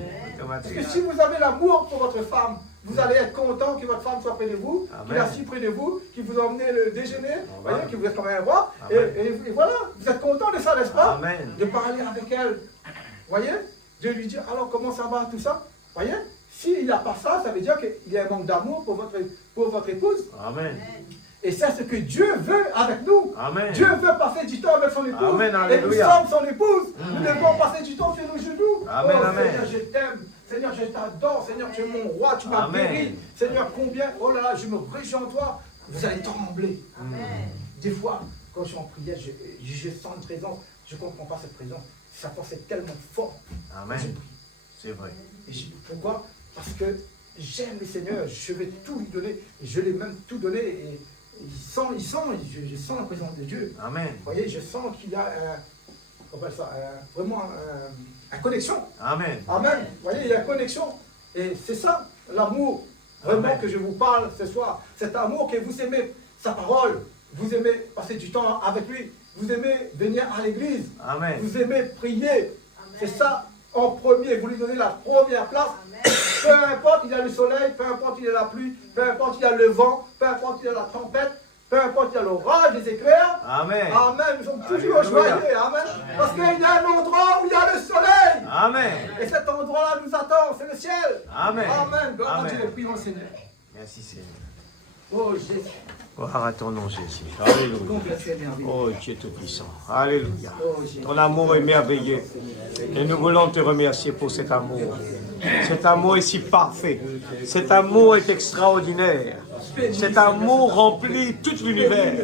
Parce que si vous avez l'amour pour votre femme, vous allez être content que votre femme soit près de vous, qu'il est assis près de vous, qu'il vous a emmené le déjeuner, voyez, que vous êtes comme un roi. Et voilà, vous êtes content de ça, n'est-ce pas? Amen. De parler avec elle. Voyez? De lui dire, alors comment ça va, tout ça? Voyez? S'il n'y a pas ça, ça veut dire qu'il y a un manque d'amour pour votre épouse. Amen. Et c'est ce que Dieu veut avec nous. Amen. Dieu veut passer du temps avec son épouse. Amen, et nous alléluia. sommes son épouse. Nous devons passer du temps sur nos genoux. Amen, oh amen. Seigneur, je t'aime. Seigneur, je t'adore. Seigneur, tu es mon roi. Tu m'as Amen. guéri. Seigneur, combien, oh là là, je me réjouis en toi. Vous allez trembler. Des fois, quand je suis en prière, je sens une présence. Je ne comprends pas cette présence. Sa force est tellement forte. Amen. Je prie. C'est vrai. Pourquoi? Parce que j'aime le Seigneur. Je vais tout lui donner. Et je l'ai même tout donné. Et je sens la présence de Dieu. Amen. Vous voyez, je sens qu'il y a vraiment une connexion. Amen. Amen. Vous voyez, il y a une connexion. Et c'est ça, l'amour, vraiment, Amen. que je vous parle ce soir. Cet amour que vous aimez sa parole, vous aimez passer du temps avec lui, vous aimez venir à l'église, Amen. vous aimez prier. C'est ça en premier, vous lui donnez la première place. Peu importe il y a le soleil, peu importe il y a la pluie, peu importe il y a le vent, peu importe il y a la tempête, peu importe il y a l'orage, les éclairs. Amen. Amen. Nous sommes toujours Alléluia. joyeux. Amen. Parce qu'il y a un endroit où il y a le soleil. Amen. Et cet endroit-là nous attend, c'est le ciel. Amen. Amen. Gloire à Amen. Dieu. Prions le Seigneur. Merci Seigneur. Oh Jésus. Gloire à ton nom Jésus. Alléluia. Combien tu es merveilleux. Oh Dieu Tout-Puissant. Alléluia. Oh Jésus. Ton amour est merveilleux. Et nous voulons te remercier pour cet amour. Cet amour est si parfait. Cet amour est extraordinaire. Cet amour remplit tout l'univers.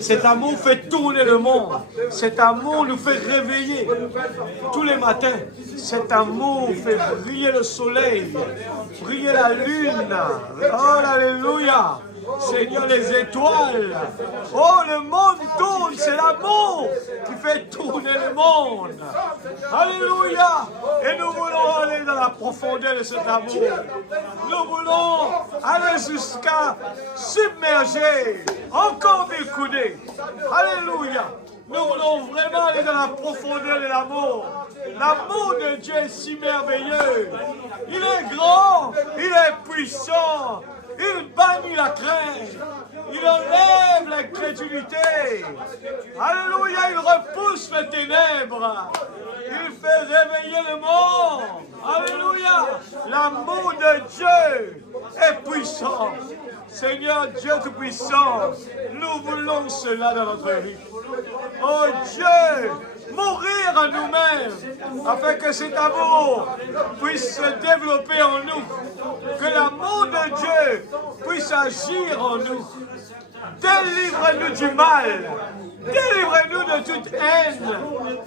Cet amour fait tourner le monde. Cet amour nous fait réveiller tous les matins. Cet amour fait briller le soleil, briller la lune. Oh, alléluia. Seigneur, les étoiles. Oh, le monde tourne. C'est l'amour qui fait tourner le monde. Alléluia. Et nous voulons aller dans la profondeur de cet amour. Nous voulons aller jusqu'à submerger encore des coudées. Alléluia. Nous voulons vraiment aller dans la profondeur de l'amour. L'amour de Dieu est si merveilleux. Il est grand, il est puissant. Il bannit la crainte. Il enlève l'incrédulité. Alléluia, il repousse les ténèbres. Il fait réveiller le monde. Alléluia. L'amour de Dieu est puissant. Seigneur Dieu Tout-Puissant, nous voulons cela dans notre vie. Oh Dieu, mourir en nous-mêmes, afin que cet amour puisse se développer en nous, que l'amour de Dieu puisse agir en nous. Délivre-nous du mal, délivre-nous de toute haine,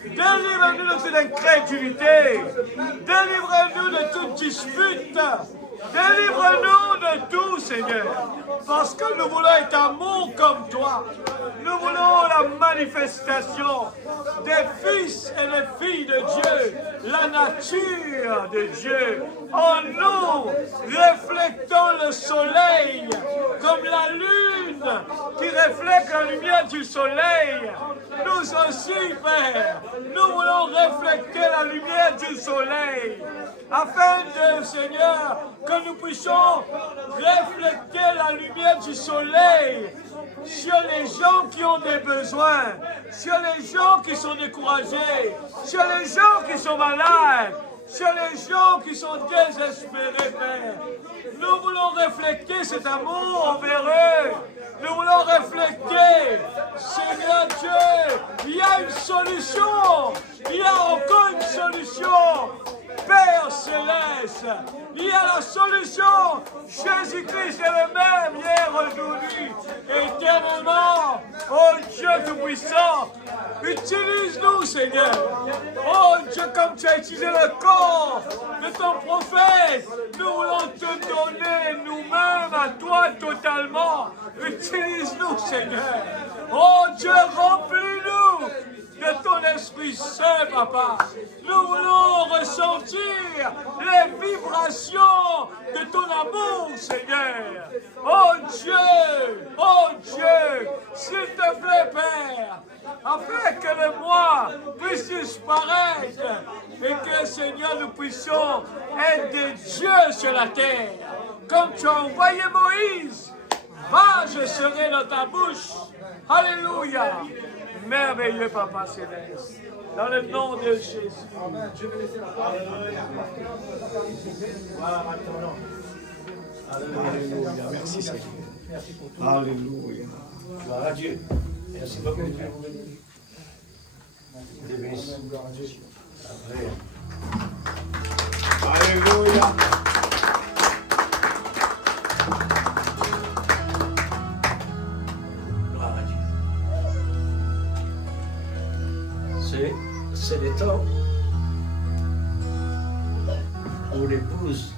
délivre-nous de toute incrédulité, délivre-nous de toute dispute, délivre-nous de tout, Seigneur, parce que nous voulons être amour comme toi. Nous voulons la manifestation des fils et des filles de Dieu, la nature de Dieu. En nous, reflétons le soleil comme la lune qui reflète la lumière du soleil. Nous aussi, Père, nous voulons refléter la lumière du soleil, afin de, Seigneur, que nous puissions refléter la lumière du soleil sur les gens qui ont des besoins, sur les gens qui sont découragés, sur les gens qui sont malades, sur les gens qui sont désespérés, Père. Nous voulons refléter cet amour envers eux. Nous voulons refléter, Seigneur Dieu, il y a une solution, il y a encore une solution. Père Céleste, il y a la solution. Jésus-Christ est le même hier, aujourd'hui, éternellement. Oh Dieu Tout-Puissant, utilise-nous, Seigneur. Oh Dieu, comme tu as utilisé le corps de ton prophète, nous voulons te donner nous-mêmes à toi totalement. Utilise-nous, Seigneur. Oh Dieu, remplis-nous de ton Esprit Saint, Papa. Nous voulons ressentir les vibrations de ton amour, Seigneur. Oh Dieu, s'il te plaît, Père, afin que le moi puisse disparaître et que, Seigneur, nous puissions être des dieux sur la terre. Comme tu as envoyé Moïse, va, je serai dans ta bouche. Alléluia. Merveilleux Papa Céleste, dans le nom de Jésus. Amen. Je vais laisser la parole. Alléluia. Merci Seigneur. Merci pour tout. Alléluia. Gloire à Dieu. Merci beaucoup. Dieu bénisse. Alléluia. Gloire à Dieu. C'est le temps où l'épouse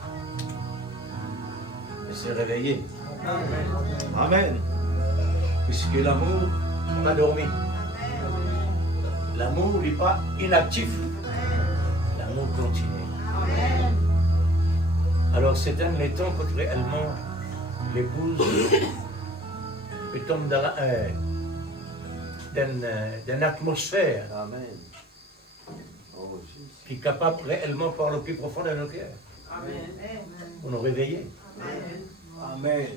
s'est réveillée. Amen. Puisque l'amour n'a pas dormi. L'amour n'est pas inactif. L'amour continue. Alors c'est un les temps que réellement l'épouse tombe dans d'une atmosphère. Amen. Qui est capable réellement par le plus profond de nos cœurs. Pour nous réveiller. Amen.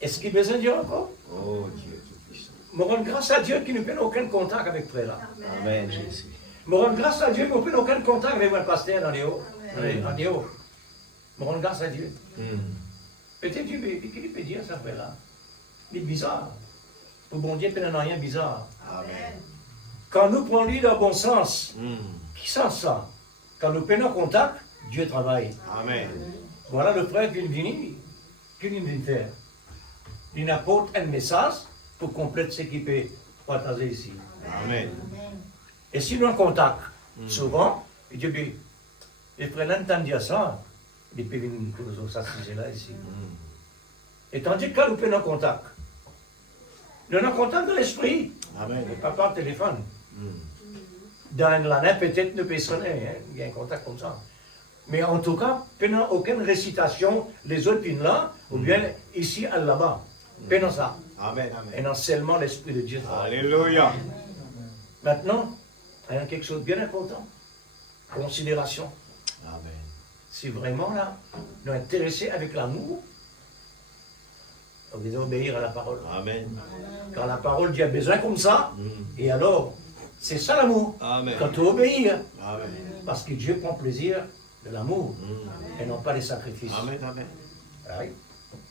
Est-ce qu'il y a besoin de dire encore? Oh Dieu Tout-Puissant. Me rendre grâce à Dieu qui ne prenne aucun contact avec frère là. Amen, Jésus. Me rendre grâce à Dieu qui ne prenne aucun contact avec mon pasteur dans les hauts. En les hauts. Me rendre grâce à Dieu. Peut-être qu'il peut dire ça frère là. Il est bizarre. Pour bon Dieu, il n'y a rien bizarre. Amen. Quand nous prenons lui dans le bon sens, qui sent ça? Quand nous prenons contact, Dieu travaille. Amen. Voilà le frère qui est venu, qu'il vient de faire. Il apporte un message pour compléter ce qu'il peut partager ici. Amen. Et si nous en contact, souvent, il dit, bien, les frères entendent dire ça, ils peuvent venir nous s'assiser là ici. Et tandis que quand nous prenons contact, nous avons contact de l'esprit, Amen. pas par téléphone. Dans l'année, peut-être nous peut sonner, hein, il y a un contact comme ça. Mais en tout cas, pendant aucune récitation, les autres viennent là, ou bien ici, à là-bas. Pendant ça. Amen. Et Amen. non seulement l'Esprit de Dieu. Alléluia. Maintenant, il y a quelque chose de bien important. Considération. Amen. Si vraiment là, nous sommes intéressés avec l'amour, on doit obéir à la parole. Amen. Quand la parole dit a besoin comme ça, et alors, c'est ça l'amour. Amen. Quand tu obéis, Amen. parce que Dieu prend plaisir de l'amour, et non pas des sacrifices. Amen. Amen. Right?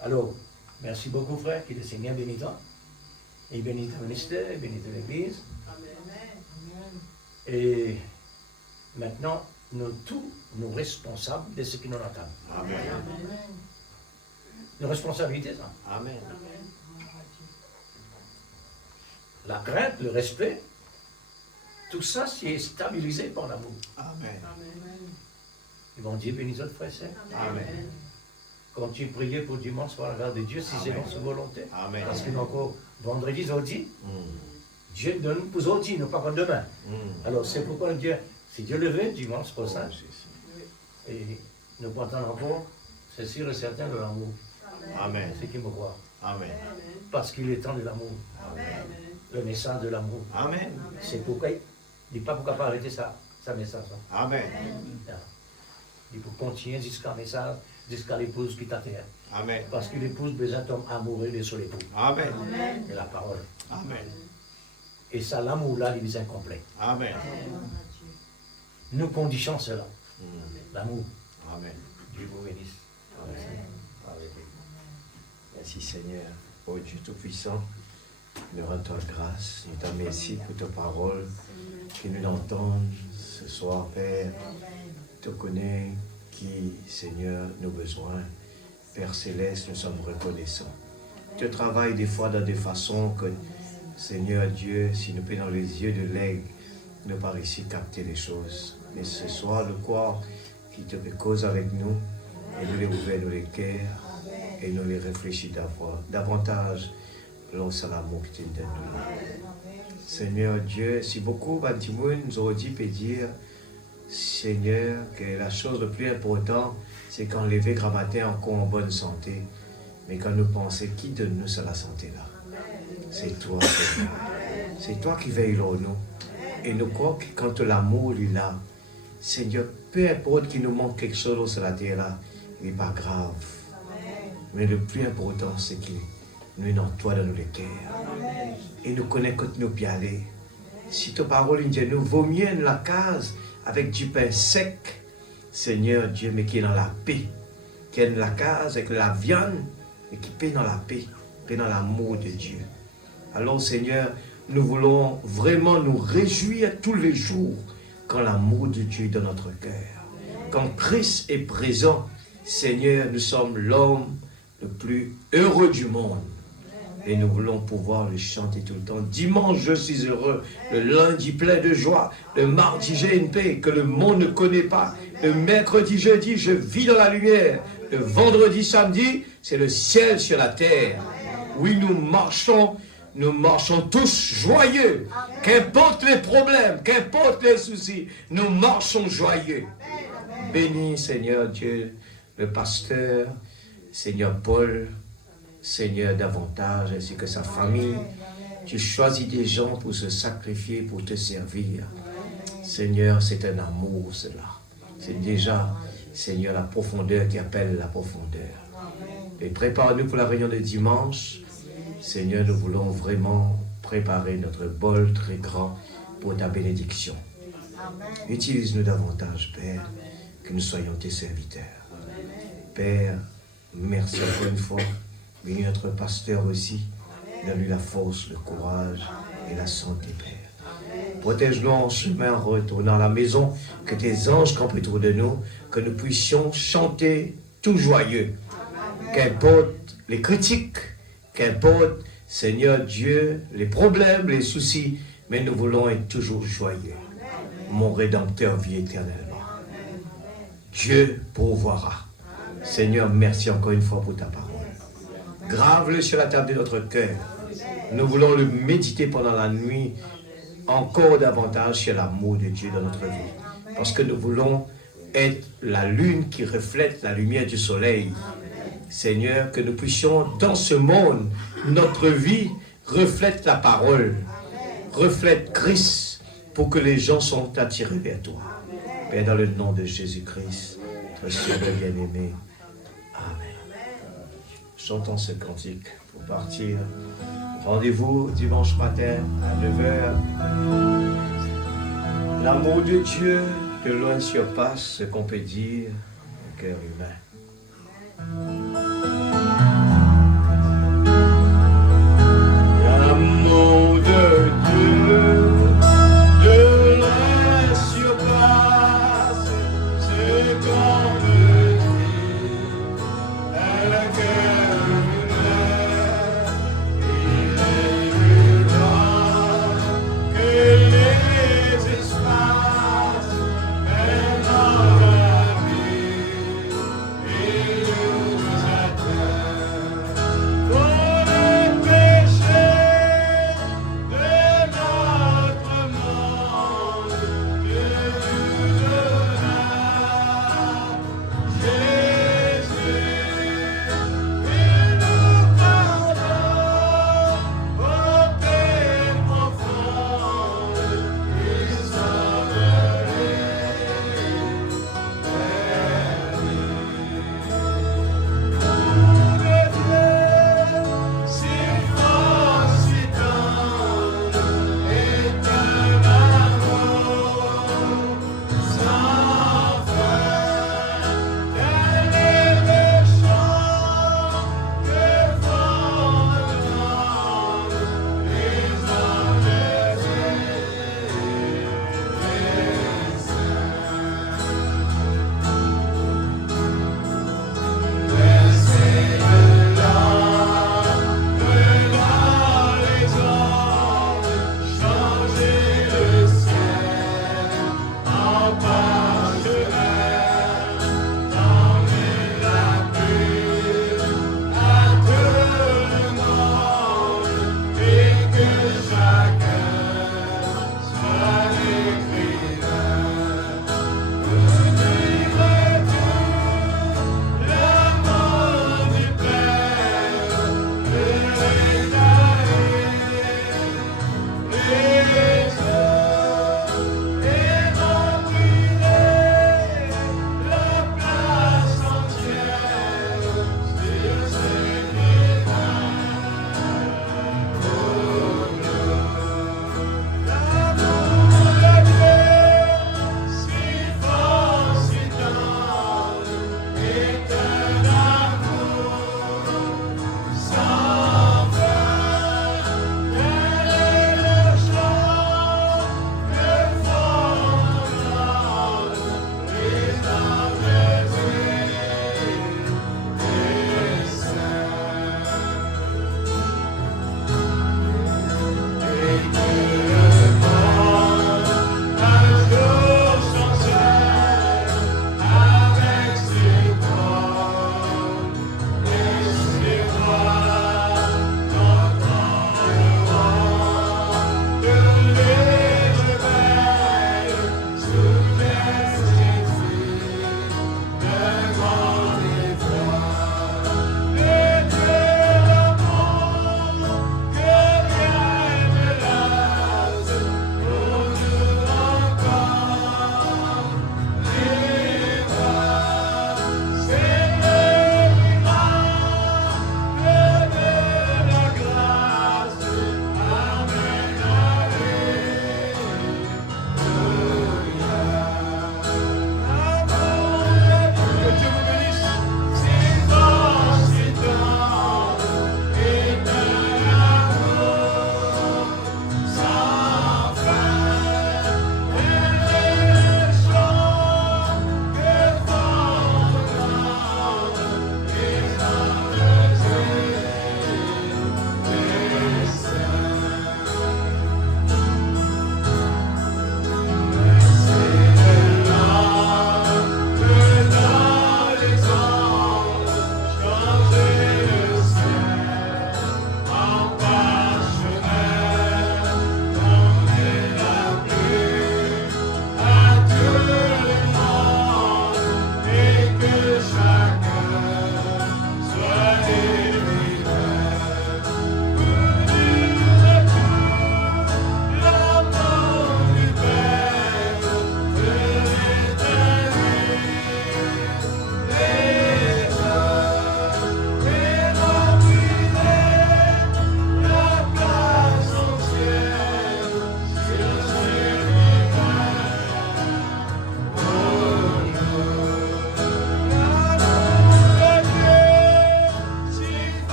Alors, merci beaucoup frère, que le Seigneur bénisse toi. Il bénit ton ministère, il bénit l'Église. Et maintenant, nous tous, nous responsables de ce qui nous attend. Amen. Nos responsabilités, ça. Amen. La crainte, le respect, tout ça, c'est stabilisé par l'amour. Amen. Ils vont dire, bénis notre frère, c'est. Amen. Quand tu priais pour dimanche par la grâce de Dieu, si c'est dans sa volonté. Amen. Parce que encore vendredi, ils ont dit, Dieu donne pour aujourd'hui, non pas pour demain. Alors c'est pourquoi on dit, si Dieu le veut, dimanche prochain, et nous portons encore, c'est sûr et certain de l'amour. Amen. C'est qui me croit. Amen. Parce qu'il est temps de l'amour. Le message de l'amour. Amen. C'est pourquoi il ne dit pas pourquoi pas arrêter ça message. Amen. Il faut continuer jusqu'à message, jusqu'à l'épouse qui t'atterre. Amen. Parce que l'épouse besoin d'un homme amoureux de son époux. Amen. De la parole. Amen. Et ça, l'amour-là, il est incomplet. Amen. Nous conditionnons cela. L'amour. Amen. Dieu vous bénisse. Merci Seigneur. Oh Dieu Tout-Puissant, nous rendons grâce. Nous te remercions pour ta parole que nous l'entendons ce soir, Père. Tu connais qui, Seigneur, nos besoins. Père Céleste, nous sommes reconnaissants. Tu travailles des fois dans des façons que, Seigneur Dieu, si nous prenons les yeux de l'aigle, nous pas réussi à capter les choses. Mais ce soir, le corps qui te cause avec nous, et nous les ouvrir nous les cœurs, et nous les réfléchir davantage lorsque l'amour que tu nous donnes. Seigneur Dieu, si beaucoup d'antimounes nous auraient dit peut dire, Seigneur, que la chose la plus importante, c'est qu'on lever grand matin encore en bonne santé. Mais quand nous pensons, qui donne-nous la santé-là? C'est toi, Seigneur. C'est toi qui veilles sur nous. Et nous croyons que quand l'amour est là, Seigneur, peu importe qu'il nous manque quelque chose sur la terre-là, il n'est pas grave. Mais le plus important, c'est que nous avons toi dans nos cœurs. Et nous connaissons que nous pouvons aller. Si ta parole dit, nous vaut mieux dans la case avec du pain sec, Seigneur Dieu, mais qui est dans la paix. Qui est dans la case avec la viande, mais qui paie dans la paix, paix dans l'amour de Dieu. Alors Seigneur, nous voulons vraiment nous réjouir tous les jours quand l'amour de Dieu est dans notre cœur. Quand Christ est présent, Seigneur, nous sommes l'homme le plus heureux du monde. Et nous voulons pouvoir le chanter tout le temps. Dimanche, je suis heureux. Le lundi, plein de joie. Le mardi, j'ai une paix que le monde ne connaît pas. Le mercredi, jeudi, je vis dans la lumière. Le vendredi, samedi, c'est le ciel sur la terre. Oui, nous marchons tous joyeux. Qu'importe les problèmes, qu'importe les soucis, nous marchons joyeux. Bénis, Seigneur Dieu, le pasteur, Seigneur Paul, Seigneur davantage, ainsi que sa famille. Tu choisis des gens pour se sacrifier, pour te servir. Seigneur, c'est un amour, cela. C'est déjà, Seigneur, la profondeur qui appelle la profondeur. Et prépare-nous pour la réunion de dimanche. Seigneur, nous voulons vraiment préparer notre bol très grand pour ta bénédiction. Utilise-nous davantage, Père, que nous soyons tes serviteurs. Père, merci encore une fois. Bénis notre pasteur aussi. Donne-lui la force, le courage et la santé, Père. Protège-nous en chemin en retournant à la maison, que tes anges campent autour de nous, que nous puissions chanter tout joyeux. qu'importe les critiques, qu'importe, Seigneur Dieu, les problèmes, les soucis, mais nous voulons être toujours joyeux. Mon Rédempteur vit éternellement. Dieu pourvoira. Seigneur, merci encore une fois pour ta parole. Grave-le sur la table de notre cœur. Nous voulons le méditer pendant la nuit encore davantage sur l'amour de Dieu dans notre vie. Parce que nous voulons être la lune qui reflète la lumière du soleil. Seigneur, que nous puissions dans ce monde, notre vie reflète la parole, reflète Christ, pour que les gens soient attirés vers toi. Père, dans le nom de Jésus-Christ, notre Sauveur bien-aimé. Amen. Chantons ce cantique pour partir. Rendez-vous dimanche matin à 9h. L'amour de Dieu de loin surpasse ce qu'on peut dire au cœur humain.